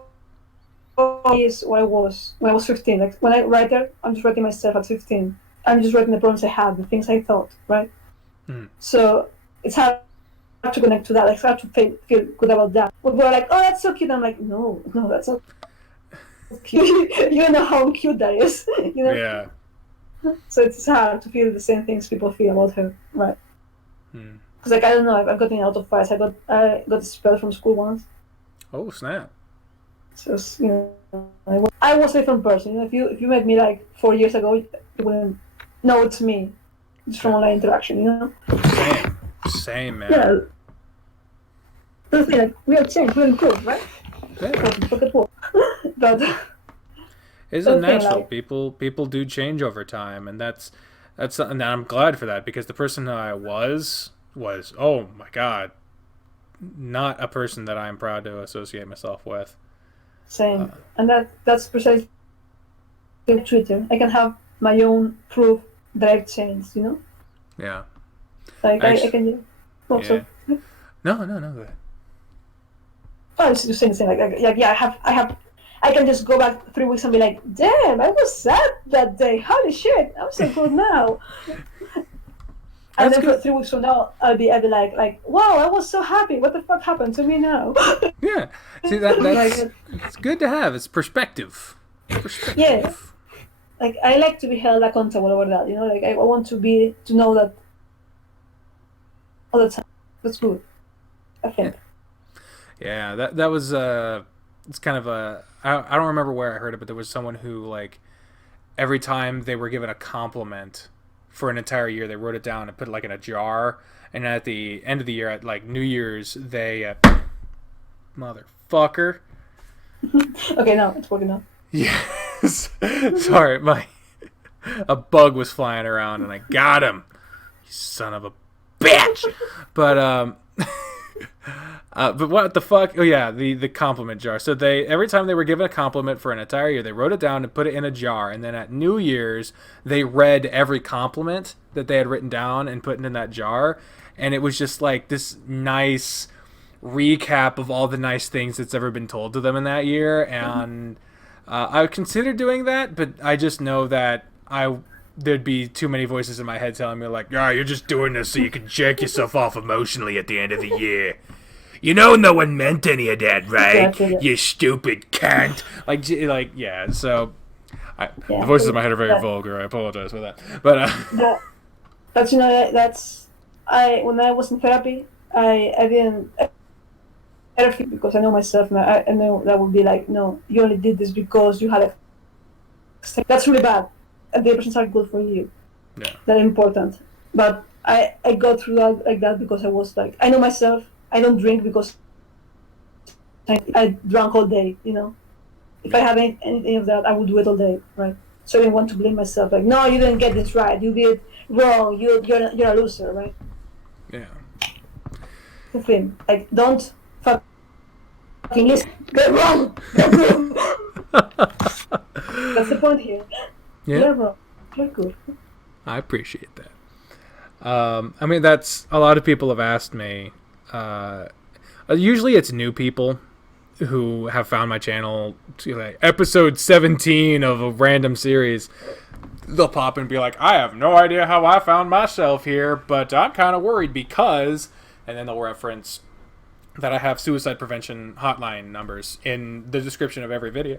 is what I was when I was 15. Like when I write there, I'm just writing myself at 15. I'm just writing the problems I had, the things I thought, right? So it's hard to connect to that. Like, it's hard to feel good about that. But we're like, oh, that's so cute. I'm like, no, that's not cute. You know how cute that is, you know? Yeah. So it's hard to feel the same things people feel about her, right? Because like I don't know, I've gotten out of fights. I got expelled from school once. Oh snap! So you know, I was a different person. You know, if you met me like 4 years ago, you wouldn't know it's me. It's from online interaction, you know. Same man. Yeah. The thing, like, we have changed, we improved, right? Yeah. But it's natural. Like, people do change over time, and that's something that I'm glad for that, because the person that I was oh my god, not a person that I'm proud to associate myself with. Same, and that's precisely Twitter. I can have my own proof that I've changed, you know. Yeah. Like actually, I can. Also. Yeah. No, go ahead. I was just saying like yeah, I can just go back 3 weeks and be like, damn, I was sad that day. Holy shit, I'm so good now. And then for 3 weeks from now, I'll be like, wow, I was so happy. What the fuck happened to me now? Yeah, see that's it's good to have. It's perspective. Yeah, like I like to be held accountable over that. You know, like I want to know that all the time. That's good, I think. Yeah, that was it's kind of a I don't remember where I heard it, but there was someone who, like, every time they were given a compliment for an entire year, they wrote it down and put it like in a jar, and at the end of the year, at like New Year's, they motherfucker. Okay, now it's working now. Yes. Sorry, a bug was flying around and I got him. You son of a bitch. But but what the fuck? Oh yeah, the compliment jar. So every time they were given a compliment for an entire year, they wrote it down and put it in a jar, and then at New Year's they read every compliment that they had written down and put it in that jar, and it was just like this nice recap of all the nice things that's ever been told to them in that year. And I would consider doing that, but I just know that there'd be too many voices in my head telling me like, "Yeah, you're just doing this so you can check yourself off emotionally at the end of the year. You know, no one meant any of that, right? Exactly. You stupid cunt." Like, yeah. So, the voices in my head are very vulgar. I apologize for that. But that's when I was in therapy, I didn't. Because I know myself, and I know that would be like, no, you only did this because you had a. That's really bad. And the emotions are good for you. Yeah. They're important. But I go through that like that because I was like, I know myself. I don't drink because I drank all day, you know. If I had anything of that, I would do it all day, right? So I didn't want to blame myself. Like, no, you didn't get this right. You did wrong. You're a loser, right? Yeah. The thing, like, don't fucking listen. Get wrong. Get wrong. That's the point here. Yeah. You're wrong. You're good. I appreciate that. I mean, that's a lot of people have asked me. Usually it's new people who have found my channel to like episode 17 of a random series. They'll pop and be like, I have no idea how I found myself here, but I'm kind of worried because, and then they'll reference that I have suicide prevention hotline numbers in the description of every video.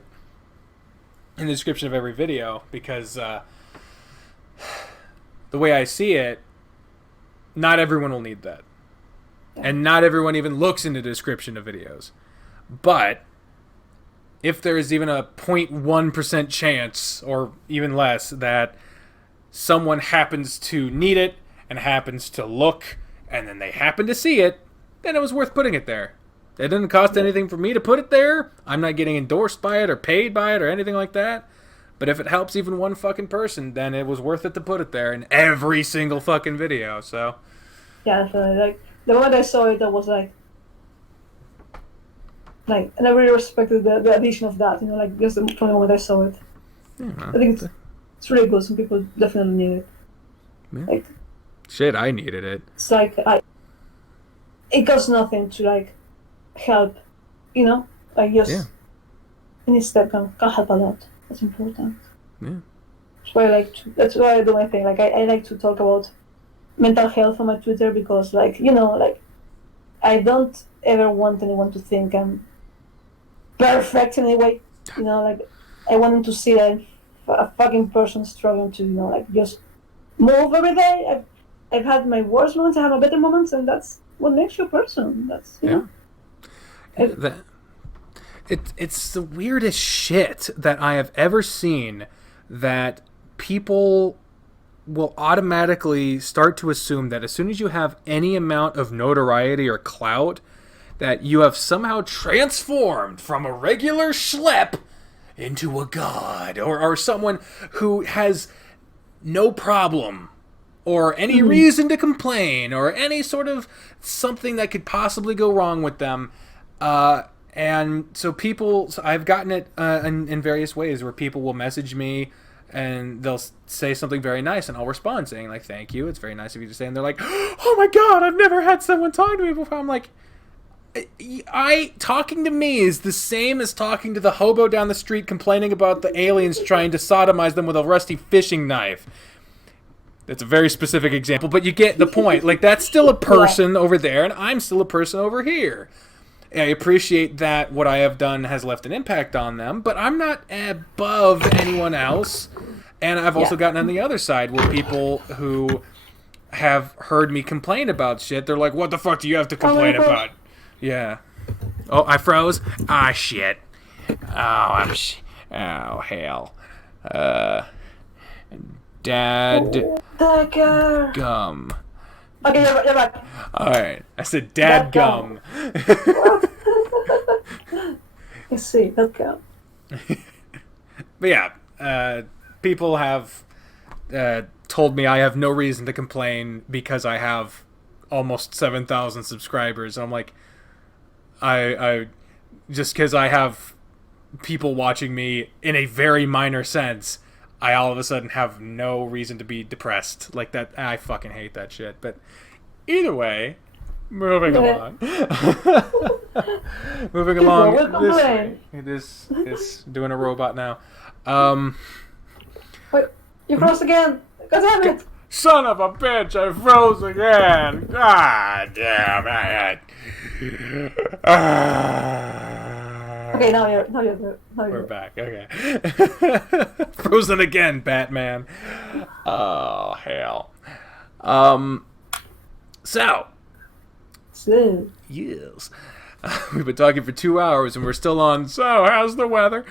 Because the way I see it, not everyone will need that. And not everyone even looks in the description of videos. But if there is even a 0.1% chance, or even less, that someone happens to need it and happens to look, and then they happen to see it, then it was worth putting it there. It didn't cost anything for me to put it there. I'm not getting endorsed by it or paid by it or anything like that. But if it helps even one fucking person, then it was worth it to put it there in every single fucking video, so. Yeah, definitely. Like, the moment I saw it, I was like, and I really respected the addition of that, like, just from the moment I saw it. Yeah, I think it's really good. Some people definitely need it. Yeah. Like, shit, I needed it. It's like, it costs nothing to, like, help, like, just any step can help a lot. That's important. Yeah. That's why I do my thing. Like, I like to talk about mental health on my Twitter because, like, I don't ever want anyone to think I'm perfect in any way. Like, I want them to see that I'm a fucking person struggling to, like, just move every day. I've had my worst moments, I have my better moments, and that's what makes you a person. That's, It's the weirdest shit that I have ever seen, that people will automatically start to assume that as soon as you have any amount of notoriety or clout, that you have somehow transformed from a regular schlep into a god, or someone who has no problem or any reason to complain or any sort of something that could possibly go wrong with them. And so I've gotten it in various ways where people will message me and they'll say something very nice and I'll respond saying, like, thank you, it's very nice of you to say. And they're like, oh my god, I've never had someone talk to me before. I'm like, talking to me is the same as talking to the hobo down the street complaining about the aliens trying to sodomize them with a rusty fishing knife. That's a very specific example, but you get the point. Like, that's still a person over there, and I'm still a person over here. I appreciate that what I have done has left an impact on them, but I'm not above anyone else. And I've also gotten on the other side where people who have heard me complain about shit, they're like, what the fuck do you have to complain about? Yeah. Oh, I froze? Ah, shit. Oh, oh, hell. Dad gum. Okay, you're back. Alright. I said dad gum. Let's see, that gum. But yeah, people have told me I have no reason to complain because I have almost 7,000 subscribers. And I'm like, I just because I have people watching me in a very minor sense, I all of a sudden have no reason to be depressed. Like that, I fucking hate that shit. But either way, moving along. Moving along. This is doing a robot now. Wait, you froze again. God damn it. Son of a bitch, I froze again. God damn it. Okay, now you're We're back. Okay. Frozen again, Batman. Oh, hell. So. Yes. We've been talking for 2 hours and we're still on, so how's the weather?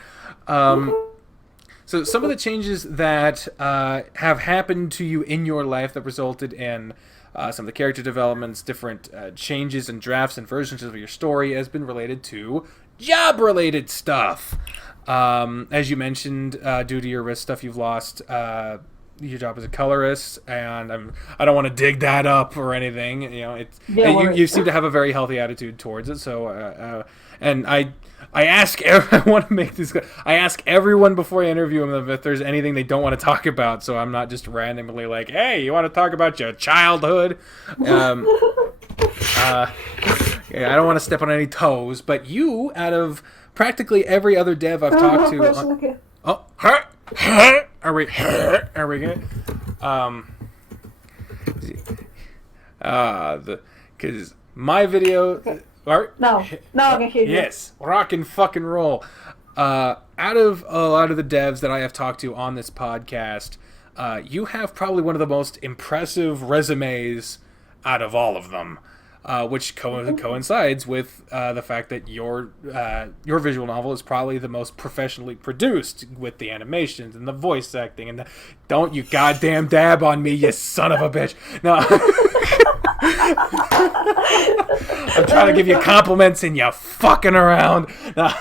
So some of the changes that have happened to you in your life that resulted in some of the character developments, different changes and drafts and versions of your story has been related to job-related stuff. As you mentioned, due to your wrist stuff, you've lost your job as a colorist, and I don't want to dig that up or anything. You seem to have a very healthy attitude towards it. So, and I ask I want to make this. I ask everyone before I interview them if there's anything they don't want to talk about. So I'm not just randomly like, hey, you want to talk about your childhood? I don't want to step on any toes, but you, out of practically every other dev I've talked to, are we good? Because my video, okay. No, I can hear you. Yes, rock and fucking roll. Out of a lot of the devs that I have talked to on this podcast, you have probably one of the most impressive resumes out of all of them. which coincides with the fact that your visual novel is probably the most professionally produced, with the animations and the voice acting and the don't you goddamn dab on me, you son of a bitch. No. I'm trying to give you compliments and you fucking around. No.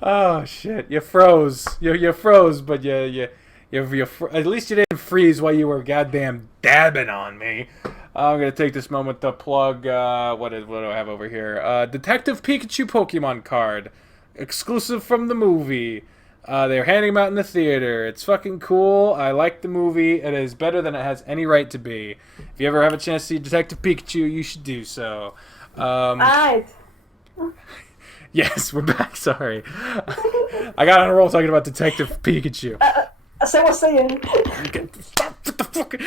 Oh shit! You froze. You froze, but you at least you didn't freeze while you were goddamn dabbing on me. I'm gonna take this moment to plug. What do I have over here? Detective Pikachu Pokemon card, exclusive from the movie. They're handing them out in the theater. It's fucking cool. I like the movie. It is better than it has any right to be. If you ever have a chance to see Detective Pikachu, you should do so. Alright. Yes, we're back. Sorry. I got on a roll talking about Detective Pikachu. As I was saying. Stop with the fucking...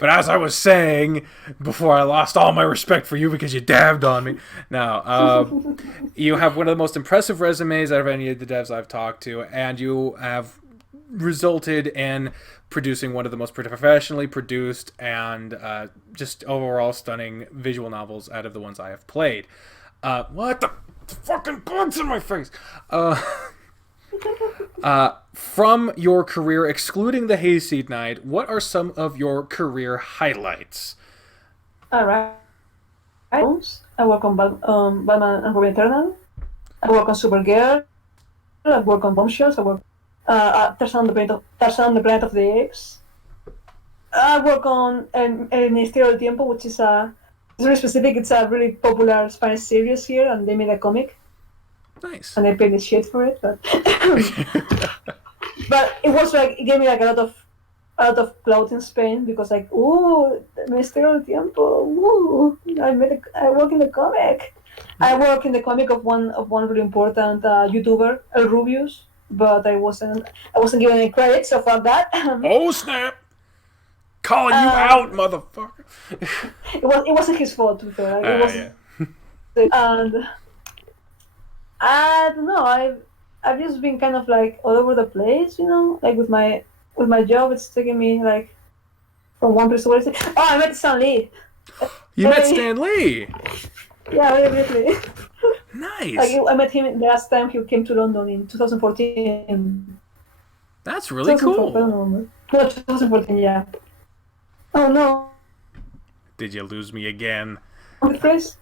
But as I was saying, before I lost all my respect for you because you dabbed on me. Now, you have one of the most impressive resumes out of any of the devs I've talked to, and you have resulted in producing one of the most professionally produced and just overall stunning visual novels out of the ones I have played. What the fucking bugs in my face? From your career, excluding the Hayseed Knight, what are some of your career highlights? Alright. I work on Batman and Robin Eternal. I work on Supergirl. I work on Bombshells. I work Tarzan the Planet of the Apes. I work on El Ministerio del Tiempo, which is it's very specific. It's a really popular Spanish series here, and they made a comic. Nice. And I paid the shit for it, but but it was like it gave me like a lot of clout in Spain because like ooh, El Ministerio del Tiempo, ooh, I work in the comic. I work in the comic of one really important YouTuber, El Rubius. But I wasn't given any credit, so fuck that. Oh snap! Calling you out, motherfucker! It wasn't his fault, to be fair. It wasn't. Yeah. And I don't know. I've just been kind of like all over the place, you know. Like with my job, it's taking me like from one place to another. Oh, I met Stan Lee. You met Stan Lee. Yeah, really briefly. Nice. Like I met him the last time he came to London in 2014. That's really cool. I don't remember. No, 2014, yeah. Oh no. Did you lose me again? Chris?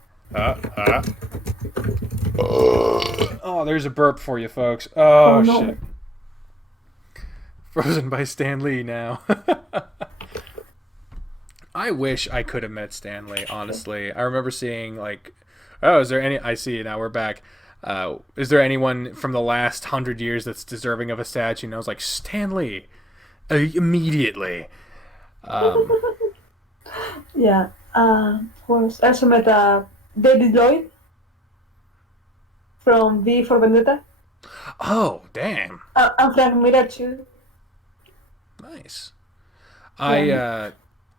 Oh, there's a burp for you, folks. Oh no. Shit. Frozen by Stan Lee now. I wish I could have met Stan Lee, honestly. I remember seeing, like, oh, is there any... I see, now we're back. Is there anyone from the last 100 years that's deserving of a statue? And I was like, Stan Lee. Immediately. Yeah. Who else? I also met David Lloyd from V for Vendetta. Oh, damn. And Frank Miller, too. Nice.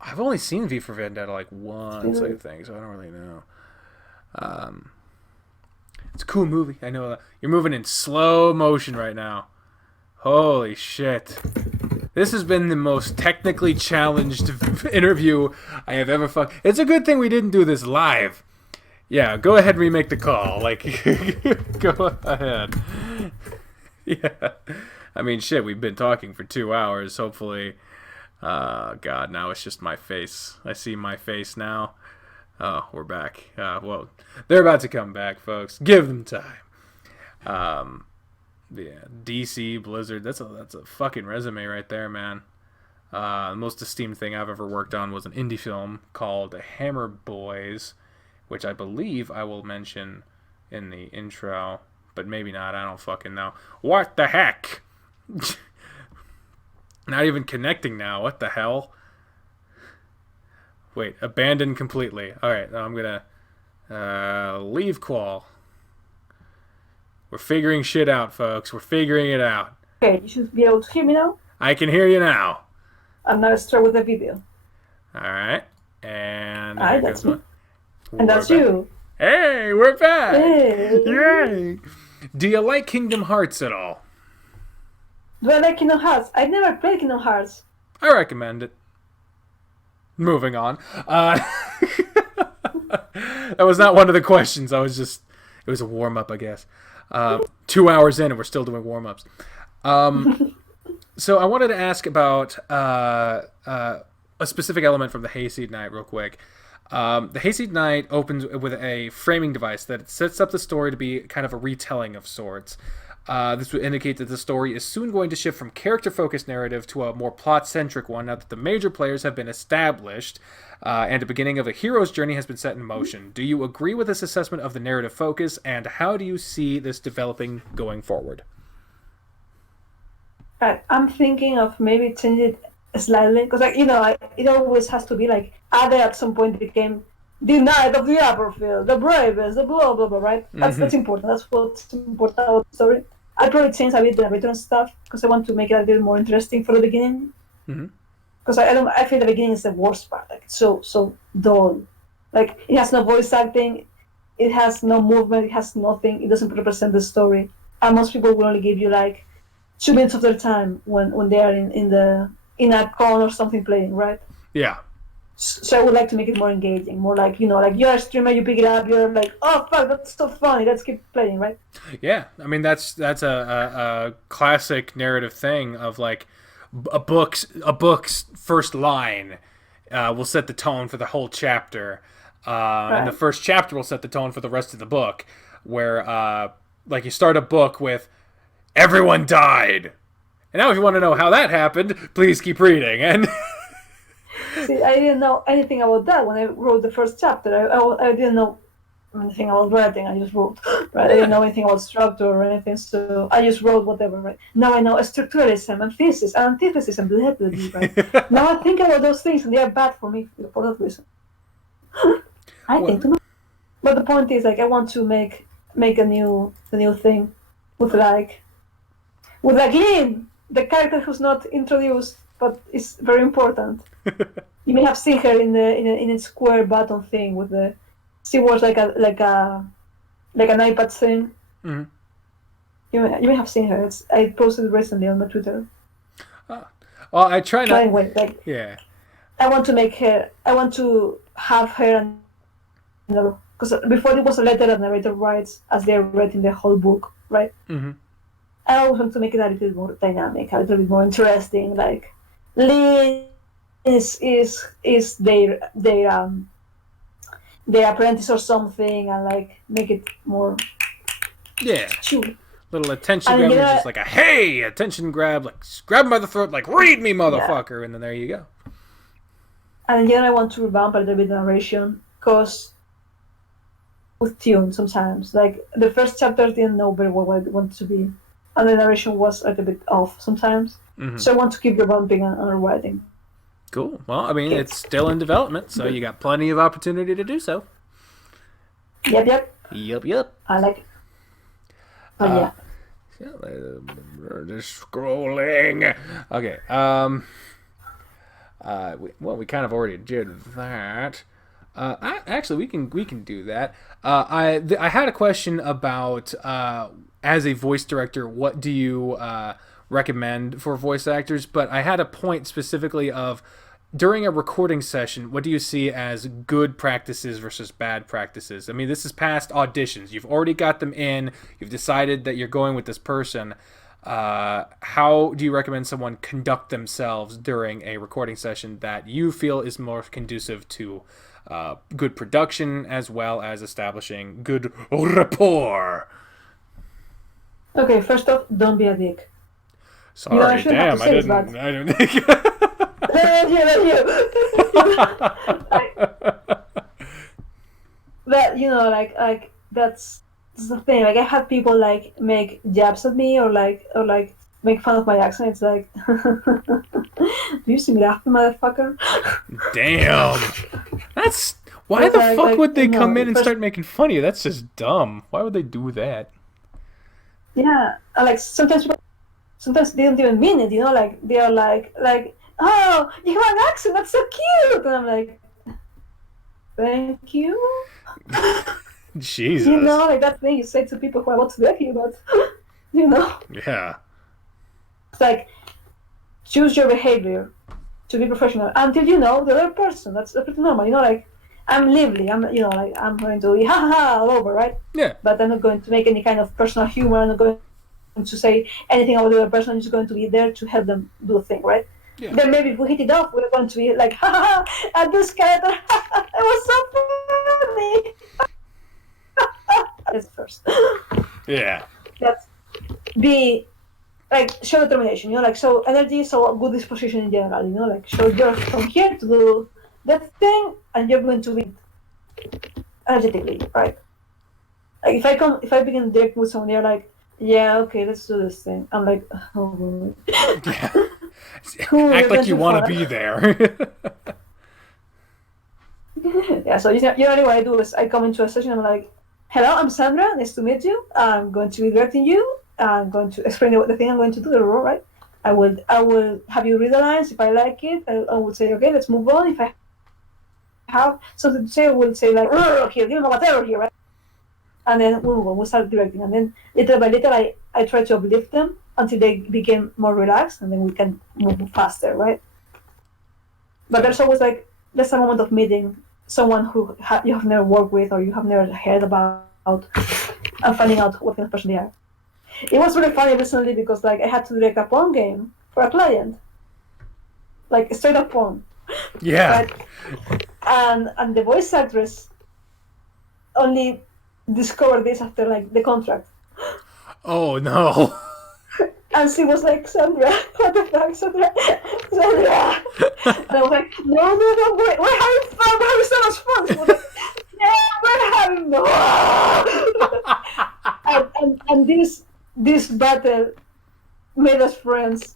I've only seen V for Vendetta like once, I think, so I don't really know. It's a cool movie. I know you're moving in slow motion right now. Holy shit. This has been the most technically challenged interview I have ever fucked. It's a good thing we didn't do this live. Yeah, go ahead and remake the call. Like, go ahead. Yeah. I mean, shit, we've been talking for 2 hours. Hopefully... God, now it's just my face. I see my face now. Oh, we're back. Well, they're about to come back, folks. Give them time. Yeah, DC, Blizzard. That's a fucking resume right there, man. The most esteemed thing I've ever worked on was an indie film called Hammer Boys, which I believe I will mention in the intro, but maybe not. I don't fucking know. What the heck? Not even connecting now. What the hell? Wait, abandoned completely. Alright, I'm gonna leave Qual. We're figuring shit out, folks. We're figuring it out. Okay, you should be able to hear me now. I can hear you now. I'm now start with the video. Alright. And Alright, that's me. And that's you. Hey, we're back! Hey. Yay! Do you like Kingdom Hearts at all? Do I like Kingdom Hearts? I've never played Kingdom Hearts. I recommend it. Moving on. That was not one of the questions. It was a warm up, I guess. 2 hours in, and we're still doing warm ups. So I wanted to ask about a specific element from the Hayseed Knight, real quick. The Hayseed Knight opens with a framing device that sets up the story to be kind of a retelling of sorts. This would indicate that the story is soon going to shift from character-focused narrative to a more plot-centric one now that the major players have been established and the beginning of a hero's journey has been set in motion. Do you agree with this assessment of the narrative focus, and how do you see this developing going forward? Right, I'm thinking of maybe changing it slightly because, like, it always has to be like Ada at some point became the Knight of the Upperfield, the bravest, the blah blah blah. Right? That's important. That's what's important about the story. I'll probably change a bit the narrator and stuff because I want to make it a little more interesting for the beginning. Because I feel the beginning is the worst part. Like, it's so dull. Like, it has no voice acting, it has no movement, it has nothing. It doesn't represent the story. And most people will only give you like 2 minutes of their time when they are in a con or something playing, right? Yeah. So I would like to make it more engaging, more like, like you're a streamer, you pick it up, you're like, oh fuck, that's so funny, let's keep playing, right? Yeah, I mean that's a classic narrative thing of like a book's first line will set the tone for the whole chapter, and the first chapter will set the tone for the rest of the book. Where like you start a book with everyone died, and now if you want to know how that happened, please keep reading. And see, I didn't know anything about that when I wrote the first chapter. I didn't know anything about writing. I just wrote, right? I didn't know anything about structure or anything, so I just wrote whatever, right? Now I know structuralism and thesis and antithesis and blah, blah, blah, right? Now I think about those things and they are bad for me for that reason. I think too much. But the point is, like, I want to make a new thing with Lynn, the character who's not introduced but is very important. You may have seen her in a square button thing with the she was like an iPad thing. Mm-hmm. You may have seen her. I posted it recently on my Twitter. Well, I try not. Anyway, yeah. I want to make her. I want to have her, because before it was a letter that narrator writes as they're writing the whole book, right? Mm-hmm. I always want to make it a little bit more dynamic, a little bit more interesting. Like, Lynn is their apprentice or something, and like make it more little attention grab, just like a hey attention grab, like grab him by the throat, like read me motherfucker, and then there you go. And then I want to revamp a little bit the narration, because with tune sometimes, like the first chapter didn't know very well what it wanted to be, and the narration was a little bit off sometimes. So I want to keep revamping and rewriting. Cool. Well, I mean, it's still in development, so you got plenty of opportunity to do so. Yep. I like it. But Just scrolling. Okay. We kind of already did that. Actually, we can do that. I had a question about as a voice director, what do you recommend for voice actors? But I had a point specifically of during a recording session, what do you see as good practices versus bad practices? I mean, this is past auditions. You've already got them in. You've decided that you're going with this person. How do you recommend someone conduct themselves during a recording session that you feel is more conducive to good production as well as establishing good rapport? Okay, first off, don't be a dick. Sorry, damn, I didn't think. But like that's the thing. Like, I had people like make jabs at me or like make fun of my accent. It's like, do you see me laughing, motherfucker? Damn, that's why the fuck would they come in and start making fun of you? That's just dumb. Why would they do that? Yeah, like sometimes they don't even mean it. Like they are like, oh, you have an accent. That's so cute. And I'm like, thank you. Jesus. Like that thing you say to people who are about to death you, but Yeah. It's like choose your behavior to be professional until you know the other person. That's pretty normal. Like I'm lively. I'm like I'm going to be ha ha ha all over, right? Yeah. But I'm not going to make any kind of personal humor. I'm not going to say anything about the other person. I'm just going to be there to help them do a thing, right? Yeah. Then maybe if we hit it off, we're going to be like ha ha ha, and this character, it was so funny. That's first. Yeah. That's be like show determination, like show energy, so good disposition in general, like show you're from here to do that thing and you're going to be energetically, right? Like if I begin direct with someone, they're like, yeah, okay, let's do this thing. I'm like, oh Yeah. cool, Act like you want to be there. Yeah, so usually what I do is I come into a session, I'm like, hello, I'm Sandra, nice to meet you. I'm going to be directing you. I'm going to explain the thing I'm going to do, the role, right? I will have you read the lines. If I like it, I will say, okay, let's move on. If I have something to say, I will say like, here, give me whatever here, right? And then we move on, we start directing. And then little by little, I try to uplift them until they become more relaxed, and then we can move faster, right? But there's always like, there's a moment of meeting someone who you have never worked with or you have never heard about and finding out what kind of person they are. It was really funny recently because like I had to direct a porn game for a client, like straight up porn. Yeah. And the voice actress only discovered this after like the contract. Oh no. And she was like, Sandra, what the fuck, Sandra? And I was like, no, we're having fun, we're having so much fun. She was like, yeah, we're having no. and this battle made us friends.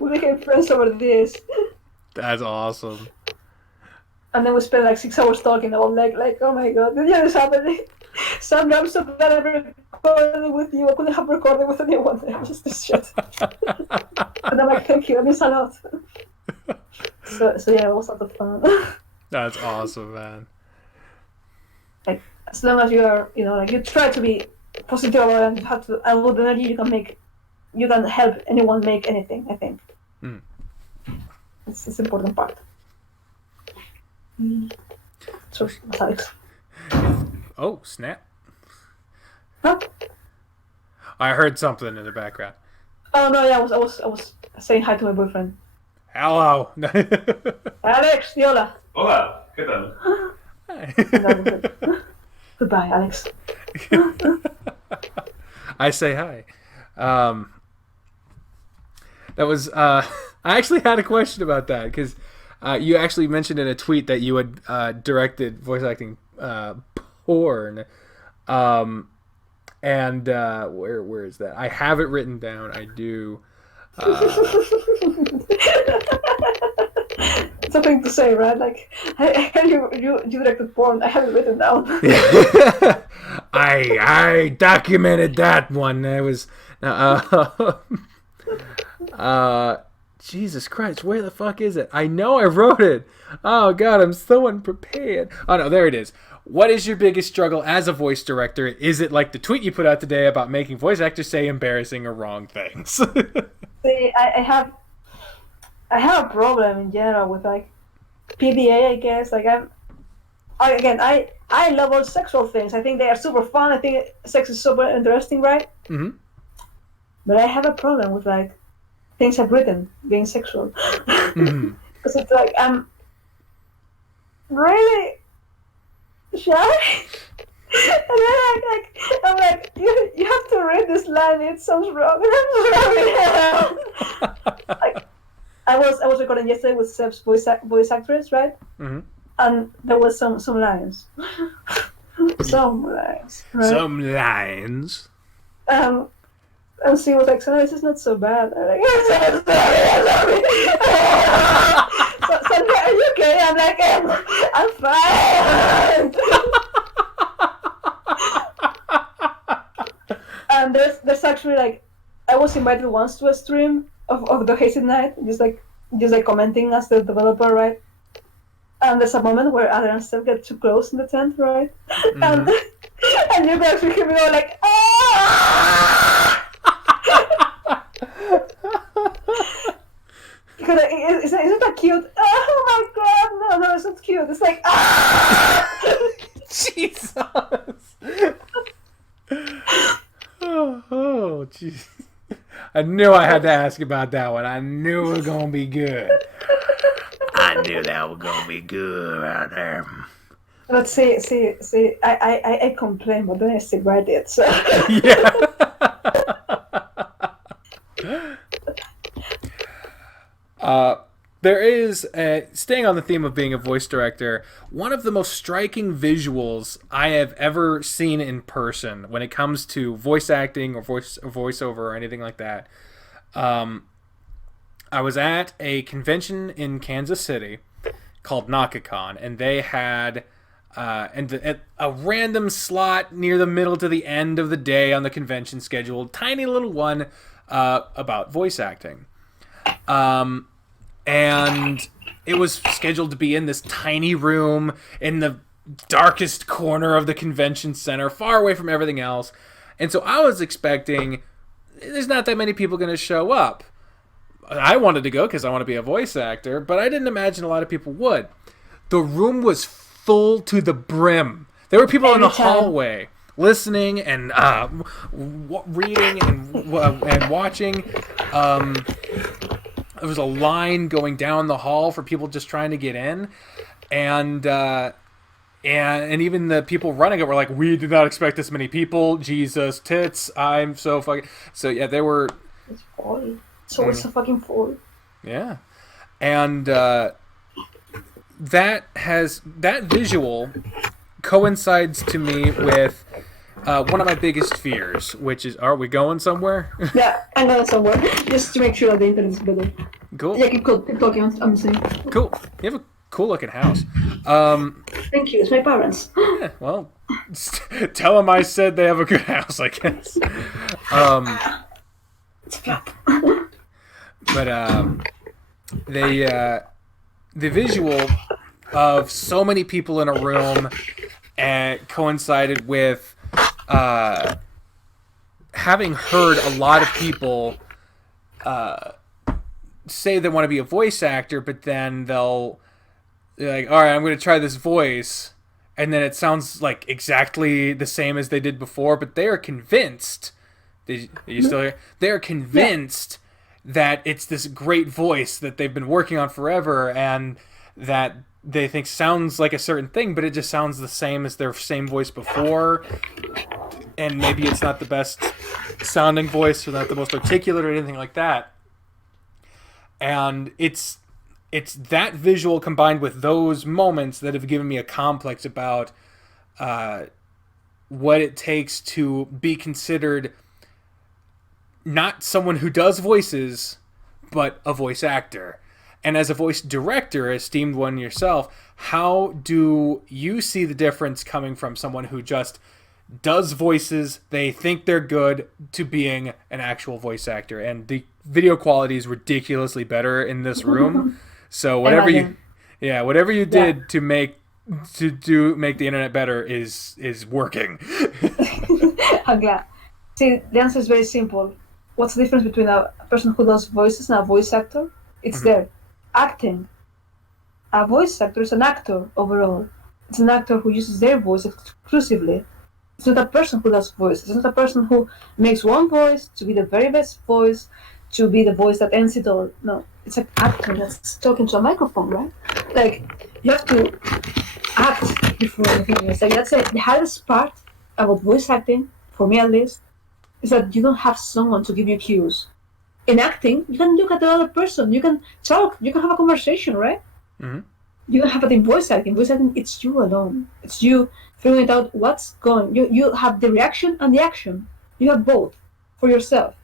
We became friends over this. That's awesome. And then we spent like 6 hours talking about like oh my god, did this happen? Sandra, I'm so glad I recorded with you. I couldn't have recorded with anyone else. Just this shit. And I'm like, thank you, I miss a lot. So yeah, it was a lot of fun. That's awesome, man. Like as long as you are, like you try to be positive about it and you have to, and with energy you can help anyone make anything, I think. It's an important part. So that's Alex. Oh, snap. Huh? I heard something in the background. Oh no, yeah, I was saying hi to my boyfriend. Hello. Alex, hola. Hola, ¿qué tal? Goodbye, Alex. I say hi. That was I actually had a question about that because you actually mentioned in a tweet that you had directed voice acting porn, and where is that? I have it written down. I do. Something to say, right? Like, you directed porn. I have it written down. I documented that one. It was Jesus Christ, where the fuck is it? I know I wrote it. Oh god, I'm so unprepared. Oh no, there it is. What is your biggest struggle as a voice director? Is it like the tweet you put out today about making voice actors say embarrassing or wrong things? See, I have a problem in general with like PDA, I guess. Like I love all sexual things. I think they are super fun. I think sex is super interesting, right? Mm-hmm. But I have a problem with like things I've written being sexual. Mm-hmm. Because it's like I'm really shy. And then I'm like, you have to read this line. It sounds wrong. Like, I was recording yesterday with Seb's voice actress, right? Mm-hmm. And there was some lines. Some lines, right? Some lines. And she was like, "So this is not so bad." I'm like, "I'm sorry. So are you okay?" I'm like, "I'm fine." And there's actually like, I was invited once to a stream of the Hayseed Knight, just like commenting as the developer, right? And there's a moment where Adrian and Steph get too close in the tent, right? Mm-hmm. And you can actually hear me go like, ah! Because isn't that cute? Oh my god, no, it's not cute. It's like, ah! Jesus. Oh, jeez. I knew I had to ask about that one. I knew it was gonna be good. I knew that was gonna be good out there. But see, I complain, but then I still write it. So. Yeah. There is, staying on the theme of being a voice director, one of the most striking visuals I have ever seen in person when it comes to voice acting or voiceover or anything like that. I was at a convention in Kansas City called NakaCon, and they had at a random slot near the middle to the end of the day on the convention schedule, tiny little one about voice acting. And it was scheduled to be in this tiny room in the darkest corner of the convention center, far away from everything else. And so I was expecting there's not that many people going to show up. I wanted to go because I want to be a voice actor, but I didn't imagine a lot of people would. The room was full to the brim. There were people in the hallway listening and reading and watching. There was a line going down the hall for people just trying to get in, and even the people running it were like, "We did not expect this many people. Jesus tits! I'm so fucking." So yeah, they were. It's full. It's always so fucking full. Yeah, and that visual coincides to me with one of my biggest fears, which is, are we going somewhere? Yeah, I'm going somewhere. Just to make sure that the internet is better. Cool. Yeah, keep talking, I'm saying. Cool. You have a cool looking house. Thank you, it's my parents. Yeah, well, tell them I said they have a good house, I guess. It's flat. But the visual of so many people in a room coincided with having heard a lot of people say they want to be a voice actor, but then they're like, all right, I'm going to try this voice, and then it sounds like exactly the same as they did before, but they are convinced. Are you still here? They are convinced that it's this great voice that they've been working on forever, and that they think sounds like a certain thing, but it just sounds the same as their same voice before. And maybe it's not the best sounding voice or not the most articulate or anything like that. And it's that visual combined with those moments that have given me a complex about what it takes to be considered not someone who does voices, but a voice actor. And as a voice director, esteemed one yourself, how do you see the difference coming from someone who just does voices, they think they're good, to being an actual voice actor? And the video quality is ridiculously better in this room. So whatever you did to make the internet better is working. I'm glad. See, the answer is very simple. What's the difference between a person who does voices and a voice actor? It's there. Acting. A voice actor is an actor overall. It's an actor who uses their voice exclusively. It's not a person who does voices. It's not a person who makes one voice to be the very best voice, to be the voice that ends it all. No, it's an actor that's talking to a microphone, right? Like, you have to act before anything else. Like, that's the hardest part about voice acting, for me at least, is that you don't have someone to give you cues. In acting, you can look at the other person, you can talk, you can have a conversation, right? Mm-hmm. You don't have it in voice acting. Voice acting, it's you alone. It's you figuring out what's going. You have the reaction and the action. You have both for yourself.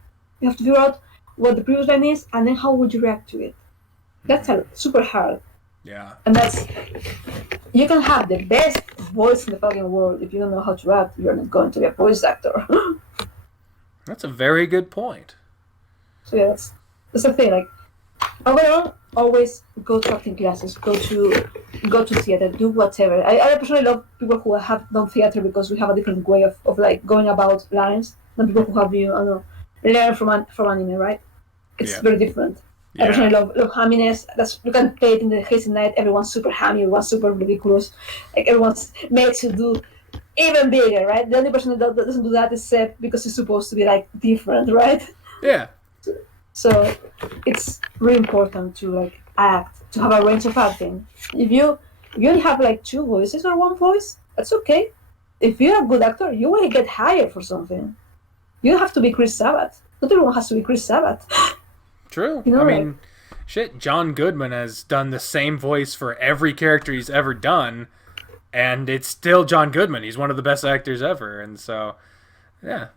You have to figure out what the previous line is, and then how would you react to it. That's super hard. Yeah. And you can have the best voice in the fucking world. If you don't know how to act, you're not going to be a voice actor. That's a very good point. So yeah, that's the thing. Like, overall, always go to acting classes, go to theater, do whatever. I personally love people who have done theater because we have a different way of like going about lines than people who have learn from anime, right? It's Yeah. very different. I Yeah. personally love hamminess. You can play it in the Hayseed Knight. Everyone's super hammy, everyone's super ridiculous. Like everyone's made to do even bigger, right? The only person that doesn't do that is Seth because he's supposed to be like different, right? Yeah. So it's really important to like act, to have a range of acting. If you only have like two voices or one voice, that's okay. If you're a good actor, you will get hired for something. You don't have to be Chris Sabat. Not everyone has to be Chris Sabat. True. You I know, like mean, shit, John Goodman has done the same voice for every character he's ever done, and it's still John Goodman. He's one of the best actors ever, and so yeah,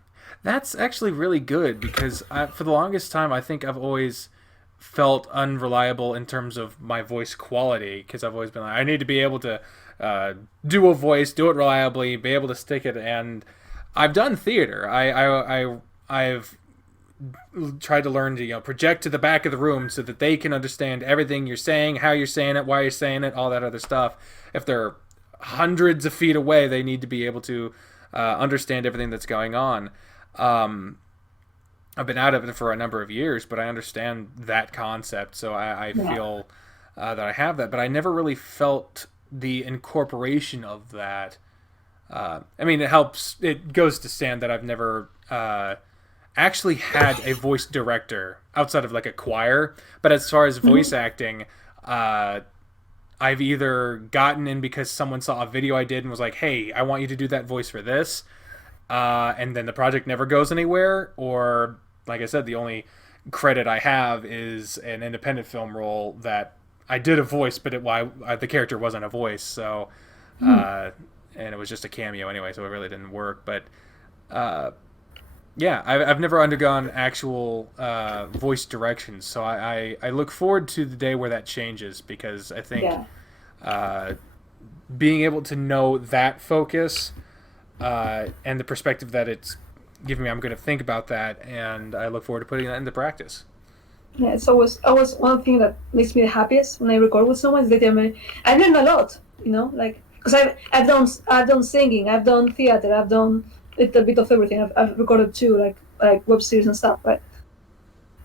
that's actually really good because for the longest time I think I've always felt unreliable in terms of my voice quality because I've always been like I need to be able to do a voice, do it reliably, be able to stick it, and I've done theater. I've tried to learn to project to the back of the room so that they can understand everything you're saying, how you're saying it, why you're saying it, all that other stuff. If they're hundreds of feet away, they need to be able to understand everything that's going on. I've been out of it for a number of years, but I understand that concept, so I feel that I have that. But I never really felt the incorporation of that. I mean, it helps. It goes to stand that I've never actually had a voice director outside of like a choir. But as far as voice acting, I've either gotten in because someone saw a video I did and was like, "Hey, I want you to do that voice for this," and then the project never goes anywhere, or like I said, the only credit I have is an independent film role that I did a voice, but the character wasn't a voice, so and it was just a cameo anyway, so it really didn't work. But yeah, I've never undergone actual voice directions, so I look forward to the day where that changes because I think being able to know that focus and the perspective that it's giving me, I'm going to think about that, and I look forward to putting that into practice. Yeah, it's always one thing that makes me the happiest when I record with someone is they tell me I learned a lot, like because I've done singing, I've done theater, I've done a little bit of everything. I've recorded too, like web series and stuff, right?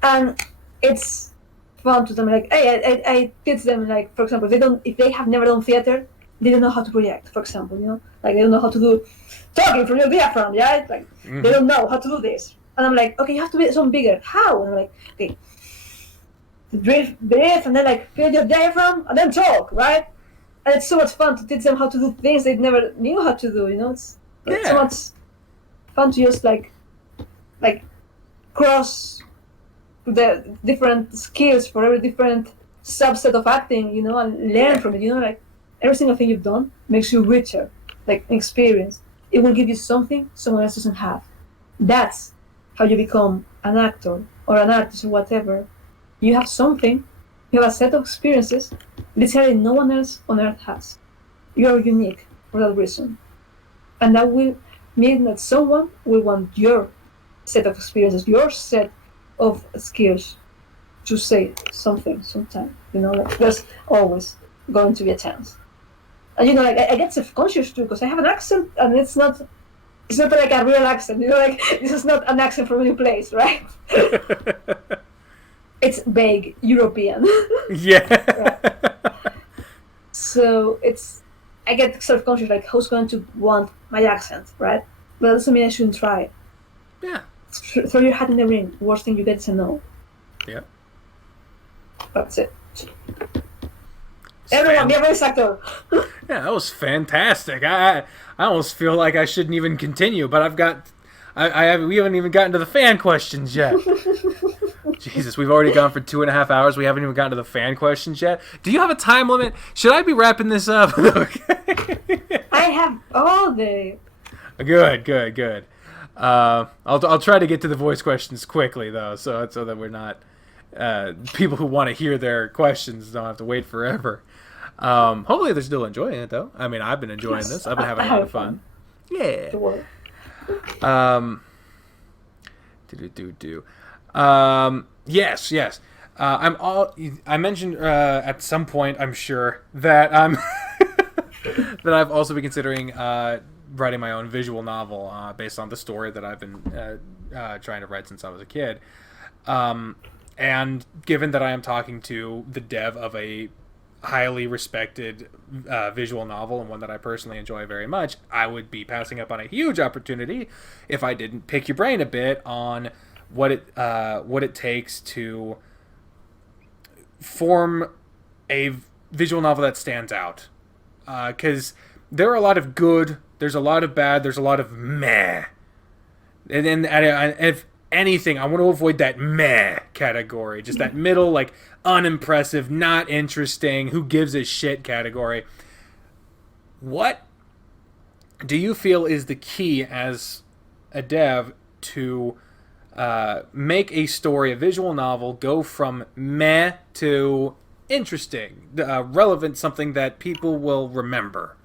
And it's fun to them. Like, hey, I teach them. Like, for example, if they have never done theater, they don't know how to project. For example, like they don't know how to do talking from your diaphragm, yeah? Like they don't know how to do this. And I'm like, okay, you have to be some bigger. How? And I'm like, okay, breathe, and then like feel your diaphragm, and then talk, right? And it's so much fun to teach them how to do things they never knew how to do. It's so much fun to just like cross the different skills for every different subset of acting, and learn from it. Like every single thing you've done makes you richer, like experience. It will give you something someone else doesn't have. That's how you become an actor or an artist or whatever. You have something, you have a set of experiences literally no one else on earth has. You are unique for that reason. And that will mean that someone will want your set of experiences, your set of skills to say something sometime. Like there's always going to be a chance. And like I get self-conscious too because I have an accent and it's not like a real accent. Like this is not an accent from any place, right? It's vague European. Yeah. Right. So I get self-conscious, like who's going to want my accent, right? But that doesn't mean I shouldn't try. Yeah. Throw your hat in the ring. Worst thing you get is a no. Yeah. That's it. Everyone, be a voice actor. Yeah, that was fantastic. I almost feel like I shouldn't even continue, but we haven't even gotten to the fan questions yet. Jesus, we've already gone for 2.5 hours. We haven't even gotten to the fan questions yet. Do you have a time limit? Should I be wrapping this up? I have all day. Good. I'll try to get to the voice questions quickly though, so that we're not people who want to hear their questions don't have to wait forever. Hopefully they're still enjoying it though. I mean, I've been enjoying this. I've been having a lot of fun. Yeah. Yes. I mentioned at some point, I'm sure that that I've also been considering writing my own visual novel based on the story that I've been trying to write since I was a kid. And given that I am talking to the dev of a highly respected visual novel and one that I personally enjoy very much, I would be passing up on a huge opportunity if I didn't pick your brain a bit on what it takes to form a visual novel that stands out. Because there are a lot of good, there's a lot of bad, there's a lot of meh. And then if anything, I want to avoid that meh category. Just that middle, like, unimpressive, not interesting, who gives a shit category. What do you feel is the key as a dev to make a story, a visual novel, go from meh to interesting, relevant, something that people will remember?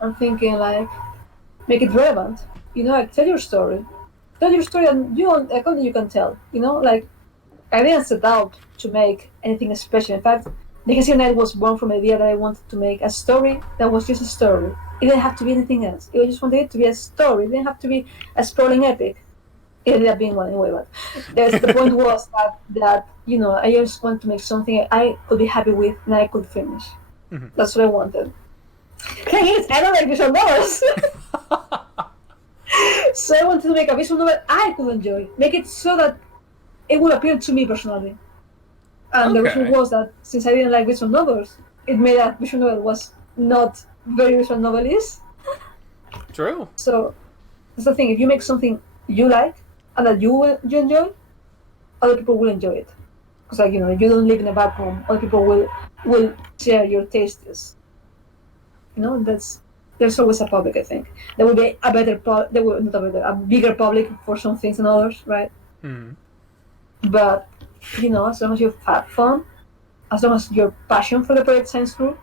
I'm thinking like, make it relevant. Like tell your story. Tell your story, and only you can tell. Like I didn't set out to make anything special. In fact, the Hayseed Knight was born from the idea that I wanted to make a story that was just a story. It didn't have to be anything else. I just wanted it to be a story. It didn't have to be a sprawling epic. It ended up being one anyway, but the point was that I just wanted to make something I could be happy with and I could finish. Mm-hmm. That's what I wanted. Thing is, I don't like visual novels. So I wanted to make a visual novel I could enjoy. Make it so that it would appeal to me personally. And the reason was that since I didn't like visual novels, it made a visual novel was not very visual novelist. True. So that's the thing. If you make something you like and that you enjoy, other people will enjoy it. Because you don't live in a vacuum. Other people will share your tastes. There's always a public. I think there will be a bigger public for some things than others, right? Mm-hmm. But as long as you have fun, as long as your passion for the project shines through,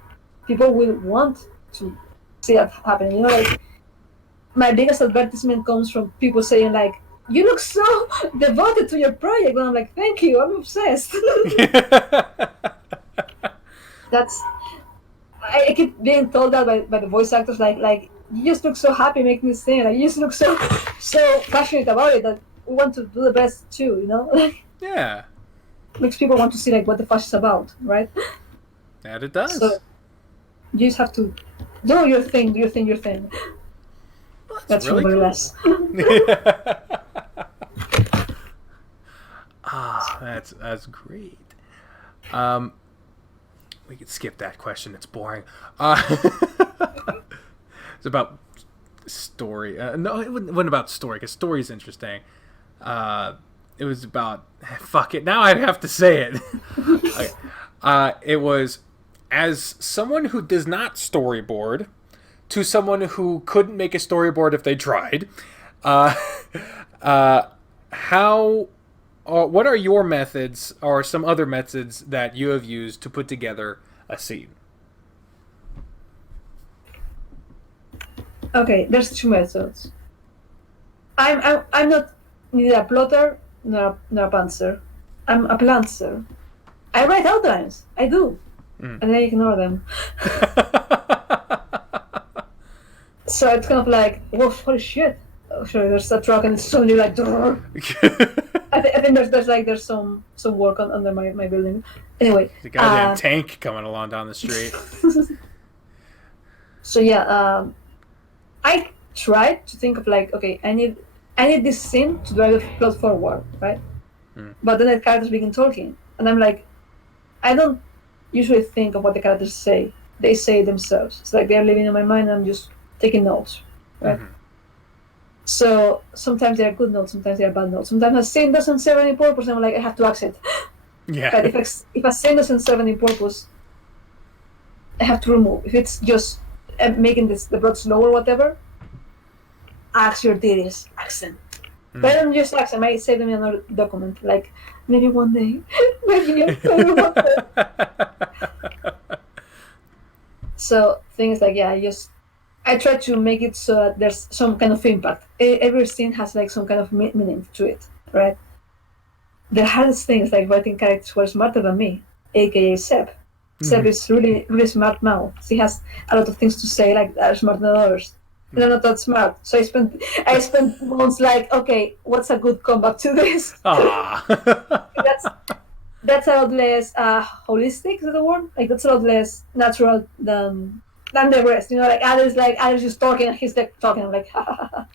people will want to see that happen. Like my biggest advertisement comes from people saying like, "You look so devoted to your project," and I'm like, "Thank you, I'm obsessed." I keep being told that by the voice actors, like you just look so happy making this thing, like you just look so passionate about it that we want to do the best too, Yeah. Makes people want to see like what the fuss is about, right? That it does. So you just have to do your thing. Well, that's really cool. Less. That's great. We could skip that question. It's boring. It's about story. No, it wasn't about story because story is interesting. It was about fuck it. Now I'd have to say it. Okay. It was as someone who does not storyboard to someone who couldn't make a storyboard if they tried. What are your methods or some other methods that you have used to put together a scene? Okay, there's two methods. I'm not neither a plotter nor a pantser. I'm a plantser. I write outlines. I do, and I ignore them. So it's kind of like, whoa, holy shit! Oh, sorry, there's a truck and it's suddenly like. I think there's some work under my building. Anyway, the goddamn tank coming along down the street. So yeah, I tried to think of like, okay, I need this scene to drive the plot forward, right? But then the characters begin talking, and I'm like, I don't usually think of what the characters say. They say it themselves. It's like they're living in my mind, and I'm just taking notes, right? Mm-hmm. So sometimes they are good notes, sometimes they are bad notes. Sometimes a scene doesn't serve any purpose, and I'm like, I have to accent. Yeah. But if a scene doesn't serve any purpose, I have to remove. If it's just making the plot slow or whatever, ask your theories, accent. But I don't just accent. I save them in another document. Like maybe one day, maybe one day. So things like I try to make it so that there's some kind of impact. Every scene has like some kind of meaning to it, right? The hardest thing is like writing characters who are smarter than me, aka Seb. Seb is really, really smart now. He has a lot of things to say like that are smarter than others. and I'm not that smart. So I spent months like, okay, what's a good comeback to this? Ah. That's a lot less holistic, is that the word? Like that's a lot less natural than the rest. You know, like others just talking and he's like talking. I'm like, ha ha ha.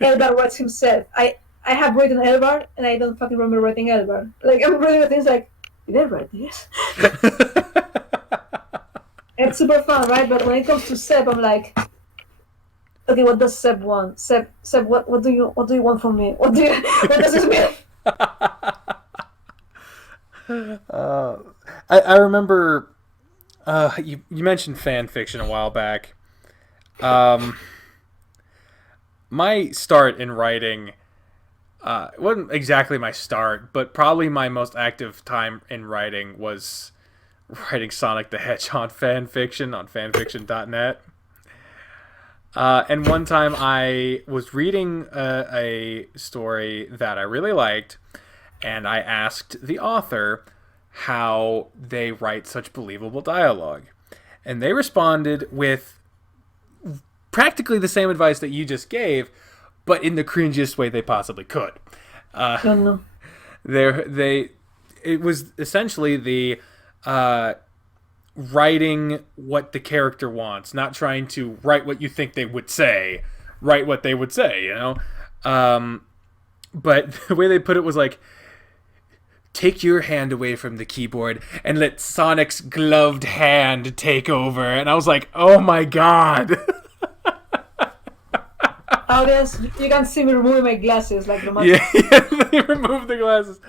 Elbar writes himself. I have written Elbar and I don't fucking remember writing Elbar. Like I'm reading things like, did I write this? It's super fun, right? But when it comes to Seb, I'm like, okay, what does Seb want? Seb, what do you want from me? What does this mean? I remember you mentioned fan fiction a while back. My start in writing it wasn't exactly my start, but probably my most active time in writing was writing Sonic the Hedgehog fan fiction on fanfiction.net. And one time I was reading a story that I really liked, and I asked the author how they write such believable dialogue. And they responded with practically the same advice that you just gave, but in the cringiest way they possibly could. No. It was essentially the writing what the character wants, not trying to write what you think they would say, write what they would say, you know? But the way they put it was like, take your hand away from the keyboard and let Sonic's gloved hand take over. And I was like, oh my god. Audience, you can see me removing my glasses like the man. Yeah, they removed the glasses.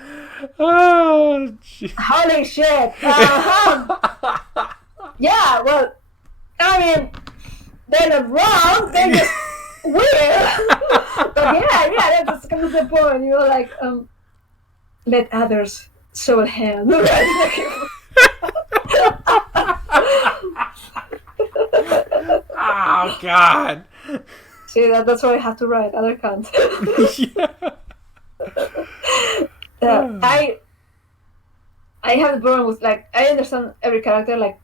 Oh, geez. Holy shit! Yeah, well, I mean, they're not wrong. They're just weird. But yeah, that's kind of the point. You know, like, let others show a hand. Oh god. See, that's why I have to write. Other can't. Yeah. I have a problem with, like, I understand every character, like,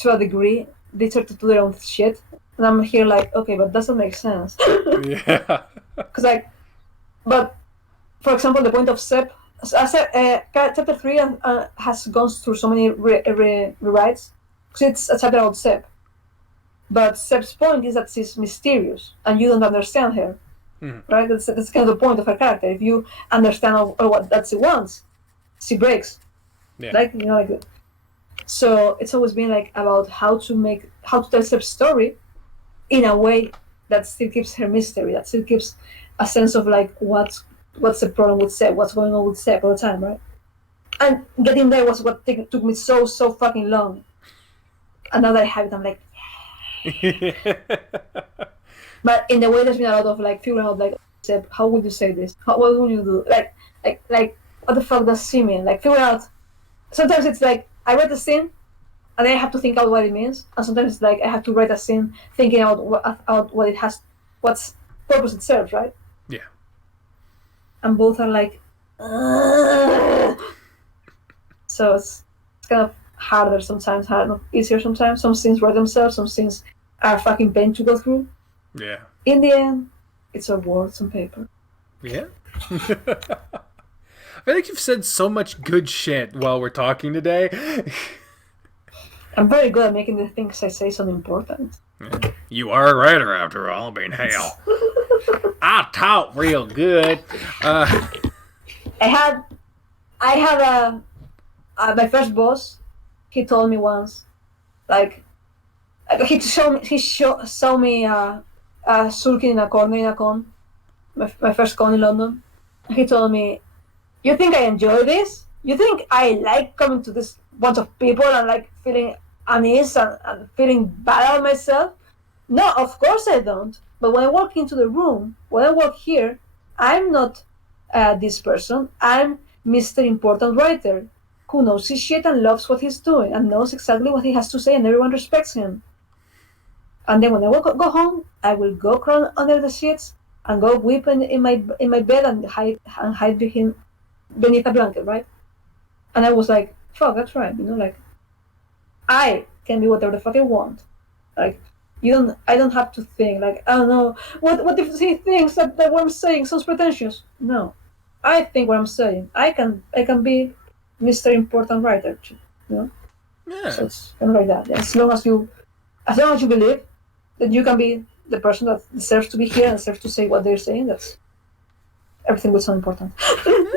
to a degree. They try to do their own shit. And I'm here like, okay, but doesn't make sense. Yeah. Because, like, but, for example, the point of Sep, chapter 3 has gone through so many rewrites. Because it's a chapter about Sep. But Sep's point is that she's mysterious, and you don't understand her. Right? That's kind of the point of her character. If you understand what that she wants, she breaks. Yeah. Like, you know, like that. So it's always been like about how to tell Sep's story in a way that still keeps her mystery, that still keeps a sense of like what's the problem with Sep, what's going on with Sep all the time, right? And getting there was what took me so fucking long. And now that I have it, I'm like, but in the way there's been a lot of like figuring out like, Sep, how would you say this? What would you do? Like what the fuck does she mean? Like figuring out. Sometimes it's like I write a scene, and then I have to think out what it means. And sometimes it's like I have to write a scene thinking out what it has, what's purpose it serves, right? Yeah. And both are like, so it's kind of harder sometimes, easier sometimes. Some scenes write themselves, some scenes are fucking pain to go through. Yeah. In the end, it's all words on paper. Yeah. I feel like you've said so much good shit while we're talking today. I'm very good at making the things I say sound important. Yeah. You are a writer after all. I mean, hell. I talk real good. I had my first boss. He told me once, like, he saw me sulking in a corner in a con, my first con in London. He told me, "You think I enjoy this? You think I like coming to this bunch of people and like feeling unease and feeling bad about myself? No, of course I don't. But when I walk into the room, when I walk here, I'm not this person. I'm Mr. Important Writer, who knows his shit and loves what he's doing and knows exactly what he has to say, and everyone respects him. And then when I go home, I will go crawl under the sheets and go weep in my bed and hide beneath a blanket, right?" And I was like, "Fuck, that's right. You know, like, I can be whatever the fuck I want. Like, I don't have to think like, I don't know, what if he thinks that what I'm saying sounds pretentious? No, I think what I'm saying. I can be Mr. Important Writer too, you know. Yeah. So it's kind of like that. As long as you believe that you can be the person that deserves to be here and deserves to say what they're saying, that's everything will sound important.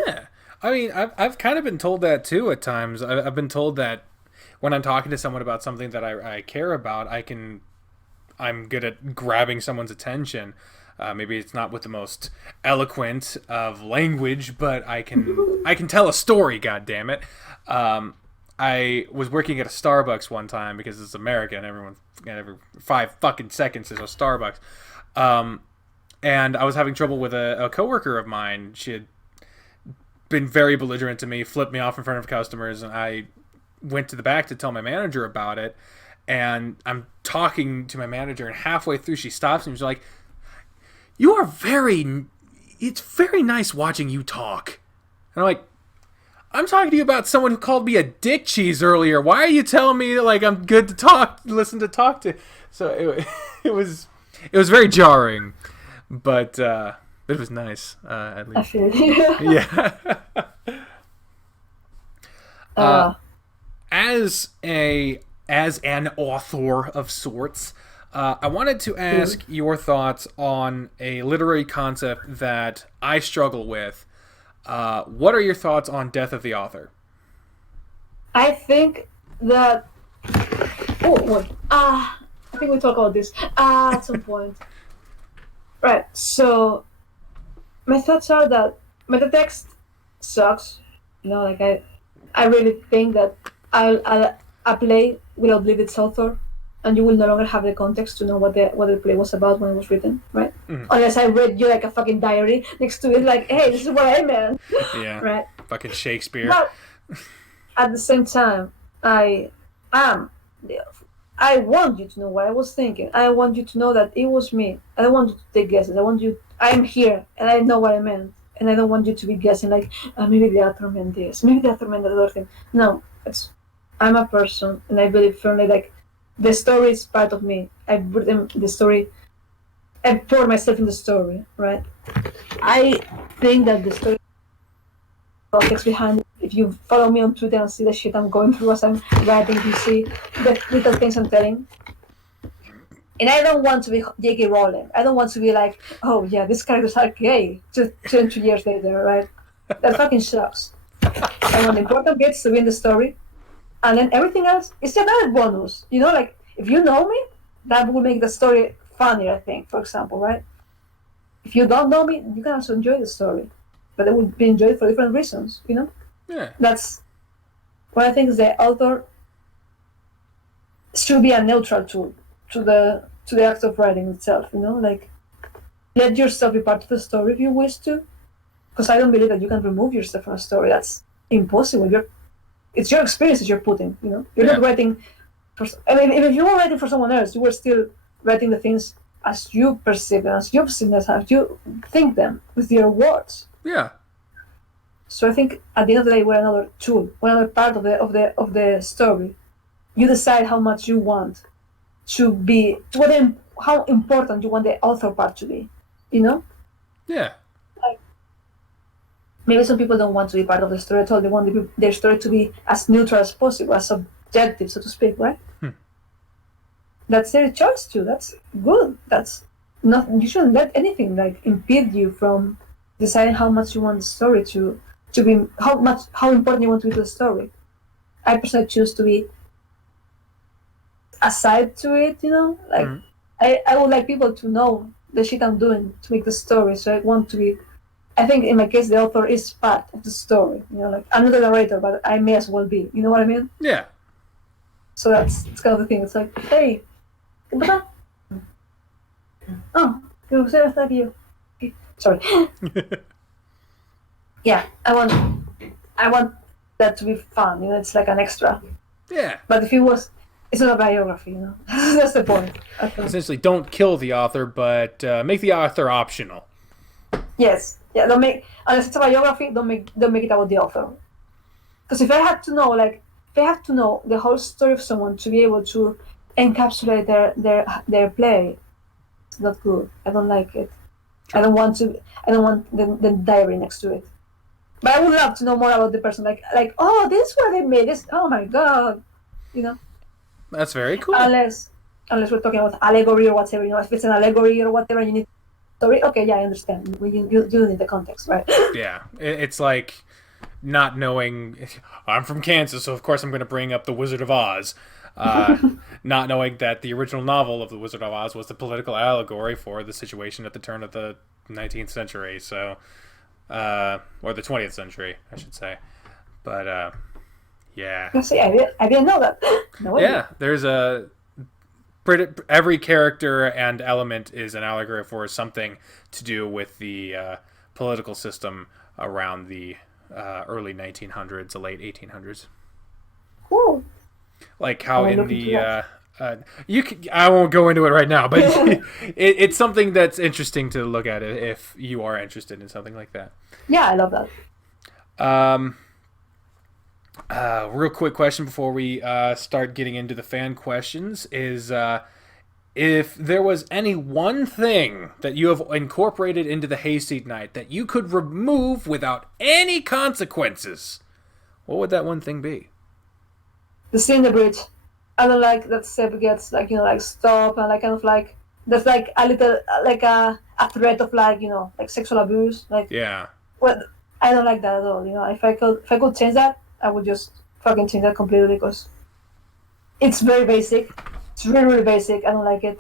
Yeah. I mean, I've kind of been told that too at times. I've been told that when I'm talking to someone about something that I care about, I'm good at grabbing someone's attention. Maybe it's not with the most eloquent of language, but I can tell a story. God damn it! I was working at a Starbucks one time because it's America and every 5 fucking seconds there's a Starbucks. And I was having trouble with a coworker of mine. She had been very belligerent to me, flipped me off in front of customers, and I went to the back to tell my manager about it. And I'm talking to my manager, and halfway through she stops me and she's like, it's very nice watching you talk. And I'm like, I'm talking to you about someone who called me a dick cheese earlier. Why are you telling me like I'm good to talk to? So it was very jarring, but it was nice, at least. I feel you. Yeah. As an author of sorts, I wanted to ask your thoughts on a literary concept that I struggle with. What are your thoughts on death of the author? I think that. Oh, wait. I think we talk about this at some point. Right. So, my thoughts are that metatext sucks. You know, like I really think that a play will outlive its author, and you will no longer have the context to know what the play was about when it was written, right? Mm-hmm. Unless I read you like a fucking diary next to it, like, hey, this is what I meant. Yeah. Right. Fucking Shakespeare. But at the same time, I want you to know what I was thinking. I want you to know that it was me. I don't want you to take guesses. I'm here, and I know what I meant. And I don't want you to be guessing like, maybe the author meant this, maybe the author meant the other thing. No, I'm a person, and I believe firmly like the story is part of me. I've written the story. I pour myself in the story, right? I think that the story context behind it. If you follow me on Twitter and see the shit I'm going through as I'm writing, you see the little things I'm telling. And I don't want to be J.K. Rowling. I don't want to be like, oh yeah, these characters are gay 22 years later, right? That fucking sucks. I want the important bits to be in the story, and then everything else is just another bonus. You know, like if you know me, that will make the story funnier, I think, for example, right? If you don't know me, you can also enjoy the story, but it will be enjoyed for different reasons, you know? Yeah. That's what I think is the author should be a neutral tool to the act of writing itself, you know? Like, let yourself be part of the story if you wish to, because I don't believe that you can remove yourself from a story. That's impossible. It's your experiences you're putting, you know? You're not writing if you were writing for someone else, you were still writing the things as you perceive them, as you think them with your words. Yeah. So I think at the end of the day, we're another tool, we're another part of the story. You decide how much you want to be, how important you want the author part to be, you know? Yeah. Like, maybe some people don't want to be part of the story at all. They want their story to be as neutral as possible, as subjective, so to speak, right? That's their choice too. That's good. That's not. You shouldn't let anything like impede you from deciding how much you want the story to be, how important you want to be to the story. I personally choose to be aside to it. You know, like I would like people to know the shit I'm doing to make the story. So I want to be. I think in my case, the author is part of the story. You know, like I'm not the narrator, but I may as well be. You know what I mean? Yeah. So it's kind of the thing. It's like, hey. Oh, thank you. Sorry. Yeah, I want that to be fun. You know, it's like an extra. Yeah. But if it's not a biography. You know, that's the point. Essentially, don't kill the author, but make the author optional. Yes. Yeah. Unless it's a biography, don't make it about the author. Because if I have to know the whole story of someone to be able to encapsulate their play. It's not good. I don't like it. Sure. I don't want the diary next to it. But I would love to know more about the person. Like, oh, this is where they made this. Oh my god, you know. That's very cool. Unless we're talking about allegory or whatever, if it's an allegory or whatever, you need story. Okay, yeah, I understand. You do need the context, right? Yeah, it's like not knowing. I'm from Kansas, so of course I'm going to bring up the Wizard of Oz. Not knowing that the original novel of the Wizard of Oz was the political allegory for the situation at the turn of the 19th century, so or the 20th century, I should say. But yeah. See, I didn't know that. No idea. Yeah, there's every character and element is an allegory for something to do with the political system around the early 1900s, the late 1800s. Cool. Like how in the I won't go into it right now, but it's something that's interesting to look at if you are interested in something like that. Yeah, I love that. Real quick question before we start getting into the fan questions is if there was any one thing that you have incorporated into the Hayseed Knight that you could remove without any consequences, what would that one thing be? The scene in the bridge. I don't like that Seb gets like stop and like kind of like there's like a little like a threat of like like sexual abuse Yeah. Well, I don't like that at all. If I could change that, I would just fucking change that completely because it's very basic. It's really, really basic. I don't like it.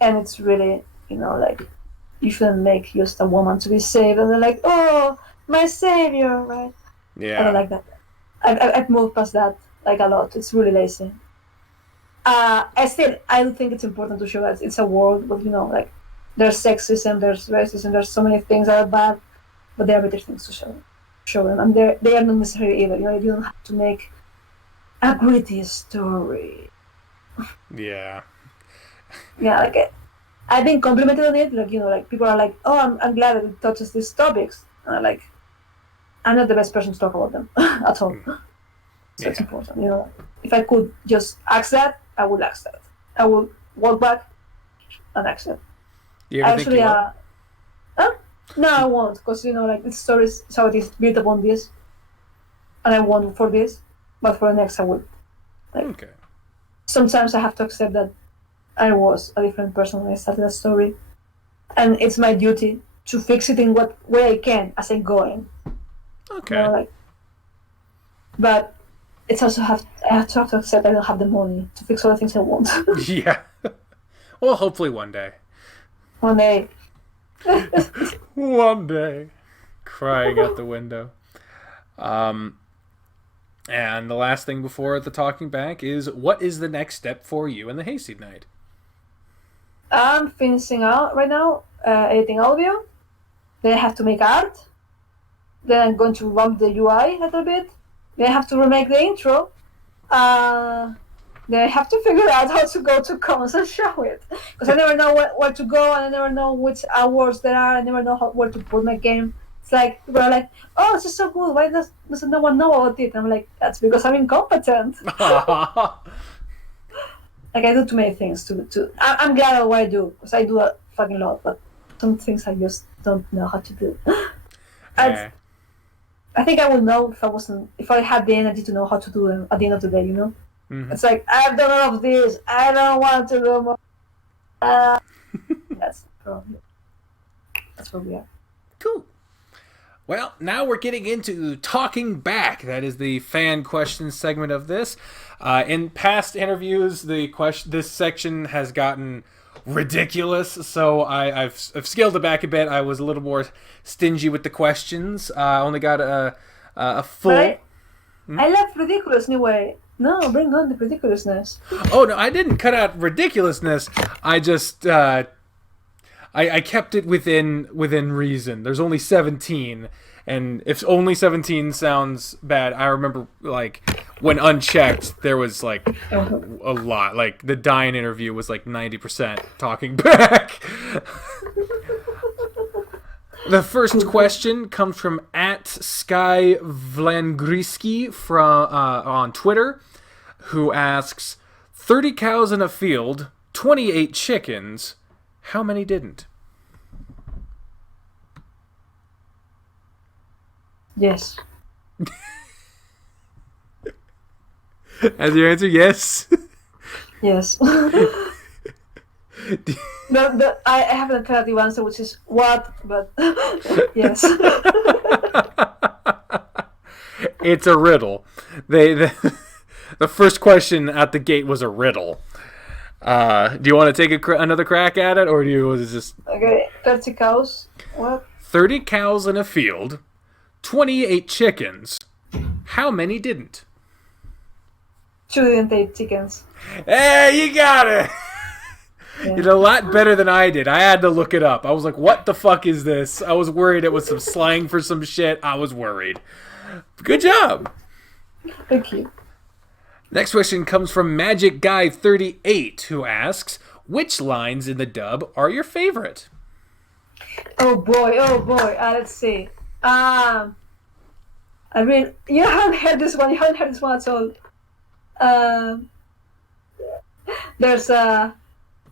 And it's really, like, you shouldn't make just a woman to be saved. And they're like, oh, my savior, right? Yeah. I don't like that. I've moved past that, like, a lot. It's really lazy. I don't think it's important to show that it's a world with, like, there's sexism, there's racism, there's so many things that are bad, but there are better things to show them. And they are not necessary either. You don't have to make a gritty story. Yeah. Yeah, like I've been complimented on it. Like people are like, "Oh, I'm glad that it touches these topics." And I'm not the best person to talk about them at all. So it's important. If I could just ask that, I would ask that. I would walk back and ask that. You ever think you will? No, I won't, because this story is how it is built upon this, and I won't for this, but for the next I would. Okay. Sometimes I have to accept that I was a different person when I started a story, and it's my duty to fix it in what way I can as I go in. Okay. But it's also I have to accept I don't have the money to fix all the things I want. Yeah. Well, hopefully one day. One day. One day. Crying out the window. And the last thing before the talking back is, what is the next step for you in the Hayseed Knight? I'm finishing out right now, editing audio. Then I have to make art. Then I'm going to run the UI a little bit. Then I have to remake the intro. Then I have to figure out how to go to cons and show it. Because I never know where to go, and I never know which hours there are. I never know where to put my game. It's like, people are like, oh, this is so good. Why doesn't no one know about it? I'm like, that's because I'm incompetent. Like, I do too many things. I'm glad at what I do, because I do a fucking lot, but some things I just don't know how to do. I think I would know if I had the energy to know how to do them at the end of the day, Mm-hmm. It's like, I've done all of this, I don't want to do more. That's the problem. That's where we are. Cool. Well, now we're getting into talking back. That is the fan questions segment of this. In past interviews, this section has gotten ridiculous, so I've scaled it back a bit. I was a little more stingy with the questions. I only got a full. I love ridiculous anyway. No, bring on the ridiculousness. Oh no, I didn't cut out ridiculousness. I just I kept it within reason. There's only 17, and if only 17 sounds bad, I remember like when unchecked there was like a lot. Like the Dine interview was like 90% talking back. The first question comes from @SkyVlangriski from on Twitter, who asks, 30 cows in a field, 28 chickens. How many didn't? Yes. As your answer, yes. Yes. I have an alternative answer, which is what, but yes. It's a riddle. The first question at the gate was a riddle. Do you want to take another crack at it, or do you just... Okay, 30 cows. What? 30 cows in a field, 28 chickens. How many didn't? 2 didn't take chickens. Hey, you got it! Yeah. You did a lot better than I did. I had to look it up. I was like, what the fuck is this? I was worried it was some slang for some shit. I was worried. Good job. Thank you. Next question comes from Magic Guy 38, who asks, which lines in the dub are your favorite? Oh boy. Let's see. I mean, you haven't heard this one. At all. There's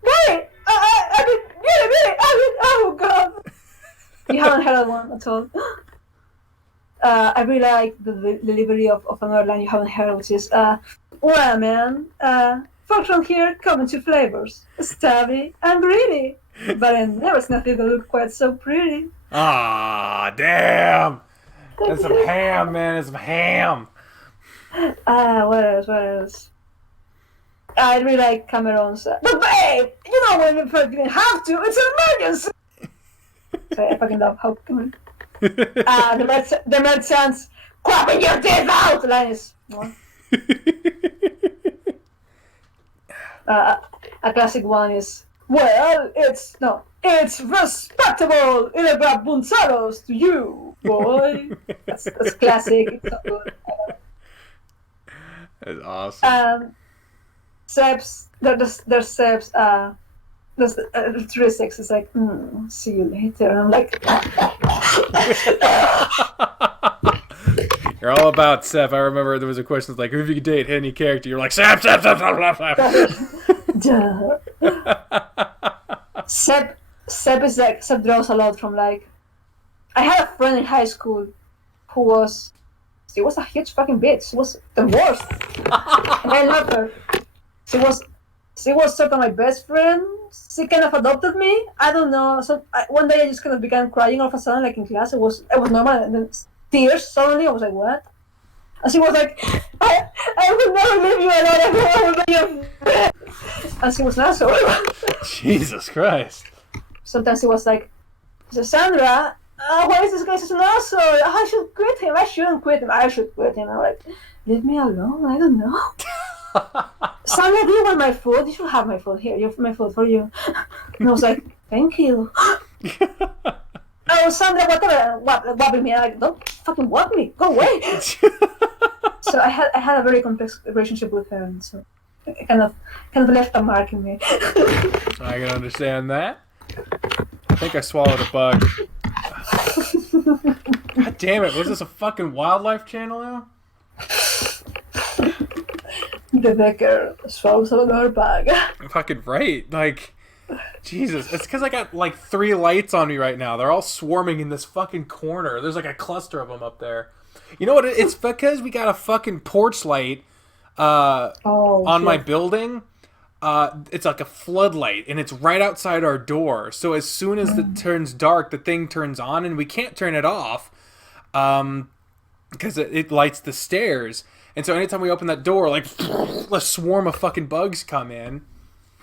Wait! I did really, oh god! You haven't heard that one at all. I really like the delivery of another line you haven't heard, which is, well, man, folks from here come in 2 flavors, stabby and greedy. But I never seen nothing that look quite so pretty. Ah, damn! That's some ham, man. It's some ham. What else? I really like Cameron's. But babe, you know when you didn't have to. It's an emergency. So I fucking love how Cameron. The merchants crapping your teeth out. Line is a classic one is, well, it's respectable in about Bunzaros to you, boy. That's classic. It's so good. That's awesome. Seb's, there's Seb's, there's 36, it's like, see you later. And I'm like... You're all about Seb. I remember there was a question like, who if you could date any character? You're like, Seb. Seb is like, Seb draws a lot from like... I had a friend in high school who was... She was a huge fucking bitch. She was the worst. And I loved her. She was sort of my best friend. She kind of adopted me. I don't know. So one day I just kind of began crying all of a sudden, like in class. It was normal, and then tears suddenly. I was like, what? And she was like, I will never leave you alone. I will be your friend. And she was not so. Jesus Christ. Sometimes she was like, Sandra, why is this guy such an asshole? I should quit him. I shouldn't quit him. I should quit him. I'm like, leave me alone. I don't know. Sandra, do you want my food? You should have my food here. You have my food for you. And I was like, thank you. Oh, Sandra, whatever. Whopping me. I'm like, don't fucking whop me. Go away. So I had a very complex relationship with her, and so it kind of left a mark in me. I can understand that. I think I swallowed a bug. God damn it! Was this a fucking wildlife channel now? The Becker swallows another bag. Fucking right. Like, Jesus. It's because I got like 3 lights on me right now. They're all swarming in this fucking corner. There's like a cluster of them up there. You know what? It's because we got a fucking porch light on my building. It's like a floodlight, and it's right outside our door. So as soon as it turns dark, the thing turns on, and we can't turn it off because it lights the stairs. And so anytime we open that door, like, a swarm of fucking bugs come in.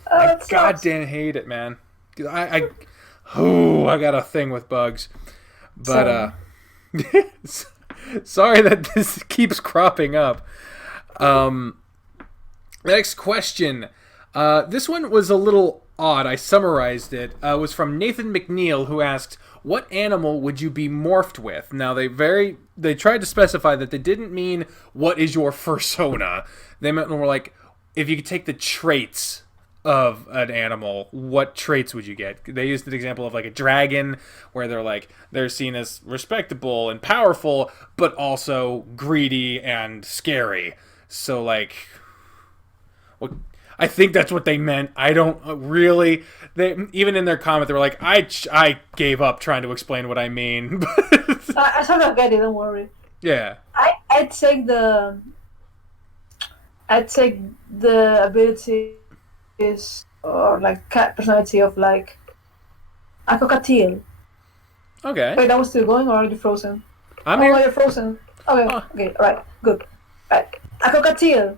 I goddamn hate it, man. I got a thing with bugs. But, sorry that this keeps cropping up. Next question. This one was a little odd. I summarized it. It was from Nathan McNeil, who asked, what animal would you be morphed with? Now, they tried to specify that they didn't mean, what is your fursona? They meant more like, if you could take the traits of an animal, what traits would you get? They used an example of like a dragon, where they're seen as respectable and powerful, but also greedy and scary. So like, I think that's what they meant. I don't really. They even in their comment, they were like, I gave up trying to explain what I mean. I sort of get it. Don't worry. Yeah. I take the abilities or like personality of like a cockatiel. Okay. Wait, that was still going, or are you frozen? I'm Oh, here. you're frozen. Okay, okay, alright, good. Right. A cockatiel.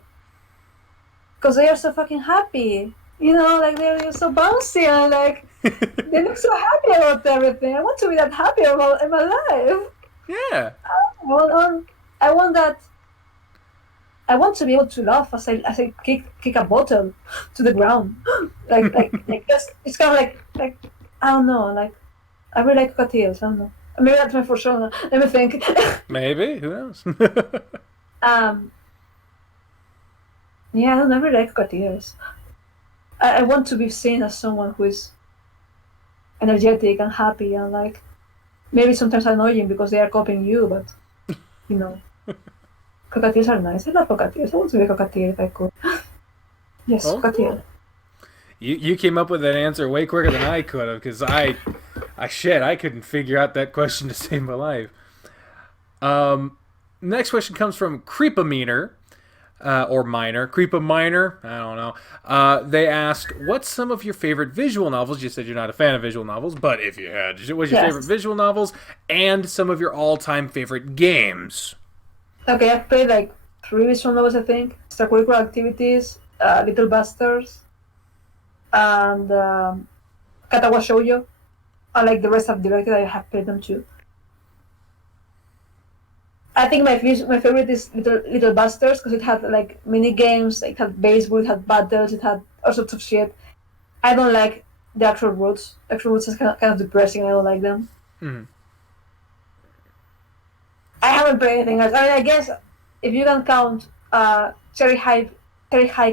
Because they are so fucking happy. You know, like they're so bouncy and like they look so happy about everything. I want to be that happy about in my life. Yeah. I want that. I want to be able to laugh as I kick a bottle to the ground, like just it's kind of like I don't know, like I really like cockatiels. I don't know. Maybe that's my persona. Let me think. Maybe. Who knows? Yeah, I don't ever like cockatiels. I want to be seen as someone who is energetic and happy and like maybe sometimes annoying because they are copying you, but you know, cockatiels are nice. I love cockatiels. I want to be a cockatiel if I could. Yes, Oh, cockatiel. You came up with an answer way quicker than I could have because I couldn't figure out that question to save my life. Next question comes from Creepaminer. Or Minor. Creepa Minor. I don't know. They ask, what's some of your favorite visual novels? You said you're not a fan of visual novels, but if you had, what's your favorite visual novels? And some of your all-time favorite games? Okay, I've played like 3 visual novels, I think. Extracurricular activities, Little Bastards, and Katawa Shoujo. Unlike the rest I've directed, I have played them too. I think my favorite is Little Bastards because it had like mini games, it had baseball, it had battles, it had all sorts of shit. I don't like the actual roots. Actual roots is kind of depressing. I don't like them. Mm-hmm. I haven't played anything else. I mean, I guess if you can count Cherry High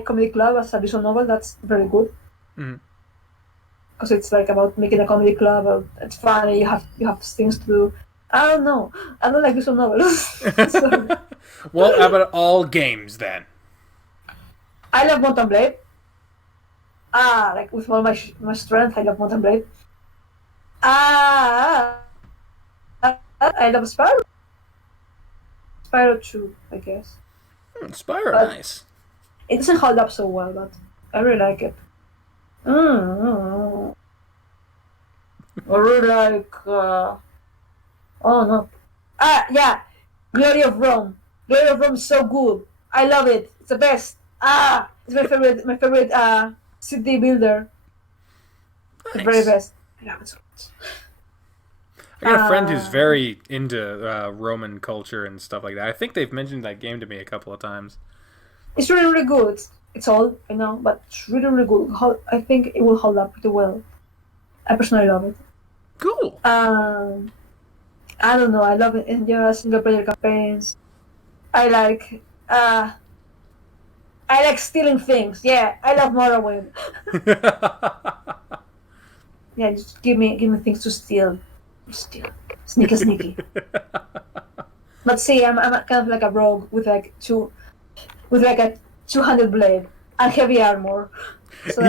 Comedy Club as a visual novel, that's very good. Mm-hmm. Because it's like about making a comedy club. Or it's funny. You have things to do. I don't know. I don't like visual novels. So, well, how about all games then? I love Mountain Blade. Like with all my strength, I love Mountain Blade. I love Spyro. Spyro 2, I guess. Spyro, but nice. It doesn't hold up so well, but I really like it. I really like. Oh no. Yeah. Glory of Rome. Glory of Rome is so good. I love it. It's the best. It's my favorite. My favorite city builder. Nice. The very best. I love it so much. I got a friend who's very into Roman culture and stuff like that. I think they've mentioned that game to me a couple of times. It's really, really good. It's old, I know, but it's really, really good. I think it will hold up pretty well. I personally love it. Cool. I don't know. I love it in your single player campaigns. I like stealing things. Yeah, I love Morrowind. Yeah, just give me things to steal. Sneaky. But see, I'm kind of like a rogue with like a 200 blade and heavy armor. So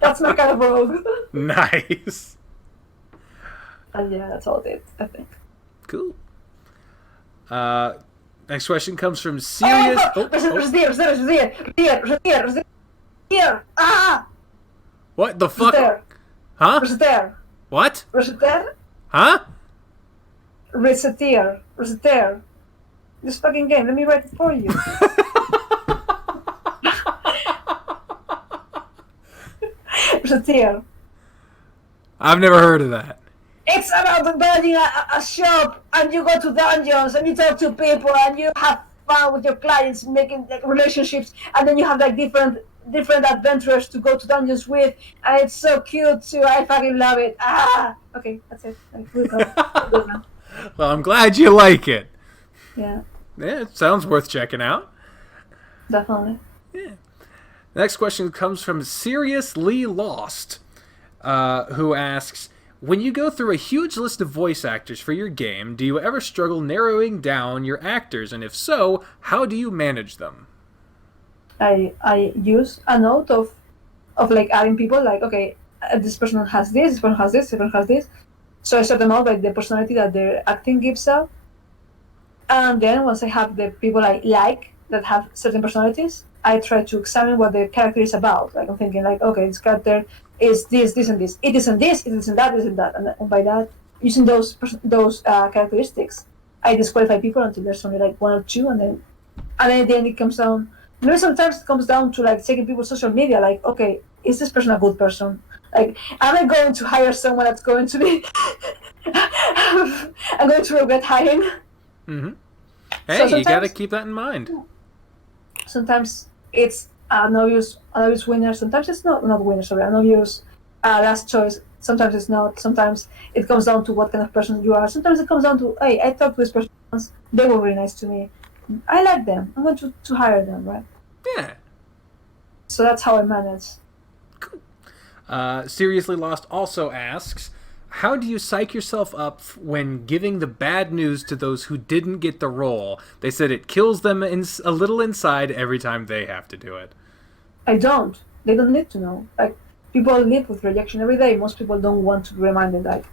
that's my kind of rogue. Nice. And yeah, that's all it is, I think. Cool. Next question comes from Serious. What the fuck? Huh? Resetear. What? Resetear? Huh? Resetear. This fucking game, let me write it for you. Resetear. I've never heard of that. It's about building a shop, and you go to dungeons, and you talk to people, and you have fun with your clients, making like relationships, and then you have like different adventurers to go to dungeons with, and it's so cute too. I fucking love it. Okay, that's it. We'll go. Well, I'm glad you like it. Yeah, it sounds worth checking out. definitely. Yeah. Next question comes from Seriously Lost, who asks, when you go through a huge list of voice actors for your game, do you ever struggle narrowing down your actors? And if so, how do you manage them? I use a note of like adding people, like, okay, this person has this person has this person has this, so I sort them out by the personality that their acting gives out, and then once I have the people I like that have certain personalities, I try to examine what the character is about. Like, I'm thinking, like, okay, this character is this and this, it isn't this, it isn't that, it isn't that, and by that, using those characteristics, I disqualify people until there's only like one or two, and then at the end it comes down. Maybe sometimes it comes down to like checking people's social media. Like, okay, is this person a good person? Like, am I going to hire someone that's going to be? I'm going to regret hiring. Mm-hmm. Hey, so you got to keep that in mind. Sometimes it's an obvious winner. Sometimes it's not winner. Sorry, an obvious last choice. Sometimes it's not. Sometimes it comes down to what kind of person you are. Sometimes it comes down to, hey, I talked to this person once. They were really nice to me. I like them. I'm going to hire them, right? Yeah. So that's how I manage. Cool. Seriously Lost also asks, how do you psych yourself up when giving the bad news to those who didn't get the role? They said it kills them a little inside every time they have to do it. I don't. They don't need to know. Like, people live with rejection every day. Most people don't want to be reminded. Like,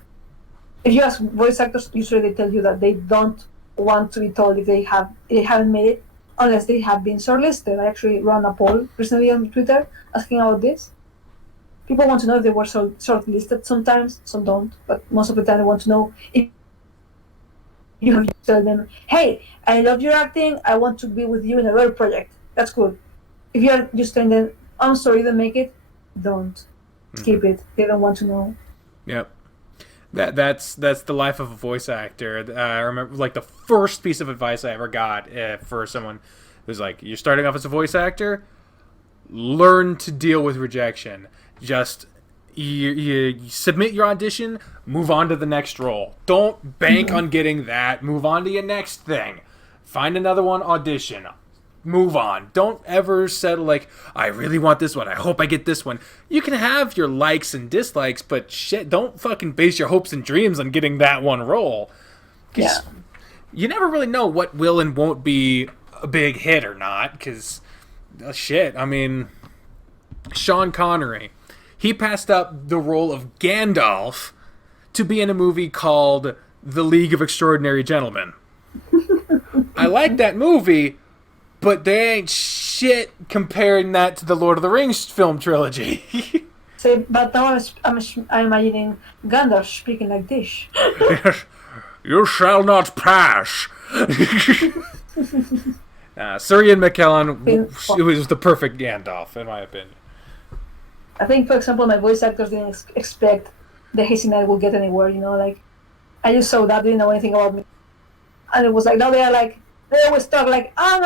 if you ask voice actors, usually they tell you that they don't want to be told if they haven't made it, unless they have been shortlisted. I actually ran a poll recently on Twitter asking about this. People want to know if they were shortlisted. Sometimes, some don't, but most of the time they want to know if you have to tell them, hey, I love your acting, I want to be with you in a real project. That's good. If you are just telling them, I'm sorry you didn't make it, don't. Keep it. They don't want to know. Yep. That's the life of a voice actor. I remember, like, the first piece of advice I ever got for someone was like, you're starting off as a voice actor, learn to deal with rejection. Just you submit your audition, move on to the next role. Don't bank on getting that. Move on to your next thing. Find another one, audition. Move on. Don't ever settle like, I really want this one. I hope I get this one. You can have your likes and dislikes, but shit, don't fucking base your hopes and dreams on getting that one role. Yeah. You never really know what will and won't be a big hit or not, because, shit, I mean, Sean Connery, he passed up the role of Gandalf to be in a movie called The League of Extraordinary Gentlemen. I like that movie, but they ain't shit comparing that to the Lord of the Rings film trilogy. So, but now I'm imagining Gandalf speaking like this. You shall not pass. Sir Ian McKellen was the perfect Gandalf, in my opinion. I think, for example, my voice actors didn't expect the Hayseed Knight will get anywhere, you know, like, I just saw that, didn't know anything about me. And it was like, now they are like, they always talk like, I'm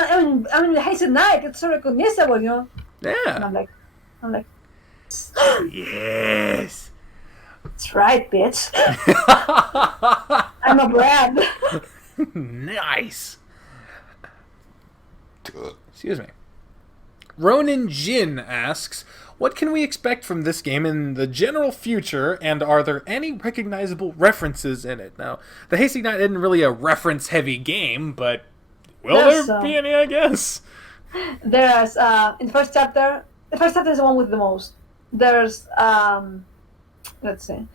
in the Hayseed Knight, it's so recognizable, you know? Yeah. And I'm like, yes. That's right, bitch. I'm a brand. Nice. Excuse me. Ronan Jin asks, what can we expect from this game in the general future, and are there any recognizable references in it? Now, the Hayseed Knight isn't really a reference-heavy game, but will there be any, I guess? There's, in the first chapter is the one with the most. There's, let's see,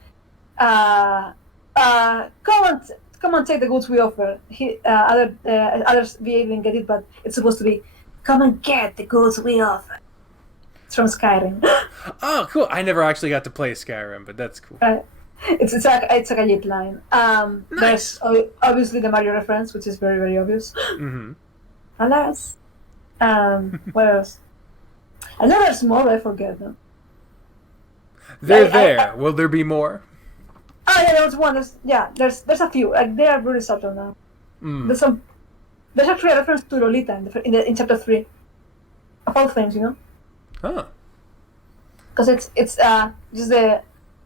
come and take the goods we offer. Others VA didn't get it, but it's supposed to be, come and get the goods we offer. It's from Skyrim. Oh, cool. I never actually got to play Skyrim, but that's cool. It's like a lit line. Nice. There's obviously the Mario reference, which is very, very obvious. Mm-hmm. Alas. What else? I know there's more, but I forget them. They're there. Will there be more? Oh yeah, there's one. There's a few. Like, they are really subtle now. Mm. There's actually a reference to Lolita in chapter 3. Of all things, you know. Huh. Because it's just the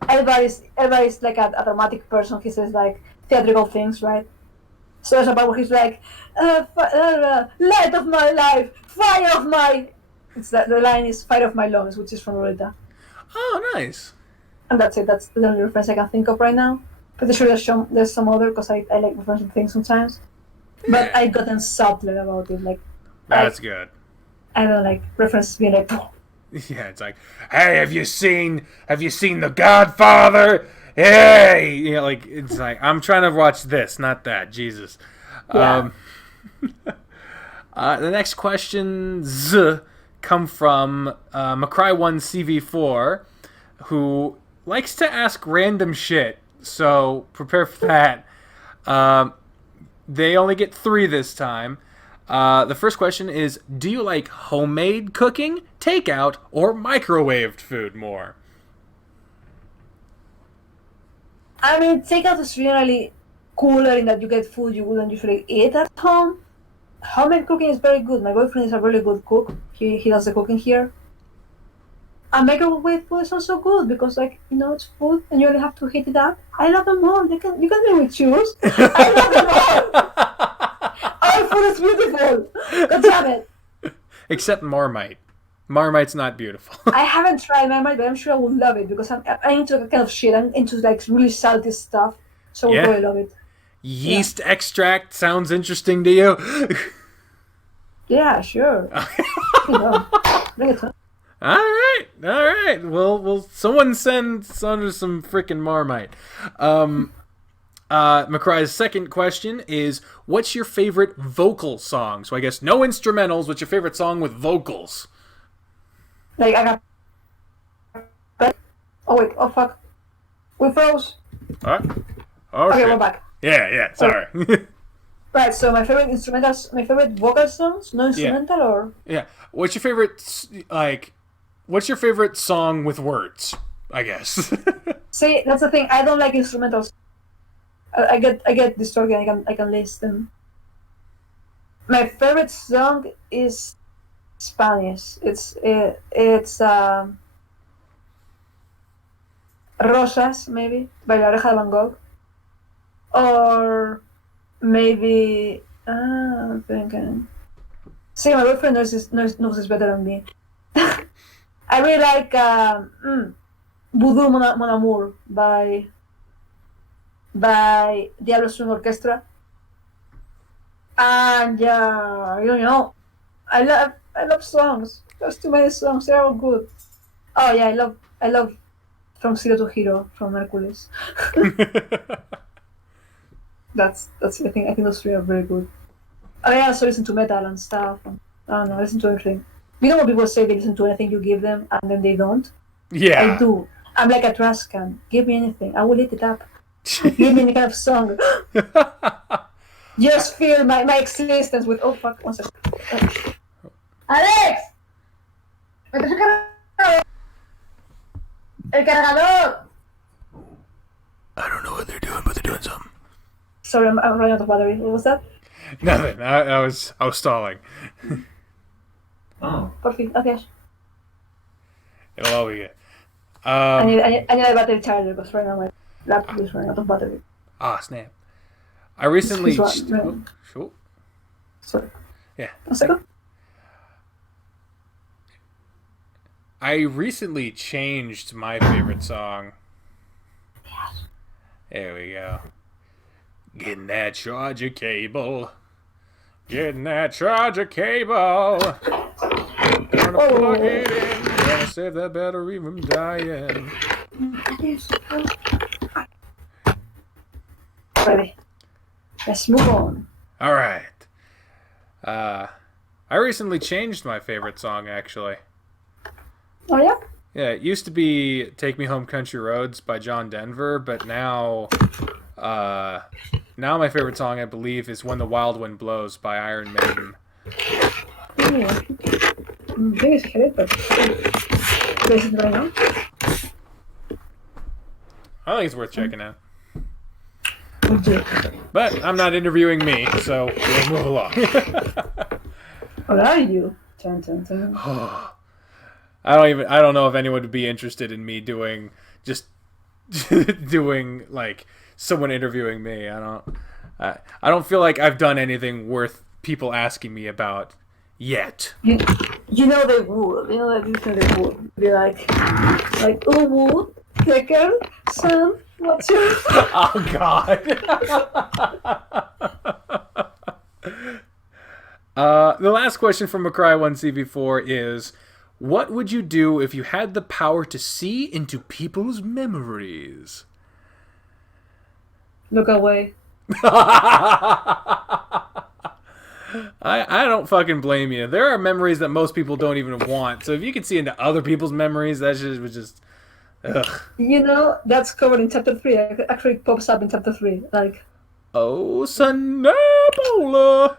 everybody's like a dramatic person. He says like theatrical things, right? So there's a part where he's like, light of my life, fire of my. The line is fire of my lungs, which is from Lolita. Oh, nice. And that's it. That's the only reference I can think of right now. Pretty sure there's some other, because I like referencing things sometimes. Yeah. But I gotten subtler about it. Like, that's good. I don't like references being like, Yeah, it's like, hey, have you seen The Godfather? Hey, like it's like I'm trying to watch this, not that. Jesus. yeah. The next questions come from McCry1CV4, who likes to ask random shit. So prepare for that. Um, they only get 3 this time. The first question is: do you like homemade cooking, takeout, or microwaved food more? I mean, takeout is really cooler in that you get food you wouldn't usually eat at home. Homemade cooking is very good. My boyfriend is a really good cook. He does the cooking here. And microwave food is also good because, like, it's food and you only have to heat it up. I love them all. You can really choose. I love them all. All food is beautiful. God damn it. Except Marmite. Marmite's not beautiful. I haven't tried Marmite, but I'm sure I would love it because I'm into that kind of shit. I'm into like really salty stuff, so I would really love it. Yeast extract sounds interesting to you? Yeah, sure. Bring it on. All right. Well, someone send Sandra some freaking Marmite. McCry's second question is: what's your favorite vocal song? So I guess no instrumentals. What's your favorite song with vocals? Like I got. Oh wait! Oh fuck! We froze. Okay, shit. We're back. Yeah. Sorry. Right. So my favorite instrumentals, my favorite vocal songs, no instrumental or. Yeah. What's your favorite song with words? I guess. See, that's the thing. I don't like instrumentals. I get distracted. I can listen. My favorite song is Spanish. It's Rosas, maybe, by La Oreja de Van Gogh. Or maybe I'm thinking. See, my boyfriend knows this better than me. I really like Voodoo Mon Amour by Diablo Swing Orchestra. And I love songs. There's too many songs. They're all good. Oh yeah, I love From Zero to Hero from Hercules. That's I think those 3 are very good. I also listen to metal and stuff. And, I don't know, I listen to everything. You know when people say they listen to anything you give them and then they don't? Yeah. I do. I'm like a trash can. Give me anything. I will eat it up. Give me any kind of song. Just fill my existence with. Oh fuck! 1 second. Alex, ¿me traes el cargador? I don't know what they're doing, but they're doing something. Sorry, I'm running out of battery. What was that? Nothing. I was stalling. Oh. Perfect. Okay. It'll all be good. I need a battery charger because right now my laptop is running out of battery. Ah, snap. I recently... Sure. Sorry. Yeah. 1 second. I recently changed my favorite song. There we go. Getting that charger cable. Getting that charger cable. Gonna plug it in. Gonna save that battery from dying. Ready. Let's move on. All right. I recently changed my favorite song, actually. Oh, yeah? Yeah, it used to be "Take Me Home, Country Roads" by John Denver, but now my favorite song, I believe, is "When the Wild Wind Blows" by Iron Maiden. Yeah. I think it's hit, but listen right now. I think it's worth checking out. Okay. But I'm not interviewing me, so we'll move along. What are you? Dun, dun, dun. I don't know if anyone would be interested in me doing like someone interviewing me. I don't feel like I've done anything worth people asking me about yet. You know they would. You know that usually they would be like, oh, second, son, what's your... Oh God. The last question from McCry1CV4 is, what would you do if you had the power to see into people's memories? Look away. I don't fucking blame you. There are memories that most people don't even want. So if you could see into other people's memories, that shit was just... Ugh. That's covered in chapter 3. It actually pops up in chapter 3. Like, oh, Sanabola!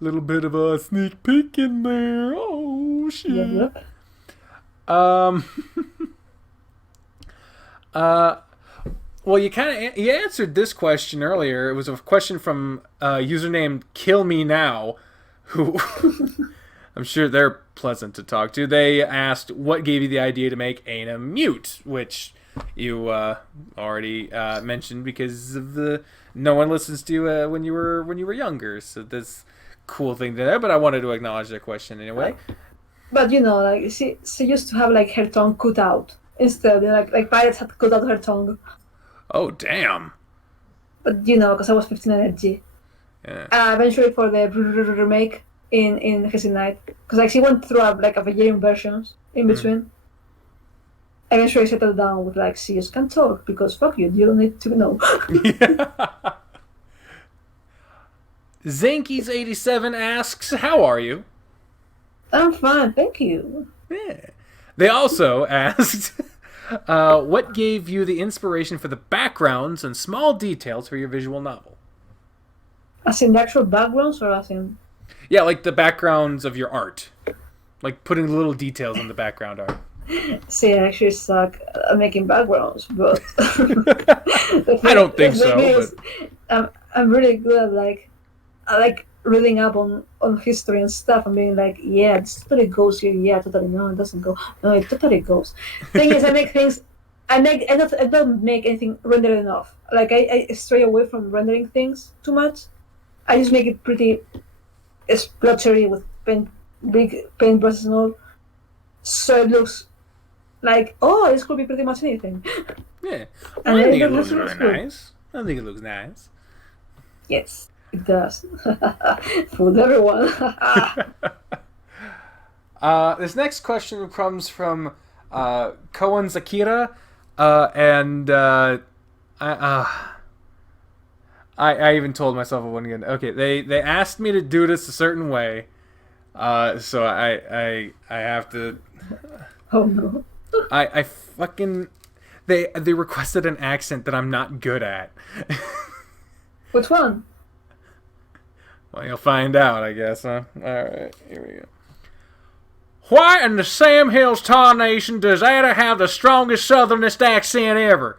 Little bit of a sneak peek in there. Oh, shit. yep. Um... Well, you answered this question earlier. It was a question from a user named Kill Me Now, who I'm sure they're pleasant to talk to. They asked what gave you the idea to make Aina mute, which you already mentioned because of the no one listens to you when you were younger. So this cool thing there. But I wanted to acknowledge that question anyway. But like she used to have like her tongue cut out instead. Like pirates had cut out her tongue. Oh, damn. But because I was 15 energy. Yeah. Eventually for the remake in Hayseed Knight, because like she went through a Vegerian versions in between. Eventually settled down with like, she just can't talk because fuck you don't need to know. Zankies87 asks, how are you? I'm fine, thank you. Yeah. They also asked, what gave you the inspiration for the backgrounds and small details for your visual novel? As in the actual backgrounds, or as in... Yeah, like the backgrounds of your art. Like putting little details in the background art. See, I actually suck at making backgrounds, but... I don't think so, but... I'm really good at I like reading up on history and stuff and being like, yeah, this totally goes here, yeah, totally, no, it doesn't go, no, it totally goes. Thing is, I make things, I don't make anything rendered enough. Like, I stray away from rendering things too much. I just make it pretty splotchery with big paint brushes and all, so it looks like, oh, this could be pretty much anything. Yeah, I think it looks really nice. I think it looks nice. Yes. It does. Fooled everyone. This next question comes from Koen Zakira, and I even told myself I wasn't gonna. Okay, they asked me to do this a certain way, so I have to. Oh no. I fucking they requested an accent that I'm not good at. Which one? Well, you'll find out, I guess, huh? Alright, here we go. Why in the Sam Hills tarnation does Ada have the strongest southernest accent ever?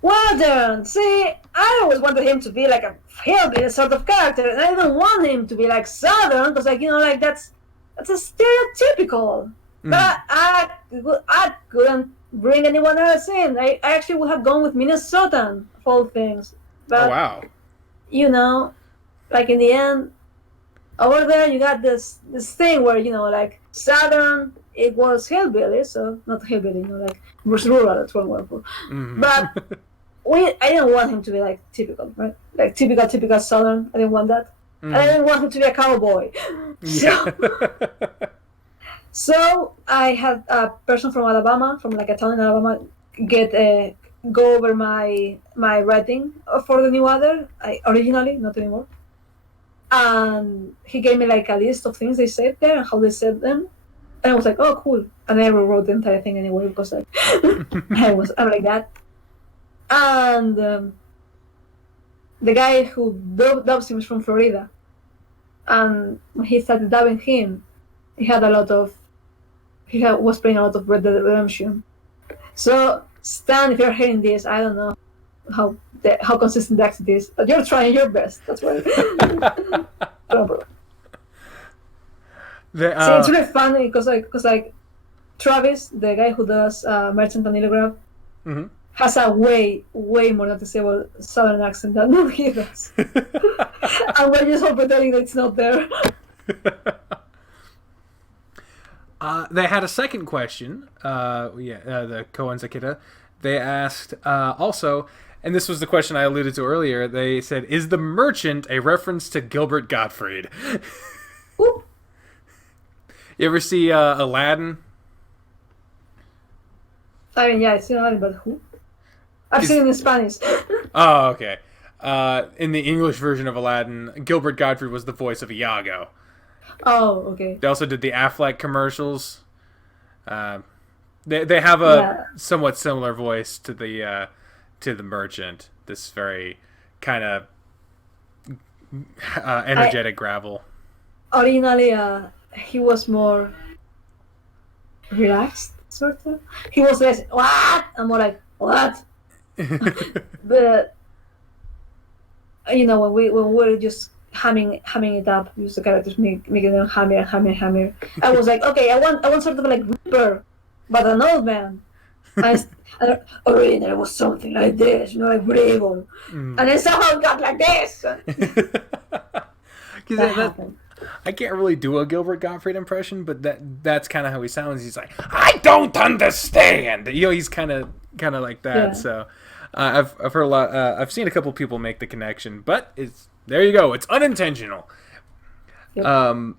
Well then, see, I always wanted him to be like a hillbilly sort of character, and I didn't want him to be like southern, because like, that's a stereotypical. But I couldn't bring anyone else in. I actually would have gone with Minnesotan of all things. But, oh, wow. Like in the end, over there you got this thing where, like southern, it was hillbilly, so not hillbilly, like it was rural, that's one word for. But I didn't want him to be like typical, right? Like typical southern. I didn't want that. And I didn't want him to be a cowboy. Yeah. So I had a person from Alabama, from like a town in Alabama, go over my writing for the new other. Originally, not anymore. And he gave me like a list of things they said there and how they said them. And I was like, oh, cool. And I rewrote the entire thing anyway because like I'm like that. And the guy who dubs him is from Florida. And when he started dubbing him, he was playing a lot of Red Dead Redemption. So, Stan, if you're hearing this, I don't know how consistent the accent is, but you're trying your best. That's why. See, it's really funny because like Travis, the guy who does Merchant and Illograph, has a way more noticeable southern accent than he does. And we're just all pretending that it's not there. They had a second question. The Koen Zakita. They asked also, And this was the question I alluded to earlier. They said, "Is the merchant a reference to Gilbert Gottfried?" Ooh. You ever see Aladdin? I mean, yeah, I've seen Aladdin, but who? I've seen it in Spanish. Oh, okay. In the English version of Aladdin, Gilbert Gottfried was the voice of Iago. Oh, okay. They also did the Affleck commercials. They have a somewhat similar voice to the merchant. This very kind of energetic gravel. Originally, he was more relaxed, sort of. He was less what? I'm more like what? But you know, when we're just hamming it up, use the characters making them hammer. I was like, okay, I want sort of like Reaper, but an old man. Originally it was something like this, you know, like Bravo. And then somehow it got like this. That happened. I can't really do a Gilbert Gottfried impression, but that's kind of how he sounds. He's like, I don't understand. You know, he's kind of like that. Yeah. So I've heard a lot. I've seen a couple people make the connection, but there you go. It's unintentional. Yep.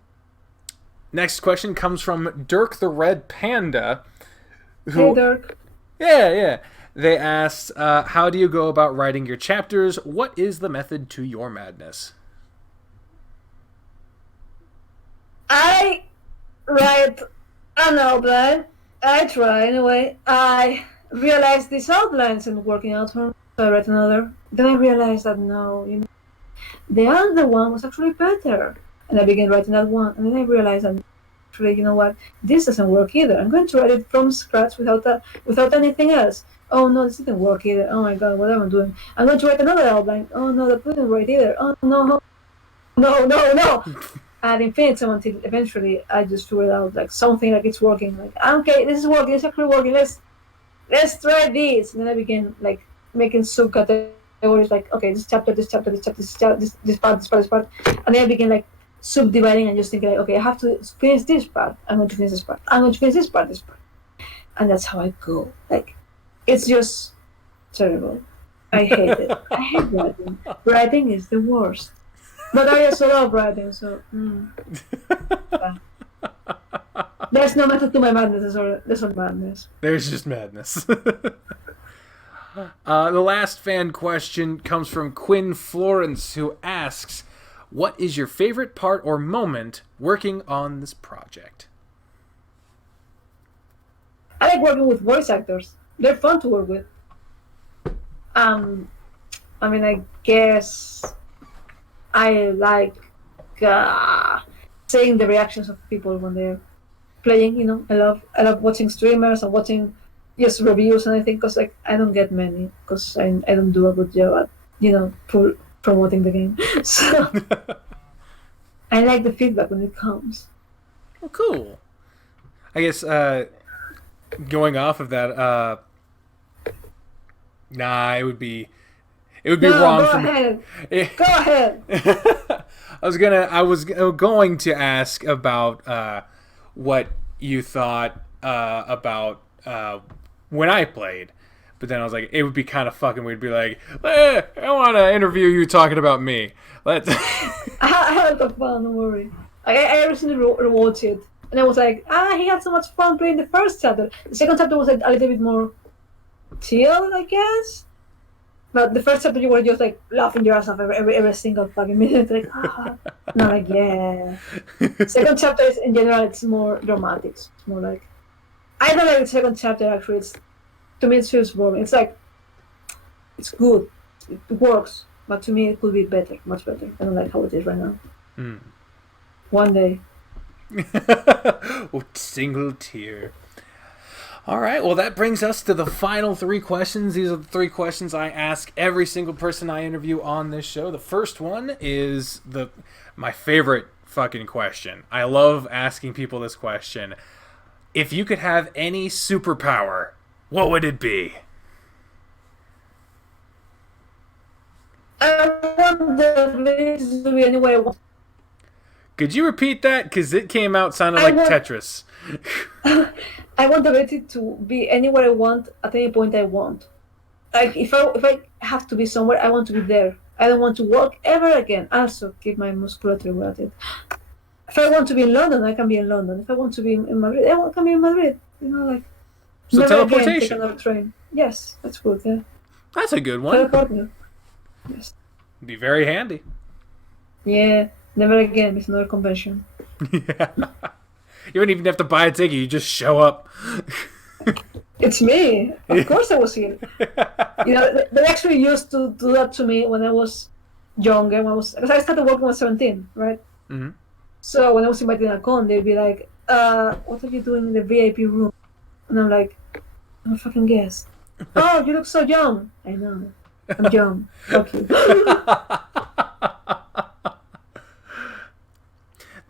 Next question comes from Dirk the Red Panda. Hey, Dirk. Yeah. They asked, how do you go about writing your chapters? What is the method to your madness? I write an outline. I try anyway. I realized this outline isn't working out for me, so I write another. Then I realized that no, you know, the other one was actually better. And I began writing that one. And then I realized that actually, you know what, this doesn't work either. I'm going to write it from scratch without anything else. Oh no, this didn't work either. Oh my god, what am I doing? I'm going to write another outline. Oh no, that didn't work either. Oh no. Ad infinitum until eventually I just figured out like something like it's working. Like okay, this is working. It's actually working. Let's try this. And then I began like making subcategories. Like okay, this chapter, this part. And then I began like subdividing and just thinking like okay, I have to finish this part. I'm going to finish this part. I'm going to finish this part. And that's how I go. Like it's just terrible. I hate it. I hate writing. Writing is the worst. But I also love writing, so there's no method to my madness. There's no madness. There's just madness. The last fan question comes from Quinn Florence, who asks, what is your favorite part or moment working on this project? I like working with voice actors. They're fun to work with. I mean, I guess I like seeing the reactions of people when they're playing. You know, I love watching streamers and watching just reviews and everything because like I don't get many because I don't do a good job at promoting the game. So I like the feedback when it comes. Well, cool. I guess going off of that, it would be wrong go for ahead. me. Go ahead. I was going to ask about what you thought about when I played, but then I was like, it would be kind of fucking weird to be like, I want to interview you talking about me. Let's. I had a lot of fun. Don't worry. I recently rewatched it, and I was like, he had so much fun playing the first chapter. The second chapter was like a little bit more chill, I guess. But the first chapter you were just like laughing your ass off every single fucking minute. Like, no, like yeah. Second chapter is in general it's more dramatic. It's more like I don't like the second chapter actually. To me it feels boring. It's like it's good, it works, but to me it could be better, much better. I don't like how it is right now. One day. Single tear. All right, well, that brings us to the final three questions. These are the three questions I ask every single person I interview on this show. The first one is my favorite fucking question. I love asking people this question. If you could have any superpower, what would it be? I want the ability to be anywhere I want. Could you repeat that? Because it came out sounding like Tetris. I want the ability to be anywhere I want at any point I want. Like if I have to be somewhere, I want to be there. I don't want to walk ever again. Also, keep my musculature related. If I want to be in London, I can be in London. If I want to be in Madrid, can be in Madrid. Like So never again take teleportation. another train. Yes, that's good. Yeah, That's a good one. teleport me. Yes. Be very handy. Yeah, never again miss another convention. Yeah. You don't even have to buy a ticket. You just show up. It's me. Of course, I was here. They actually used to do that to me when I was younger. Because I started working when I was 17, right? Mm-hmm. So when I was invited to a con, they'd be like, "What are you doing in the VIP room?" And I'm like, "I'm a fucking guest." "Oh, you look so young." "I know. I'm young. Fuck you."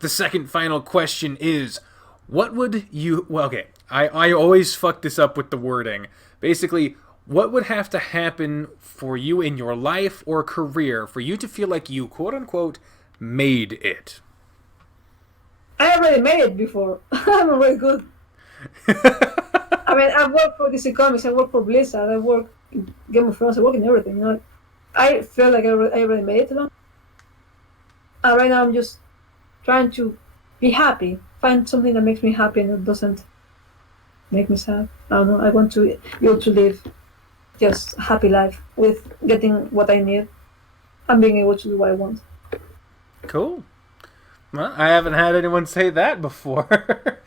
The second final question is, what would you... Well, okay, I always fuck this up with the wording. Basically, what would have to happen for you in your life or career for you to feel like you, quote-unquote, made it? I already made it before. I'm already good. I mean, I've worked for DC Comics, I worked for Blizzard, I worked in Game of Thrones, I work in everything. I feel like I already made it along. And right now I'm just trying to be happy, find something that makes me happy and that doesn't make me sad. I don't know. I want to be able to live just a happy life with getting what I need and being able to do what I want. Cool. Well, I haven't had anyone say that before.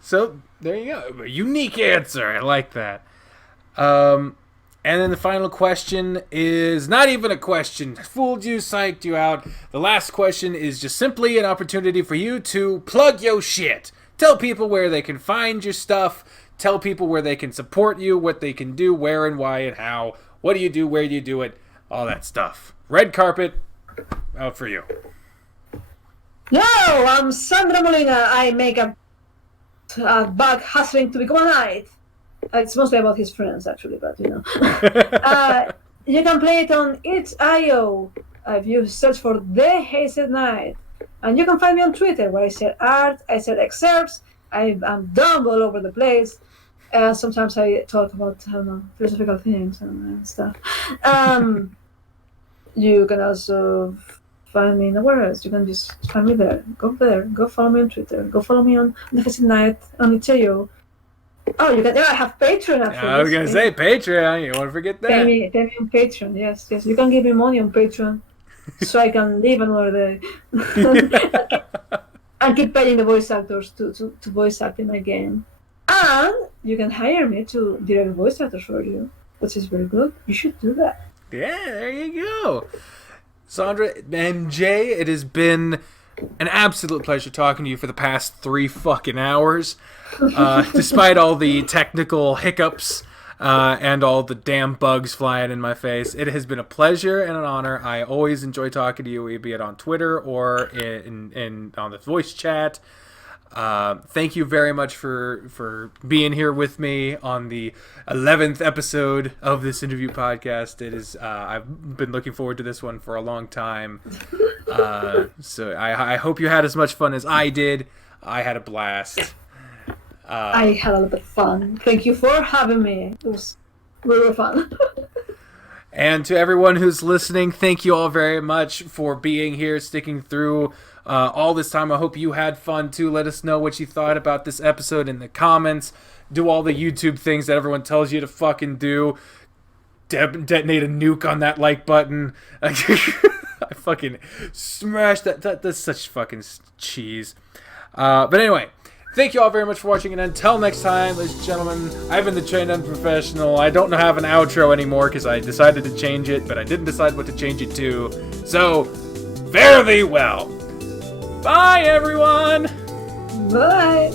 So, there you go. A unique answer. I like that. And then the final question is not even a question. Fooled you, psyched you out. The last question is just simply an opportunity for you to plug your shit. Tell people where they can find your stuff. Tell people where they can support you, what they can do, where and why and how. What do you do, where do you do it, all that stuff. Red carpet, out for you. No, I'm Sandra Molina. I make a bug hustling to become a knight. It's mostly about his friends, actually, but you can play it on itch.io. If you search for the Hayseed Knight. And you can find me on Twitter, where I share art, I share excerpts, I'm dumb all over the place. Sometimes I talk about, philosophical things and stuff. You can also find me nowhere else. You can just find me there. Go follow me on Twitter. Go follow me on the Hayseed Knight on itch.io. Oh, you can. Yeah, I have Patreon. Actually, I was gonna say Patreon. You don't want to forget that. Pay me on Patreon. Yes. You can give me money on Patreon, so I can live another day, and keep paying the voice actors to voice act in my game. And you can hire me to direct voice actors for you, which is very good. You should do that. Yeah, there you go. Sandra, MJ, it has been an absolute pleasure talking to you for the past 3 fucking hours. Despite all the technical hiccups and all the damn bugs flying in my face, it has been a pleasure and an honor. I always enjoy talking to you, be it on Twitter or in on the voice chat. Thank you very much for being here with me on the 11th episode of this interview podcast. It is I've been looking forward to this one for a long time. So I hope you had as much fun as I did. I had a blast. I had a lot of fun. Thank you for having me. It was really fun. And to everyone who's listening, thank you all very much for being here, sticking through all this time. I hope you had fun too. Let us know what you thought about this episode in the comments. Do all the YouTube things that everyone tells you to fucking do. Detonate a nuke on that like button. I fucking smashed that. That's such fucking cheese. But anyway, thank you all very much for watching, and until next time, ladies and gentlemen, I've been the Trained Unprofessional. I don't have an outro anymore because I decided to change it, but I didn't decide what to change it to. So, fare thee well. Bye, everyone! Bye!